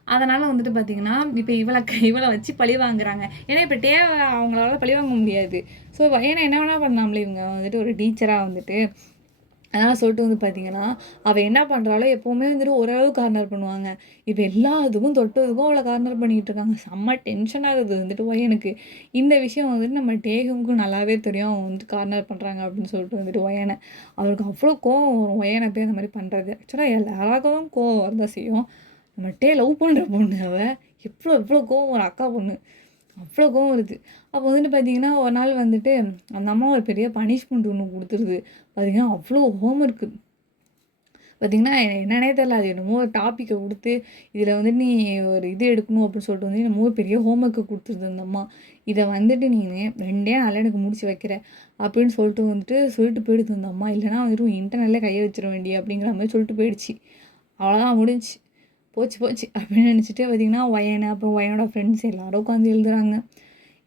அதனால வந்துட்டு பார்த்தீங்கன்னா, இப்ப இவள வச்சு பழி வாங்குறாங்க. ஏன்னா இப்ப டேவ அவங்களால பழி வாங்க முடியாது. ஸோ ஏன்னா என்ன வேணா பண்ணலாம்ல இவங்க வந்துட்டு ஒரு டீச்சரா வந்துட்டு. அதனால சொல்லிட்டு வந்து பார்த்தீங்கன்னா, அவ என்ன பண்றாளோ எப்பவுமே வந்துட்டு ஓரளவு கார்னர் பண்ணுவாங்க. இப்ப எல்லாத்துக்கும் தொட்டதுக்கும் அவள கார்னர் பண்ணிட்டு இருக்காங்க. செம்ம டென்ஷன் ஆகுது வந்துட்டு ஒயனுக்கு. இந்த விஷயம் வந்துட்டு நம்ம டேகுங்க்கும் நல்லாவே தெரியும். அவங்க வந்துட்டு கார்னர் பண்றாங்க அப்படின்னு சொல்லிட்டு வந்துட்டு ஒயன. அவருக்கு அவ்வளோ கோவம் வரும் ஒயன போய் அந்த மாரி பண்றது. ஆக்சுவலா எல்லாருக்கும் கோவம் வரதான் செய்யும். நம்ம டே லவ் பண்ற பொண்ணு அவ. எவ்ளோ கோவம் வரும் அக்கா பொண்ணு. அவ்வளோ கோவம் வருது. அப்போ வந்துட்டு பார்த்தீங்கன்னா, ஒரு நாள் வந்துட்டு அந்த அம்மா ஒரு பெரிய பனிஷ்மெண்ட் ஒண்ணு குடுத்துருது. பார்த்தீங்கன்னா, அவ்வளோ ஹோம்வொர்க்கு. பார்த்தீங்கன்னா, என்னன்னே தெரியல. அது என்னமோ ஒரு டாப்பிக்க குடுத்து, இதில வந்துட்டு நீ ஒரு இது எடுக்கணும் அப்படின்னு சொல்லிட்டு வந்து என்னமோ பெரிய ஹோம்வொர்க்க குடுத்துருது அந்த அம்மா. இத வந்துட்டு நீனு 2டே நாள்ல எனக்கு முடிச்சு வைக்கிற அப்படின்னு சொல்லிட்டு போயிடுது அந்த அம்மா. இல்லன்னா வந்துட்டு உன் இன்டர்னல்லே கைய வச்சுருவேன்டி அப்படிங்கிற மாரி சொல்லிட்டு போயிடுச்சு. அவ்வளோதான் முடிஞ்சுச்சு. போச்சு போச்சு அப்படின்னு நினச்சிட்டு பார்த்திங்கன்னா ஒயன் அப்புறம் ஒயனோட ஃப்ரெண்ட்ஸ் எல்லோரும் உட்காந்து எழுதுறாங்க.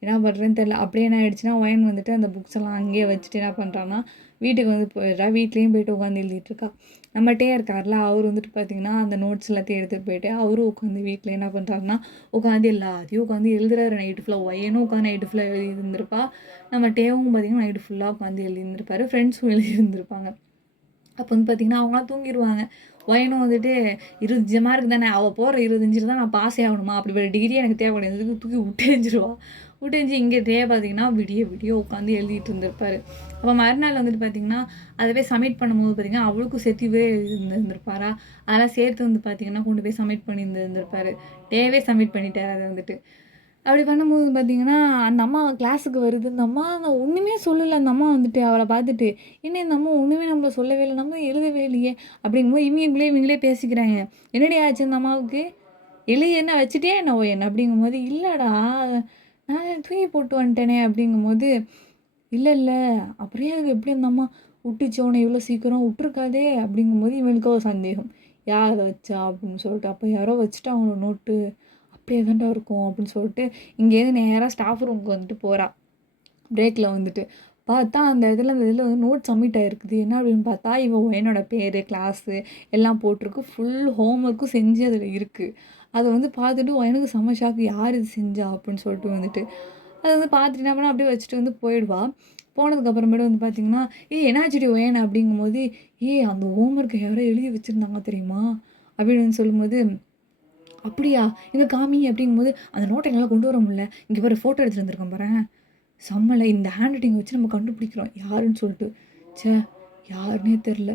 என்ன பண்ணுறதுன்னு தெரில. அப்படியே என்ன ஆகிடுச்சுன்னா ஒயன் வந்துட்டு அந்த புக்ஸ் எல்லாம் அங்கேயே வச்சுட்டு என்ன பண்ணுறான்னா வீட்டுக்கு வந்து போயிடுறா. வீட்லேயும் போய்ட்டு உட்காந்து எழுதிட்டுருக்கா. நம்மகிட்டே இருக்கார்ல அவர் வந்துட்டு பார்த்திங்கன்னா அந்த நோட்ஸ் எல்லாத்தையும் எடுத்துகிட்டு போயிட்டு அவரும் உட்காந்து வீட்டில் என்ன பண்ணுறாருன்னா உட்காந்து எல்லாத்தையும் உட்காந்து எழுதுறாரு நைட்டு ஃபுல்லாக. ஒயனும் உட்காந்து நைட்டு ஃபுல்லாக எழுதி இருந்திருப்பா. நம்ம டேவும் பார்த்திங்கன்னா நைட்டு ஃபுல்லாக உட்காந்து எழுதியிருந்திருப்பாரு. ஃப்ரெண்ட்ஸும் எழுதியிருந்திருப்பாங்க. அப்போ வந்து பார்த்திங்கன்னா அவங்களாம் தூங்கிடுவாங்க. ஒயனும் வந்துட்டு 20 மார்க் தானே அவள் போகிற 25 தான் நான் பாஸே ஆகணுமா அப்படி ஒரு டிகிரி எனக்கு தேவைப்படுது தூக்கி விட்டு எரிஞ்சிருவா. விட்டு எரிஞ்சு இங்கே பார்த்திங்கன்னா விடிய உட்காந்து எழுதிட்டு இருந்திருப்பாரு. அப்போ மறுநாள் வந்துட்டு பார்த்திங்கன்னா அதை போய் சப்மிட் பண்ணும்போது பார்த்திங்கன்னா அவளுக்கும் சேர்த்துவே இருந்திருப்பாரா. அதெல்லாம் சேர்த்து வந்து பார்த்திங்கன்னா கொண்டு போய் சப்மிட் பண்ணியிருந்திருப்பாரு. டேவே சப்மிட் பண்ணிட்டார். அதை வந்துட்டு அப்படி பண்ணும்போது பார்த்திங்கன்னா அந்த அம்மா கிளாஸுக்கு வருது. அந்த அம்மா ஒன்றுமே சொல்லலை. அந்த அம்மா வந்துட்டு அவளை பார்த்துட்டு என்ன இந்த அம்மா ஒன்றுமே நம்மளை சொல்லவே இல்லை, நம்ம எழுதவே இல்லையே அப்படிங்கும்போது இவங்களே பேசிக்கிறாங்க. என்னடி ஆச்சு அந்த அம்மாவுக்கு, எழுதி என்ன வச்சுட்டே என்ன ஓயன் அப்படிங்கும்போது இல்லைடா நான் தூக்கி போட்டு வந்துட்டேனே அப்படிங்கும்போது இல்லை அப்படியே அதுக்கு எப்படி அந்த அம்மா விட்டுச்சு உன்னை இவ்வளோ சீக்கிரம் விட்டுருக்காதே அப்படிங்கும்போது இவனுக்கு ஒரு சந்தேகம் யார் அதை வச்சா அப்படின்னு சொல்லிட்டு. அப்போ யாரோ வச்சுட்டு அவங்களோட நோட்டு அப்படியே தான்டா இருக்கும் அப்படின்னு சொல்லிட்டு இங்கேருந்து நேராக ஸ்டாஃப் ரூமுக்கு வந்துட்டு போகிறா. பிரேக்கில் வந்துட்டு பார்த்தா அந்த இதில் வந்து நோட் சப்மிட் ஆகிருக்குது. என்ன அப்படின்னு பார்த்தா இவன் என்னோட பேர் கிளாஸு எல்லாம் போட்டிருக்கு. ஃபுல் ஹோம் ஒர்க்கும் செஞ்சு அதில் இருக்குது. அதை வந்து பார்த்துட்டு எனக்கு செம்ம ஷாக்கு யார் இது செஞ்சா அப்படின்னு சொல்லிட்டு வந்துட்டு அதை வந்து பார்த்துட்டு என்ன பண்ணால் அப்படியே வச்சுட்டு வந்து போயிடுவா. போனதுக்கப்புறமேட்டு வந்து பார்த்திங்கன்னா என்னாச்சுடி ஒயன் அப்படிங்கும்போது அந்த ஹோம் ஒர்க்கை யாரோ எழுதி வச்சுருந்தாங்க தெரியுமா அப்படின்னு வந்து சொல்லும்போது அப்படியா எங்கள் காமி அப்படிங்கும்போது அந்த நோட்டை என்னால் கொண்டு வர முடியல. இங்கே பாரு ஃபோட்டோ எடுத்துகிட்டு வந்திருக்கேன் பாரு செம்மலை இந்த ஹேண்ட் ரைட்டிங் வச்சு நம்ம கண்டுபிடிக்கிறோம் யாருன்னு சொல்லிட்டு. யாருன்னே தெரில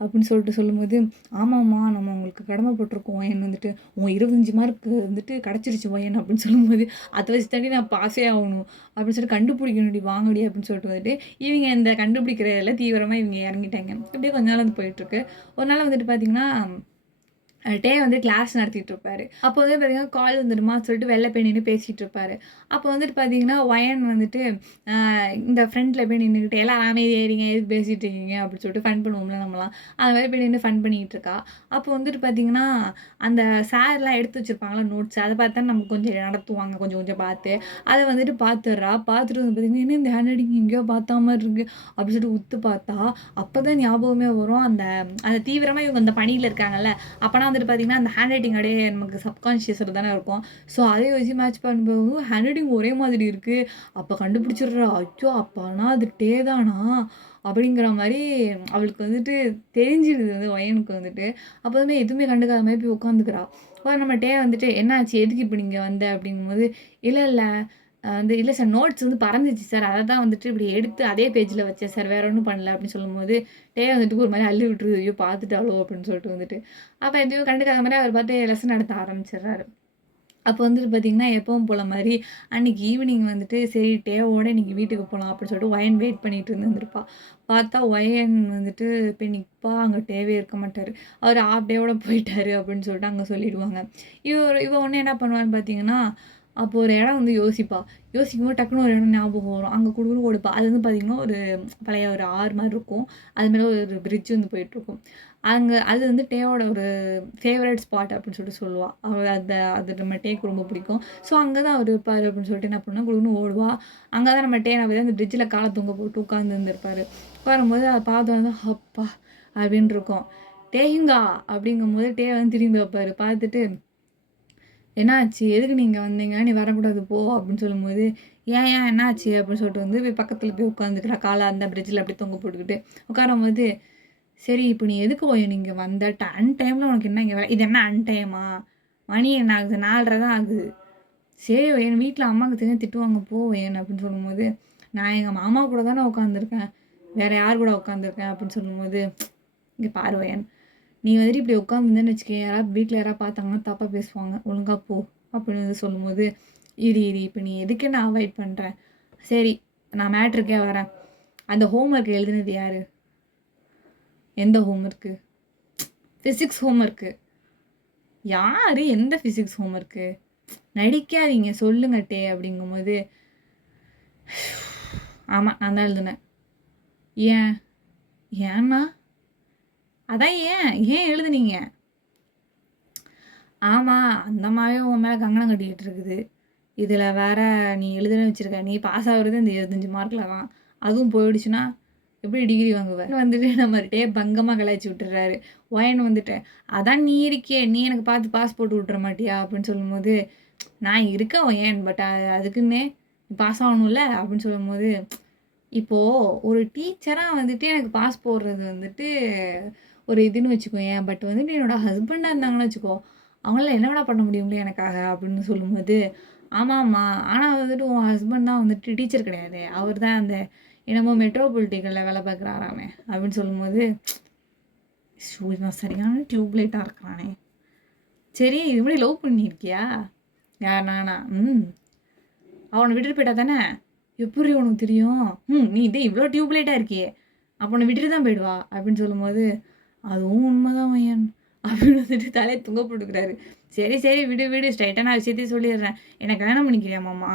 அப்படின்னு சொல்லிட்டு சொல்லும்போது ஆமாம்மா நம்ம உங்களுக்கு கடமைப்பட்டிருக்கோம் ஒயன் வந்துட்டு உன் 25 மார்க் வந்துட்டு கிடச்சிருச்சு ஒயன் அப்படின்னு சொல்லும்போது அதை வச்சு தாண்டி நான் பாஸே ஆகணும் அப்படின்னு சொல்லிட்டு கண்டுபிடிக்கணும்டி வாங்கடி அப்படின்னு சொல்லிட்டு வந்துட்டு இவங்க இந்த கண்டுபிடிக்கிறதில் தீவிரமாக இவங்க இறங்கிட்டாங்க. அப்படியே கொஞ்ச நாள் வந்து போயிட்டுருக்கு. ஒரு நாள் வந்துட்டு பார்த்திங்கன்னா டே வந்து கிளாஸ் நடத்திட்டு இருப்பாரு. அப்போ வந்து பார்த்திங்கன்னா கால் வந்துடுமா சொல்லிட்டு வெளில போய் நின்று பேசிகிட்டு இருப்பாரு. அப்போ வந்துட்டு பார்த்திங்கன்னா ஒயன் வந்துட்டு இந்த ஃப்ரெண்டில் போய் நின்றுக்கிட்டு எல்லாம் அமைதியாக ஏறிங்க எது பேசிகிட்டு இருக்கீங்க அப்படின்னு சொல்லிட்டு ஃபன் பண்ணுவோம்ல நம்மளாம். அது மாதிரி போய் நின்று ஃபன் பண்ணிகிட்டு இருக்கா. அப்போ வந்துட்டு பார்த்திங்கன்னா அந்த சார்லாம் எடுத்து வச்சுருப்பாங்களா நோட்ஸ் அதை பார்த்தா நமக்கு கொஞ்சம் நடத்துவாங்க கொஞ்சம் பார்த்து அதை வந்துட்டு பார்த்துட்றா. பார்த்துட்டு வந்து பார்த்திங்கன்னா இன்னும் இந்த ஹேண்ட் ரைட்டிங் எங்கேயோ பார்த்தா மாதிரி இருக்குது அப்படின்னு சொல்லிட்டு உத்து பார்த்தா அப்போ தான் ஞாபகமே வரும். அந்த தீவிரமாக இவங்க அந்த பணியில் இருக்காங்கல்ல அப்போனா வந்துட்டு பார்த்திங்கன்னா அந்த ஹேண்ட் ரைட்டிங் அப்படியே நமக்கு சப்கான்ஷியஸில் தானே இருக்கும். ஸோ அதே வச்சு மேட்ச் பண்ணும்போது ஹேண்ட் ரைட்டிங் ஒரே மாதிரி இருக்குது. அப்போ கண்டுபிடிச்சிடுறா ஐயோ அப்போனா அது டே தானா அப்படிங்கிற மாதிரி அவளுக்கு வந்துட்டு தெரிஞ்சிடுது வந்து ஒயனுக்கு வந்துட்டு. அப்போ வந்து எதுவுமே கண்டுக்காத மாதிரி போய் உட்காந்துக்கிறா. நம்ம டே வந்துட்டு என்னாச்சு எதுக்கு இப்போ நீங்கள் வந்த அப்படிங்கும்போது இல்லை வந்து இல்லை சார் நோட்ஸ் வந்து பறந்துச்சு சார் அதை தான் வந்துட்டு இப்படி எடுத்து அதே பேஜில் வச்சேன் சார் வேறு ஒன்றும் பண்ணல அப்படின்னு சொல்லும்போது டே வந்துட்டு ஒரு மாதிரி அள்ளி விட்டுருது ஐயோ பார்த்துட்டாலோ அப்படின்னு சொல்லிட்டு வந்துட்டு அப்போ எதுவும் கண்டுக்காத மாதிரி அவர் பார்த்து லெசன் நடத்த ஆரம்பிச்சிடுறாரு. அப்போ வந்துட்டு பார்த்திங்கன்னா எப்பவும் போல் மாதிரி அன்றைக்கி ஈவினிங் வந்துட்டு சரி டேவோட இன்றைக்கி வீட்டுக்கு போகலாம் அப்படின்னு சொல்லிட்டு ஒயன் வெயிட் பண்ணிட்டு இருந்திருப்பா. பார்த்தா ஒயன் வந்துட்டு போய் நிற்பா. அங்கே டேவே இருக்க மாட்டார். அவர் ஆஃப் டேவோட போயிட்டாரு அப்படின்னு சொல்லிட்டு அங்கே சொல்லிடுவாங்க. இவ ஒன்று என்ன பண்ணுவான்னு பார்த்தீங்கன்னா அப்போ ஒரு இடம் வந்து யோசிக்கும்போது டக்குன்னு ஒரு இடம் ஞாபகம் வரும். அங்கே குடுக்குன்னு ஓடுப்பா. அது வந்து பார்த்திங்கன்னா ஒரு பழைய ஒரு ஆறு மாதிரி இருக்கும். அது மேலே ஒரு பிரிட்ஜ் வந்து போயிட்டுருக்கும். அது வந்து டேவோட ஒரு ஃபேவரட் ஸ்பாட் அப்படின்னு சொல்லிட்டு சொல்லுவாள். அவள் அது நம்ம டேக்கு ரொம்ப பிடிக்கும். ஸோ அங்கே தான் அவர் இருப்பார் அப்படின்னு சொல்லிட்டு என்ன பண்ணால் குடுக்குன்னு ஓடுவா. அங்கே தான் நம்ம டே நம்ம அந்த பிரிட்ஜில் காலை தொங்க போட்டு உட்காந்து இருந்திருப்பார். உட்காரும்போது அதை பார்த்தோன்னா அப்பா அப்படின்னு இருக்கும். டேயுங்கா அப்படிங்கும்போது டே வந்து திரும்பி வைப்பார். பார்த்துட்டு என்னாச்சு எதுக்கு நீங்கள் வந்தீங்க நீ வரக்கூடாது போ அப்படின்னு சொல்லும்போது ஏன் என்னாச்சு அப்படின்னு சொல்லிட்டு வந்து போய் பக்கத்தில் போய் உட்காந்துக்கிறா. காலை அந்த பிரிட்ஜில் அப்படி தொங்க போட்டுக்கிட்டு உட்காரும்போது சரி இப்போ நீ எதுக்கு போய் நீங்கள் வந்த டைமில் உனக்கு என்ன இங்கே இது என்ன டைமா மணி என்ன ஆகுது 4:30 தான் ஆகுது. சரி என் வீட்டில் அம்மாவுக்கு தெரிஞ்சு திட்டுவாங்க போவேன் அப்படின்னு சொல்லும்போது நான் எங்கள் மாமா கூட தானே உட்காந்துருக்கேன் வேறு யார் கூட உட்காந்துருக்கேன் அப்படின்னு சொல்லும்போது இங்கே பாருவேன் நீ வந்துட்டு இப்படி உட்காந்துருந்தேன்னு வச்சுக்கேன் யாராவது வீட்டில் யாராவது பார்த்தாங்கன்னா தப்பாக பேசுவாங்க ஒழுங்கா போ அப்படின்னு வந்து சொல்லும்போது இரு இப்போ நீ எதுக்கே நான் அவாய்ட் பண்ணுறேன். சரி நான் மேட்ருக்கே வரேன். அந்த ஹோம்ஒர்க் எழுதுனது யார்? எந்த ஹோம்ஒர்க்கு? Physics homework. யார்? எந்த ஃபிசிக்ஸ் ஹோம்ஒர்க்கு? நடிக்காதீங்க சொல்லுங்க டே அப்படிங்கும்போது ஆமாம் நான் தான் எழுதுனேன். ஏன்னா அதான் ஏன் எழுதுனீங்க? ஆமா, அந்த மாவே உன் மேல கங்கணம் கட்டிக்கிட்டு இருக்குது. இதில வேற நீ எழுதணும்னு வச்சிருக்க. நீ பாஸ் ஆகுறது இந்த 25 மார்க்ல தான். அதுவும் போயிடுச்சுன்னா, எப்படி டிகிரி வாங்குவ? வந்துட்டு நம்மள்ட்டயே பங்கமா கலாய்ச்சி விட்டுர்றாரு. ஒயன் வந்துட்டு, "அதான் நீ இருக்கியே! நீ எனக்கு பார்த்து பாஸ் போட்டு விட்டுற மாட்டியா?" அப்படின்னு சொல்லும்போது, "நான் இருக்கேன் ஒயன். பட் அதுக்குன்னே பாஸ் ஆகணும்ல." அப்படின்னு சொல்லும்போது, இப்போ ஒரு டீச்சரா வந்துட்டு எனக்கு பாஸ் போடுறது வந்துட்டு ஒரு இதுன்னு வச்சுக்கோயேன். பட் வந்துட்டு என்னோட ஹஸ்பண்டா இருந்தாங்கன்னு வச்சுக்கோ, அவங்களால என்னடா பண்ண முடியும்ல எனக்காக அப்படின்னு சொல்லும்போது, ஆமாம்மா. ஆனா வந்துட்டு உன் ஹஸ்பண்ட் தான் வந்துட்டு டீச்சர் கிடையாதே. அவர் தான் அந்த என்னமோ மெட்ரோபாலிட்டிக்கல்ல வேலை பார்க்குறாராமே அப்படின்னு சொல்லும்போது, ஷோ இவன் சரியான டியூப் லைட்டா இருக்கிறானே. சரி இது முன்னாடி லவ் பண்ணியிருக்கியா? யார் நானா? அவனை விட்டுட்டு போயிட்டா தானே? எப்புட்ரி உனக்கு தெரியும்? நீ இவ்வளோ டியூப் லைட்டா இருக்கியே! அப்போ உன்னை விட்டுட்டு தான் போயிடுவா அப்படின்னு சொல்லும்போது, அதுவும் உண்மைதான் மையன் அப்படின்னு வந்துட்டு தலையை தொங்க போட்டுக்கிறாரு. சரி சரி விடு விடு ஸ்ட்ரைட்டாக நான் விஷயத்தையும் சொல்லிடுறேன். என்னை கல்யாணம் பண்ணிக்கிறியா மாமா?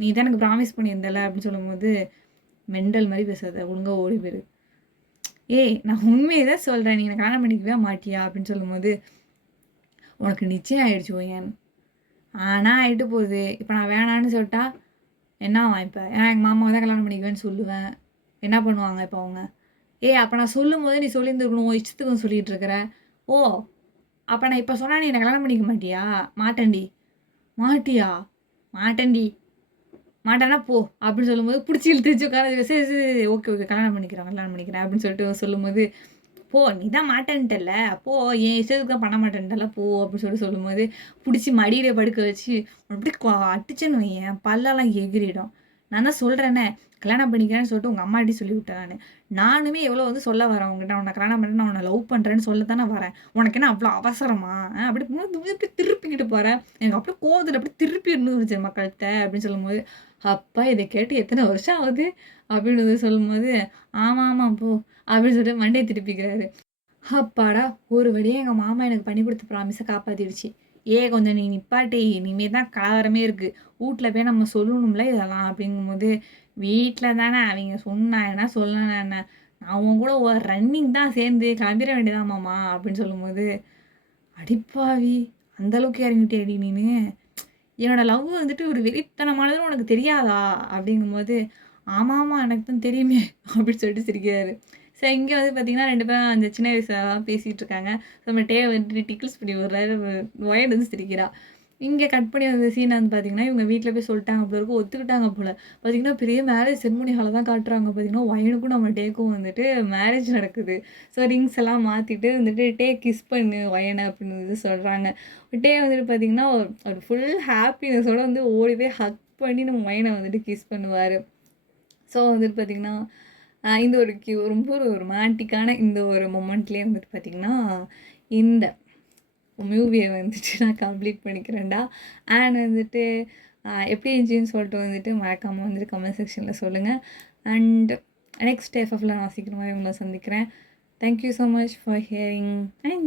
நீ தான் எனக்கு ப்ராமிஸ் பண்ணியிருந்தல அப்படின்னு சொல்லும்போது, மெண்டல் மாதிரி பேசாத ஒழுங்கா ஓடி போயிரு. ஏய் நான் உண்மையை தான் சொல்கிறேன். நீ என்னை கல்யாணம் பண்ணிக்கவே மாட்டியா அப்படின்னு சொல்லும்போது, உனக்கு நிச்சயம் ஆயிடுச்சு ஒய்யன். ஆனால் ஆகிட்டு போகுது. இப்போ நான் வேணான்னு சொல்லிட்டா என்ன இப்போ? ஏன்னா எங்கள் மாமாவை தான் கல்யாணம் பண்ணிக்குவேன்னு சொல்லுவேன். என்ன பண்ணுவாங்க இப்போ அவங்க? ஏய் அப்போ நான் சொல்லும்போது நீ சொல்லியிருந்துருக்கணும். உன் இஷ்டத்துக்கு சொல்லிகிட்டு இருக்கிற. ஓ அப்போ நான் இப்போ சொன்னால் நீ என்னை கல்யாணம் பண்ணிக்க மாட்டியா? மாட்டேன்டி. மாட்டியா? மாட்டேன்டி. மாட்டேன்னா போ அப்படின்னு சொல்லும்போது பிடிச்சி இழுத்துச்சு உட்கார சரி சரி ஓகே ஓகே கல்யாணம் பண்ணிக்கிறேன் அப்படின்னு சொல்லிட்டு சொல்லும்போது, போ நீ தான் மாட்டேன்ட்டல்ல போ என் இஷ்டத்துக்கு தான் பண்ண மாட்டேன்ட்டல போ அப்படின்னு சொல்லும்போது பிடிச்சி மடியில் படுக்க வச்சு அப்படி அடிச்சேன்னு வையன் பல்லெல்லாம் எகிரிடும். நான் தான் சொல்கிறேன்னே கல்யாணம் பண்ணிக்கிறேன்னு சொல்லிட்டு உங்கள் அம்மாட்டி சொல்லி விட்டேன். நானுமே எவ்வளோ வந்து சொல்ல வரேன் உங்ககிட்ட உன்னை கல்யாணம் பண்ணி நான் உன்னை லவ் பண்ணுறேன்னு சொல்ல தானே வரேன். உனக்கு என்ன அவ்வளோ அவசரமா? அப்படி இப்படி திருப்பிக்கிட்டு போகிறேன். எனக்கு அப்படியே கோவத்தில் அப்படி திருப்பி இருந்துச்சு மக்கள்கிட்ட அப்படின்னு சொல்லும்போது, அப்பா இதை கேட்டு எத்தனை வருஷம் ஆகுது அப்படின்னு வந்து சொல்லும்போது, ஆமாம் ஆமாம் போ அப்படின்னு சொல்லிட்டு மண்டையை திருப்பிக்கிறாரு. அப்பாடா ஒரு வழியாக எங்கள் மாமா எனக்கு பண்ணி கொடுத்த ப்ராமிஸை காப்பாற்றிடுச்சு. கொஞ்சம் நீ நிப்பாட்டி இனிமே தான் கலவரமே இருக்குது. வீட்டில் போய் நம்ம சொல்லணும்ல இதெல்லாம் அப்படிங்கும்போது, வீட்டில் தானே அவங்க சொன்னா என்ன சொல்லணும் என்ன அவன் கூட ஒரு ரன்னிங் தான் சேர்ந்து கிளம்பிட வேண்டியதான் மாமா அப்படின்னு சொல்லும்போது, அடிப்பாவி அந்தளவுக்கு இறங்கிட்டேடி நீனு என்னோட லவ் வந்துட்டு ஒரு வெறித்தனமானதுன்னு உனக்கு தெரியாதா அப்படிங்கும்போது, ஆமாம் எனக்கு தான் தெரியுமே அப்படின்னு சொல்லிட்டு சிரிக்கிறாரு. ஸோ இங்கே வந்து பார்த்திங்கன்னா 2 பேரும் அந்த சின்ன வயசுலலாம் பேசிகிட்டு இருக்காங்க. ஸோ நம்ம டே வந்துட்டு டிக்கிள்ஸ் பண்ணி விடுறாரு. ஒயர்டு வந்து சிரிக்கிறா. இங்கே கட் பண்ணி வந்த சீனை வந்து பார்த்திங்கன்னா இவங்க வீட்டில் போய் சொல்லிட்டாங்க போல இருக்கும். ஒத்துக்கிட்டாங்க போல். பார்த்திங்கன்னா பெரிய மேரேஜ் செரிமோனி ஹாலை தான் காட்டுறாங்க. பார்த்திங்கன்னா ஒயனுக்கும் நம்ம டேக்கும் வந்துட்டு மேரேஜ் நடக்குது. ஸோ ரிங்ஸ் எல்லாம் மாற்றிட்டு வந்துட்டு டே கிஸ் பண்ணு ஒயனை அப்படின்னு வந்து சொல்கிறாங்க. டே வந்துட்டு பார்த்திங்கன்னா ஒரு ஃபுல் ஹாப்பினஸோடு வந்து ஓடி போய் ஹக் பண்ணி நம்ம ஒயனை வந்துட்டு கிஸ் பண்ணுவார். ஸோ வந்துட்டு பார்த்திங்கன்னா இந்த ஒரு ரொம்ப ஒரு ரொமான்டிக்கான இந்த ஒரு மொமெண்ட்லேயே வந்துட்டு பார்த்திங்கன்னா இந்த மூவியை வந்துட்டு நான் கம்ப்ளீட் பண்ணிக்கிறேன்டா. அண்ட் வந்துட்டு எப்படி இருந்துச்சின்னு சொல்லிட்டு வந்துட்டு மறக்காமல் வந்துட்டு கமெண்ட் செக்ஷனில் சொல்லுங்கள். அண்ட் நெக்ஸ்ட் எஃப்எஃப்ல நான் சீக்கிரமாக இவங்களை சந்திக்கிறேன். Thank you so much for hearing. And